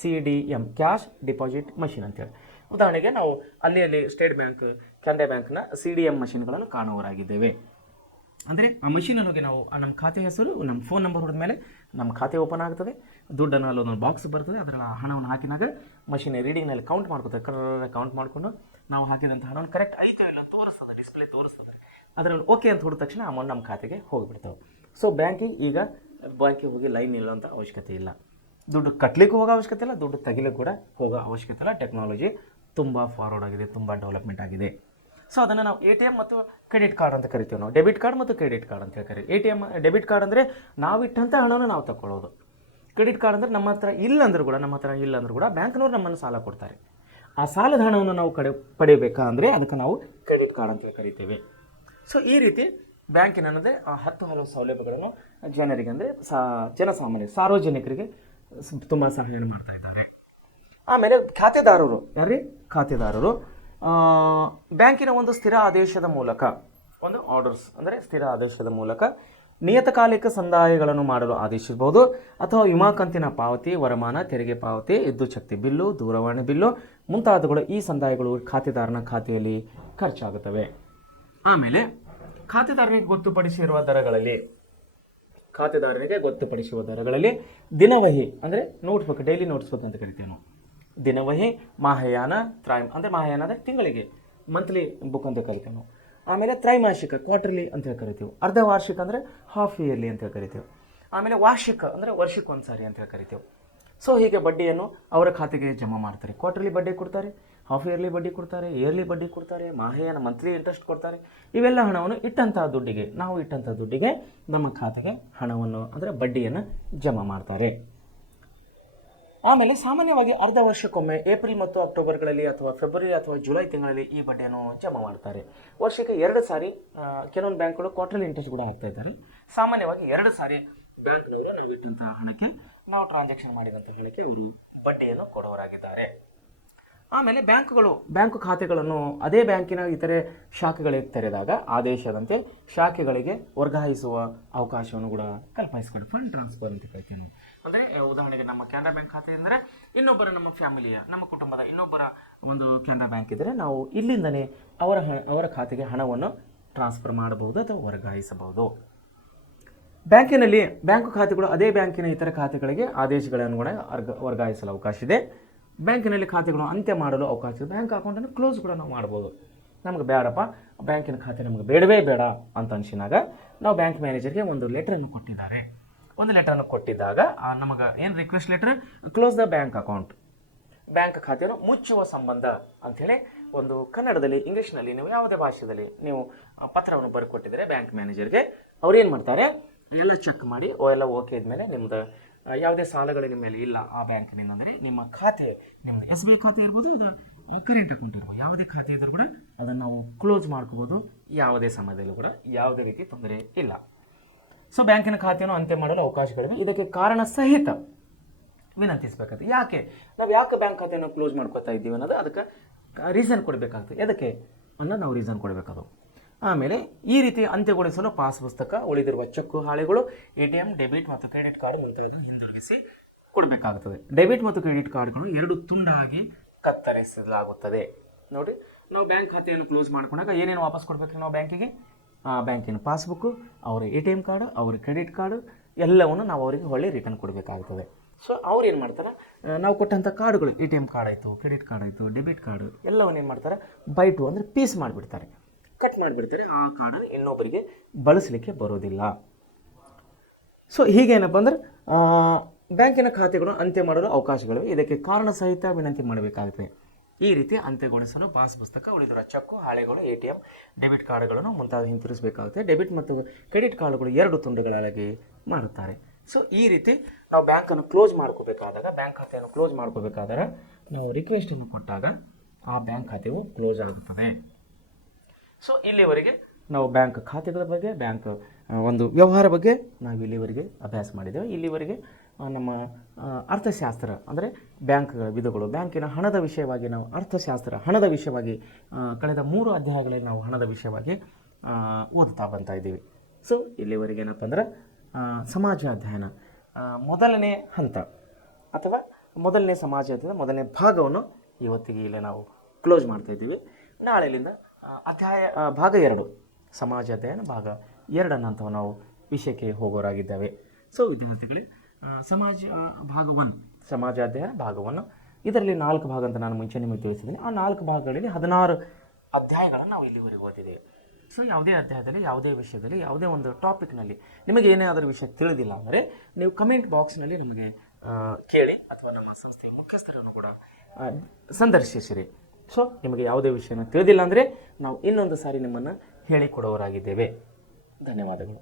CDM ಕ್ಯಾಶ್ ಡಿಪಾಸಿಟ್ ಮಷಿನ್ ಅಂತೇಳಿ. ಉದಾಹರಣೆಗೆ ನಾವು ಅಲ್ಲಿ ಸ್ಟೇಟ್ ಬ್ಯಾಂಕ್, ಕೆನರಾ ಬ್ಯಾಂಕ್ನ CDM ಮಷಿನ್ಗಳನ್ನು ಕಾಣುವರಾಗಿದ್ದೇವೆ. ಅಂದರೆ ಆ ಮಷೀನಲ್ಲಿ ಹೋಗಿ ನಾವು ನಮ್ಮ ಖಾತೆ ಹೆಸರು, ನಮ್ಮ ಫೋನ್ ನಂಬರ್ ಹೊಡೆದ ಮೇಲೆ ನಮ್ಮ ಖಾತೆ ಓಪನ್ ಆಗ್ತದೆ, ದುಡ್ಡನ್ನು ಅಲ್ಲೊಂದು ಬಾಕ್ಸ್ ಬರ್ತದೆ, ಅದರ ಹಣವನ್ನು ಹಾಕಿದಾಗ ಮಷೀನ್ ರೀಡಿಂಗ್ನಲ್ಲಿ ಕೌಂಟ್ ಮಾಡ್ಕೋತದೆ. ಕೌಂಟ್ ಮಾಡಿಕೊಂಡು ನಾವು ಹಾಕಿದಂಥ ಹಣವನ್ನು ಕರೆಕ್ಟ್ ಐತೆ ಇಲ್ಲ ತೋರಿಸ್ತದೆ, ಡಿಸ್ಪ್ಲೇ ತೋರಿಸ್ತದೆ. ಅದರಲ್ಲಿ ಓಕೆ ಅಂತ ಹೊಡೆದ ತಕ್ಷಣ ಅಮೌಂಟ್ ನಮ್ಮ ಖಾತೆಗೆ ಹೋಗಿಬಿಡ್ತಾವೆ. ಸೊ ಬ್ಯಾಂಕಿಗೆ ಹೋಗಿ ಲೈನ್ ನಿಲ್ಲುವಂಥ ಅವಶ್ಯಕತೆ ಇಲ್ಲ, ದುಡ್ಡು ಕಟ್ಟಲಿಕ್ಕೂ ಹೋಗೋ ಅವಶ್ಯಕತೆ ಇಲ್ಲ, ದುಡ್ಡು ತೆಗಿಲಿಕ್ಕೆ ಕೂಡ ಹೋಗೋ ಅವಶ್ಯಕತೆ ಇಲ್ಲ. ಟೆಕ್ನಾಲಜಿ ತುಂಬ ಫಾರ್ವರ್ಡ್ ಆಗಿದೆ, ತುಂಬ ಡೆವಲಪ್ಮೆಂಟ್ ಆಗಿದೆ. ಸೊ ಅದನ್ನು ನಾವು ATM ಮತ್ತು ಕ್ರೆಡಿಟ್ ಕಾರ್ಡ್ ಅಂತ ಕರಿತೀವಿ. ನಾವು ಡೆಬಿಟ್ ಕಾರ್ಡ್ ಮತ್ತು ಕ್ರೆಡಿಟ್ ಕಾರ್ಡ್ ಅಂತ ಕರೀತೀವಿ. ಡೆಬಿಟ್ ಕಾರ್ಡ್ ಅಂದರೆ ನಾವು ಇಟ್ಟಂಥ ಹಣವನ್ನು ನಾವು ತಗೊಳ್ಳೋದು. ಕ್ರೆಡಿಟ್ ಕಾರ್ಡ್ ಅಂದರೆ ನಮ್ಮ ಹತ್ರ ಇಲ್ಲಂದ್ರೂ ಕೂಡ ಬ್ಯಾಂಕ್ನವ್ರು ನಮ್ಮನ್ನು ಸಾಲ ಕೊಡ್ತಾರೆ. ಆ ಸಾಲದ ಹಣವನ್ನು ನಾವು ಪಡೆಯಬೇಕಾ ಅಂದರೆ ಅದಕ್ಕೆ ನಾವು ಕ್ರೆಡಿಟ್ ಕಾರ್ಡ್ ಅಂತ ಕರಿತೇವೆ. ಸೊ ಈ ರೀತಿ ಬ್ಯಾಂಕಿನ ಅನ್ನೋದೇ 10 ಹಲವು ಸೌಲಭ್ಯಗಳನ್ನು ಜನರಿಗೆ ಅಂದರೆ ಸಾರ್ವಜನಿಕರಿಗೆ ತುಂಬ ಸಹಾಯ ಮಾಡ್ತಾ ಇದ್ದಾರೆ. ಆಮೇಲೆ ಖಾತೆದಾರರು ಬ್ಯಾಂಕಿನ ಒಂದು ಸ್ಥಿರ ಆದೇಶದ ಮೂಲಕ ನಿಯತಕಾಲಿಕ ಸಂದಾಯಗಳನ್ನು ಮಾಡಲು ಆದೇಶಿಸಬಹುದು ಅಥವಾ ವಿಮಾ ಕಂತಿನ ಪಾವತಿ, ವರಮಾನ ತೆರಿಗೆ ಪಾವತಿ, ವಿದ್ಯುತ್ ಶಕ್ತಿ ಬಿಲ್ಲು, ದೂರವಾಣಿ ಬಿಲ್ಲು ಮುಂತಾದವುಗಳು ಈ ಸಂದಾಯಗಳು ಖಾತೆದಾರನ ಖಾತೆಯಲ್ಲಿ ಖರ್ಚಾಗುತ್ತವೆ. ಆಮೇಲೆ ಖಾತೆದಾರನಿಗೆ ಗೊತ್ತುಪಡಿಸುವ ದರಗಳಲ್ಲಿ ದಿನವಹಿ ಅಂದರೆ ನೋಟ್ಬುಕ್, ಡೈಲಿ ನೋಟ್ಸ್ಬುಕ್ ಅಂತ ಕರಿತೀವಿ ನಾವು. ದಿನವಹಿ, ಮಾಹಯಾನ, ಅಂದರೆ ಮಾಹಯಾನ ಅಂದರೆ ತಿಂಗಳಿಗೆ, ಮಂತ್ಲಿ ಬುಕ್ ಅಂತ ಕರಿತೀವಿ ನಾವು. ಆಮೇಲೆ ತ್ರೈಮಾಸಿಕ, ಕ್ವಾರ್ಟರ್ಲಿ ಅಂತ ಹೇಳಿ ಕರಿತೀವಿ. ಅರ್ಧ ವಾರ್ಷಿಕ ಅಂದರೆ ಹಾಫ್ ಇಯರ್ಲಿ ಅಂತ ಹೇಳಿ ಕರಿತೀವಿ. ಆಮೇಲೆ ವಾರ್ಷಿಕ ಅಂದರೆ ವರ್ಷಕ್ಕೊಂದು ಸಾರಿ ಅಂತ ಹೇಳಿ ಕರಿತೀವಿ. ಸೊ ಹೀಗೆ ಬಡ್ಡಿಯನ್ನು ಅವರ ಖಾತೆಗೆ ಜಮಾ ಮಾಡ್ತಾರೆ. ಕ್ವಾರ್ಟರ್ಲಿ ಬಡ್ಡಿ ಕೊಡ್ತಾರೆ, ಹಾಫ್ ಇಯರ್ಲಿ ಬಡ್ಡಿ ಕೊಡ್ತಾರೆ, ಇಯರ್ಲಿ ಬಡ್ಡಿ ಕೊಡ್ತಾರೆ, ಮಾಹೆಯನ ಮಂತ್ಲಿ ಇಂಟ್ರೆಸ್ಟ್ ಕೊಡ್ತಾರೆ. ಇವೆಲ್ಲ ಹಣವನ್ನು ನಾವು ಇಟ್ಟಂಥ ದುಡ್ಡಿಗೆ ನಮ್ಮ ಖಾತೆಗೆ ಹಣವನ್ನು ಅಂದರೆ ಬಡ್ಡಿಯನ್ನು ಜಮಾ ಮಾಡ್ತಾರೆ. ಆಮೇಲೆ ಸಾಮಾನ್ಯವಾಗಿ ಅರ್ಧ ವರ್ಷಕ್ಕೊಮ್ಮೆ ಏಪ್ರಿಲ್ ಮತ್ತು ಅಕ್ಟೋಬರ್ಗಳಲ್ಲಿ ಅಥವಾ ಫೆಬ್ರವರಿ ಅಥವಾ ಜುಲೈ ತಿಂಗಳಲ್ಲಿ ಈ ಬಡ್ಡಿಯನ್ನು ಜಮಾ ಮಾಡ್ತಾರೆ. ವರ್ಷಕ್ಕೆ 2 ಸಾರಿ ಕೆಲವೊಂದು ಬ್ಯಾಂಕ್ಗಳು ಕ್ವಾರ್ಟರ್ಲಿ ಇಂಟ್ರೆಸ್ಟ್ ಕೂಡ ಹಾಕ್ತಾ ಇದ್ದಾರೆ. ಸಾಮಾನ್ಯವಾಗಿ 2 ಸಾರಿ ಬ್ಯಾಂಕ್ನವರು ನಾವು ಇಟ್ಟಂತಹ ಹಣಕ್ಕೆ, ನಾವು ಟ್ರಾನ್ಸಾಕ್ಷನ್ ಮಾಡಿದಂಥ ಹಣಕ್ಕೆ ಅವರು ಬಡ್ಡಿಯನ್ನು ಕೊಡುವವರಾಗಿದ್ದಾರೆ. ಆಮೇಲೆ ಬ್ಯಾಂಕು ಖಾತೆಗಳನ್ನು ಅದೇ ಬ್ಯಾಂಕಿನ ಇತರೆ ಶಾಖೆಗಳಿಗೆ ತೆರೆದಾಗ ಆದೇಶದಂತೆ ಶಾಖೆಗಳಿಗೆ ವರ್ಗಾಯಿಸುವ ಅವಕಾಶವನ್ನು ಕೂಡ ಕಲ್ಪಿಸಿಕೊಡಿ. ಫಂಡ್ ಟ್ರಾನ್ಸ್ಫರ್ ಅಂತ ಕರಿತೀವಿ ನಾವು. ಅಂದರೆ ಉದಾಹರಣೆಗೆ ನಮ್ಮ ಕೆನರಾ ಬ್ಯಾಂಕ್ ಖಾತೆ ಇದ್ದರೆ ಇನ್ನೊಬ್ಬರ, ನಮ್ಮ ಫ್ಯಾಮಿಲಿಯ, ನಮ್ಮ ಕುಟುಂಬದ ಇನ್ನೊಬ್ಬರ ಒಂದು ಕೆನರಾ ಬ್ಯಾಂಕ್ ಇದ್ದರೆ ನಾವು ಇಲ್ಲಿಂದನೇ ಅವರ ಖಾತೆಗೆ ಹಣವನ್ನು ಟ್ರಾನ್ಸ್ಫರ್ ಮಾಡಬಹುದು ಅಥವಾ ವರ್ಗಾಯಿಸಬಹುದು. ಬ್ಯಾಂಕು ಖಾತೆಗಳು ಅದೇ ಬ್ಯಾಂಕಿನ ಇತರ ಖಾತೆಗಳಿಗೆ ಆದೇಶಗಳನ್ನು ಕೂಡ ವರ್ಗಾಯಿಸಲು ಅವಕಾಶ ಇದೆ. ಬ್ಯಾಂಕಿನಲ್ಲಿ ಖಾತೆಗಳನ್ನು ಅಂತ್ಯ ಮಾಡಲು ಅವಕಾಶ ಇದೆ. ಬ್ಯಾಂಕ್ ಅಕೌಂಟನ್ನು ಕ್ಲೋಸ್ ಕೂಡ ನಾವು ಮಾಡ್ಬೋದು. ನಮಗೆ ಬೇಡಪ್ಪ, ಬ್ಯಾಂಕಿನ ಖಾತೆ ನಮಗೆ ಬೇಡವೇ ಬೇಡ ಅಂತ ಅನಿಸಿದಾಗ ನಾವು ಬ್ಯಾಂಕ್ ಮ್ಯಾನೇಜರ್ಗೆ ಒಂದು ಲೆಟ್ರನ್ನು ಕೊಟ್ಟಿದ್ದಾಗ ನಮಗೆ ಏನು request letter, close the bank account, bank ಖಾತೆಯನ್ನು ಮುಚ್ಚುವ ಸಂಬಂಧ ಅಂಥೇಳಿ ಒಂದು ಕನ್ನಡದಲ್ಲಿ, ಇಂಗ್ಲೀಷ್ನಲ್ಲಿ, ನೀವು ಯಾವುದೇ ಭಾಷೆಯಲ್ಲಿ ನೀವು ಪತ್ರವನ್ನು ಬರೆಕೊಟ್ಟಿದ್ರೆ ಬ್ಯಾಂಕ್ ಮ್ಯಾನೇಜರ್ಗೆ, ಅವ್ರು ಏನು ಮಾಡ್ತಾರೆ, ಎಲ್ಲ ಚೆಕ್ ಮಾಡಿ ಎಲ್ಲ ಓಕೆ ಇದ್ಮೇಲೆ ನಿಮ್ಮದು ಯಾವುದೇ ಸಾಲಗಳು ನಿಮ್ಮ ಮೇಲೆ ಇಲ್ಲ ಆ ಬ್ಯಾಂಕಿನಿಂದ ಅಂದರೆ ನಿಮ್ಮ ಖಾತೆ, ನಿಮ್ಮದು SBI ಖಾತೆ ಇರ್ಬೋದು, ಅದು ಕರೆಂಟ್ ಅಕೌಂಟ್ ಇರ್ಬೋದು, ಯಾವುದೇ ಖಾತೆ ಇದ್ರೂ ಕೂಡ ಅದನ್ನು ನಾವು ಕ್ಲೋಸ್ ಮಾಡ್ಕೋಬೋದು. ಯಾವುದೇ ಸಮಯದಲ್ಲೂ ಕೂಡ ಯಾವುದೇ ರೀತಿ ತೊಂದರೆ ಇಲ್ಲ. ಸೊ ಬ್ಯಾಂಕಿನ ಖಾತೆಯನ್ನು ಅಂತ್ಯ ಮಾಡಲು ಅವಕಾಶಗಳಿವೆ. ಇದಕ್ಕೆ ಕಾರಣ ಸಹಿತ ವಿನಂತಿಸಬೇಕಾಗ್ತದೆ. ಯಾಕೆ ಬ್ಯಾಂಕ್ ಖಾತೆಯನ್ನು ಕ್ಲೋಸ್ ಮಾಡ್ಕೋತಾ ಇದ್ದೀವಿ ಅನ್ನೋದು ಅದಕ್ಕೆ ರೀಸನ್ ಕೊಡಬೇಕಾಗ್ತದೆ. ಎದಕ್ಕೆ ಅನ್ನೋದು ನಾವು ರೀಸನ್ ಕೊಡಬೇಕದು. ಆಮೇಲೆ ಈ ರೀತಿ ಅಂತ್ಯಗೊಳಿಸಲು ಪಾಸ್ ಪುಸ್ತಕ, ಉಳಿದಿರುವ ಚೆಕ್, ಹಾಳೆಗಳು, ATM, ಡೆಬಿಟ್ ಮತ್ತು ಕ್ರೆಡಿಟ್ ಕಾರ್ಡ್ ಮುಂತಾದನ್ನು ಹಿಂದಿರುಗಿಸಿ ಕೊಡಬೇಕಾಗುತ್ತದೆ. ಡೆಬಿಟ್ ಮತ್ತು ಕ್ರೆಡಿಟ್ ಕಾರ್ಡ್ಗಳು 2 ತುಂಡಾಗಿ ಕತ್ತರಿಸಲಾಗುತ್ತದೆ. ನೋಡಿ, ನಾವು ಬ್ಯಾಂಕ್ ಖಾತೆಯನ್ನು ಕ್ಲೋಸ್ ಮಾಡ್ಕೊಂಡಾಗ ಏನೇನು ವಾಪಸ್ ಕೊಡಬೇಕು ನಾವು ಬ್ಯಾಂಕಿಗೆ? ಬ್ಯಾಂಕಿನ ಪಾಸ್ಬುಕ್ಕು, ಅವರ ATM ಕಾರ್ಡು, ಅವರ ಕ್ರೆಡಿಟ್ ಕಾರ್ಡು ಎಲ್ಲವನ್ನು ನಾವು ಅವರಿಗೆ ಹೊಳ್ಳಿ ರಿಟರ್ನ್ ಕೊಡಬೇಕಾಗುತ್ತದೆ. ಸೊ ಅವ್ರು ಏನು ಮಾಡ್ತಾರೆ, ನಾವು ಕೊಟ್ಟಂಥ ಕಾರ್ಡುಗಳು, ATM ಕಾರ್ಡ್ ಆಯಿತು, ಕ್ರೆಡಿಟ್ ಕಾರ್ಡ್ ಆಯಿತು, ಡೆಬಿಟ್ ಕಾರ್ಡು ಎಲ್ಲವನ್ನು ಏನು ಮಾಡ್ತಾರೆ, ಬೈ 2 ಅಂದರೆ ಪೀಸ್ ಮಾಡಿಬಿಡ್ತಾರೆ, ಕಟ್ ಮಾಡಿಬಿಡ್ತಾರೆ. ಆ ಕಾರ್ಡನ್ನು ಇನ್ನೊಬ್ಬರಿಗೆ ಬಳಸಲಿಕ್ಕೆ ಬರೋದಿಲ್ಲ. ಸೊ ಹೀಗೇನಪ್ಪ ಅಂದ್ರೆ ಬ್ಯಾಂಕಿನ ಖಾತೆಗಳು ಅಂತ್ಯ ಮಾಡಲು ಅವಕಾಶಗಳಿವೆ. ಇದಕ್ಕೆ ಕಾರಣ ಸಹಿತ ವಿನಂತಿ ಮಾಡಬೇಕಾಗುತ್ತೆ. ಈ ರೀತಿ ಅಂತ್ಯಗೊಳಿಸಲು ಪಾಸ್ ಪುಸ್ತಕ, ಉಳಿದಿರುವ ಚೆಕ್ಕು, ಹಾಳೆಗಳು, ATM, ಡೆಬಿಟ್ ಕಾರ್ಡ್ಗಳನ್ನು ಮುಂತಾದ ಹಿಂತಿರುಗಿಸಬೇಕಾಗುತ್ತೆ. ಡೆಬಿಟ್ ಮತ್ತು ಕ್ರೆಡಿಟ್ ಕಾರ್ಡ್ಗಳು 2 ತುಂಡುಗಳಾಗಿ ಮಾಡುತ್ತಾರೆ. ಸೊ ಈ ರೀತಿ ನಾವು ಬ್ಯಾಂಕ್ ಖಾತೆಯನ್ನು ಕ್ಲೋಸ್ ಮಾಡ್ಕೋಬೇಕಾದಾಗ ನಾವು ರಿಕ್ವೆಸ್ಟನ್ನು ಕೊಟ್ಟಾಗ ಆ ಬ್ಯಾಂಕ್ ಖಾತೆಯು ಕ್ಲೋಸ್ ಆಗುತ್ತದೆ. ಸೊ ಇಲ್ಲಿವರೆಗೆ ನಾವು ಬ್ಯಾಂಕ್ ಖಾತೆಗಳ ಬಗ್ಗೆ, ಬ್ಯಾಂಕ್ ಒಂದು ವ್ಯವಹಾರ ಬಗ್ಗೆ ನಾವು ಇಲ್ಲಿವರೆಗೆ ಅಭ್ಯಾಸ ಮಾಡಿದ್ದೇವೆ. ಇಲ್ಲಿವರೆಗೆ ನಮ್ಮ ಅರ್ಥಶಾಸ್ತ್ರ ಅಂದರೆ ಬ್ಯಾಂಕ್ಗಳ ವಿಧಗಳು, ಬ್ಯಾಂಕಿನ ಹಣದ ವಿಷಯವಾಗಿ ನಾವು ಹಣದ ವಿಷಯವಾಗಿ ಕಳೆದ 3 ಅಧ್ಯಾಯಗಳಲ್ಲಿ ನಾವು ಹಣದ ವಿಷಯವಾಗಿ ಓದುತ್ತಾ ಬರ್ತಾ ಇದ್ದೀವಿ. ಸೊ ಇಲ್ಲಿವರೆಗೆ ಏನಪ್ಪ ಅಂದ್ರೆ ಸಮಾಜ ಅಧ್ಯಯನ ಮೊದಲನೇ ಹಂತ ಅಥವಾ ಮೊದಲನೇ ಸಮಾಜ ಅಧ್ಯಯನ ಮೊದಲನೇ ಭಾಗವನ್ನು ಇವತ್ತಿಗೆ ಇಲ್ಲೇ ನಾವು ಕ್ಲೋಸ್ ಮಾಡ್ತಾ ಇದ್ದೀವಿ. ನಾಳೆಯಿಂದ ಭಾಗ 2 ಸಮಾಜ ಅಧ್ಯಯನ ಭಾಗ 2 ಅನ್ನೋಂಥ ನಾವು ವಿಷಯಕ್ಕೆ ಹೋಗೋರಾಗಿದ್ದೇವೆ. ಸೊ ವಿದ್ಯಾರ್ಥಿಗಳೇ, ಸಮಾಜ ಅಧ್ಯಯನ ಭಾಗ 1 ಇದರಲ್ಲಿ 4 ಭಾಗ ಅಂತ ನಾನು ಮುಂಚೆ ನಿಮಗೆ ತಿಳಿಸಿದ್ದೀನಿ. ಆ 4 ಭಾಗಗಳಲ್ಲಿ 16 ಅಧ್ಯಾಯಗಳನ್ನು ನಾವು ಇಲ್ಲಿವರೆಗೆ ಓದಿದ್ದೇವೆ. ಸೊ ಯಾವುದೇ ಅಧ್ಯಾಯದಲ್ಲಿ, ಯಾವುದೇ ವಿಷಯದಲ್ಲಿ, ಯಾವುದೇ ಒಂದು ಟಾಪಿಕ್ನಲ್ಲಿ ನಿಮಗೆ ಏನಾದರೂ ವಿಷಯ ತಿಳಿದಿಲ್ಲ ಅಂದರೆ ನೀವು ಕಮೆಂಟ್ ಬಾಕ್ಸ್ನಲ್ಲಿ ನಮಗೆ ಕೇಳಿ ಅಥವಾ ನಮ್ಮ ಸಂಸ್ಥೆಯ ಮುಖ್ಯಸ್ಥರನ್ನು ಕೂಡ ಸಂದರ್ಶಿಸಿರಿ. ಸೊ ನಿಮಗೆ ಯಾವುದೇ ವಿಷಯನ ತಿಳಿದಿಲ್ಲ ಅಂದರೆ ನಾವು ಇನ್ನೊಂದು ಸಾರಿ ನಿಮ್ಮನ್ನು ಹೇಳಿಕೊಡೋರಾಗಿದ್ದೇವೆ. ಧನ್ಯವಾದಗಳು.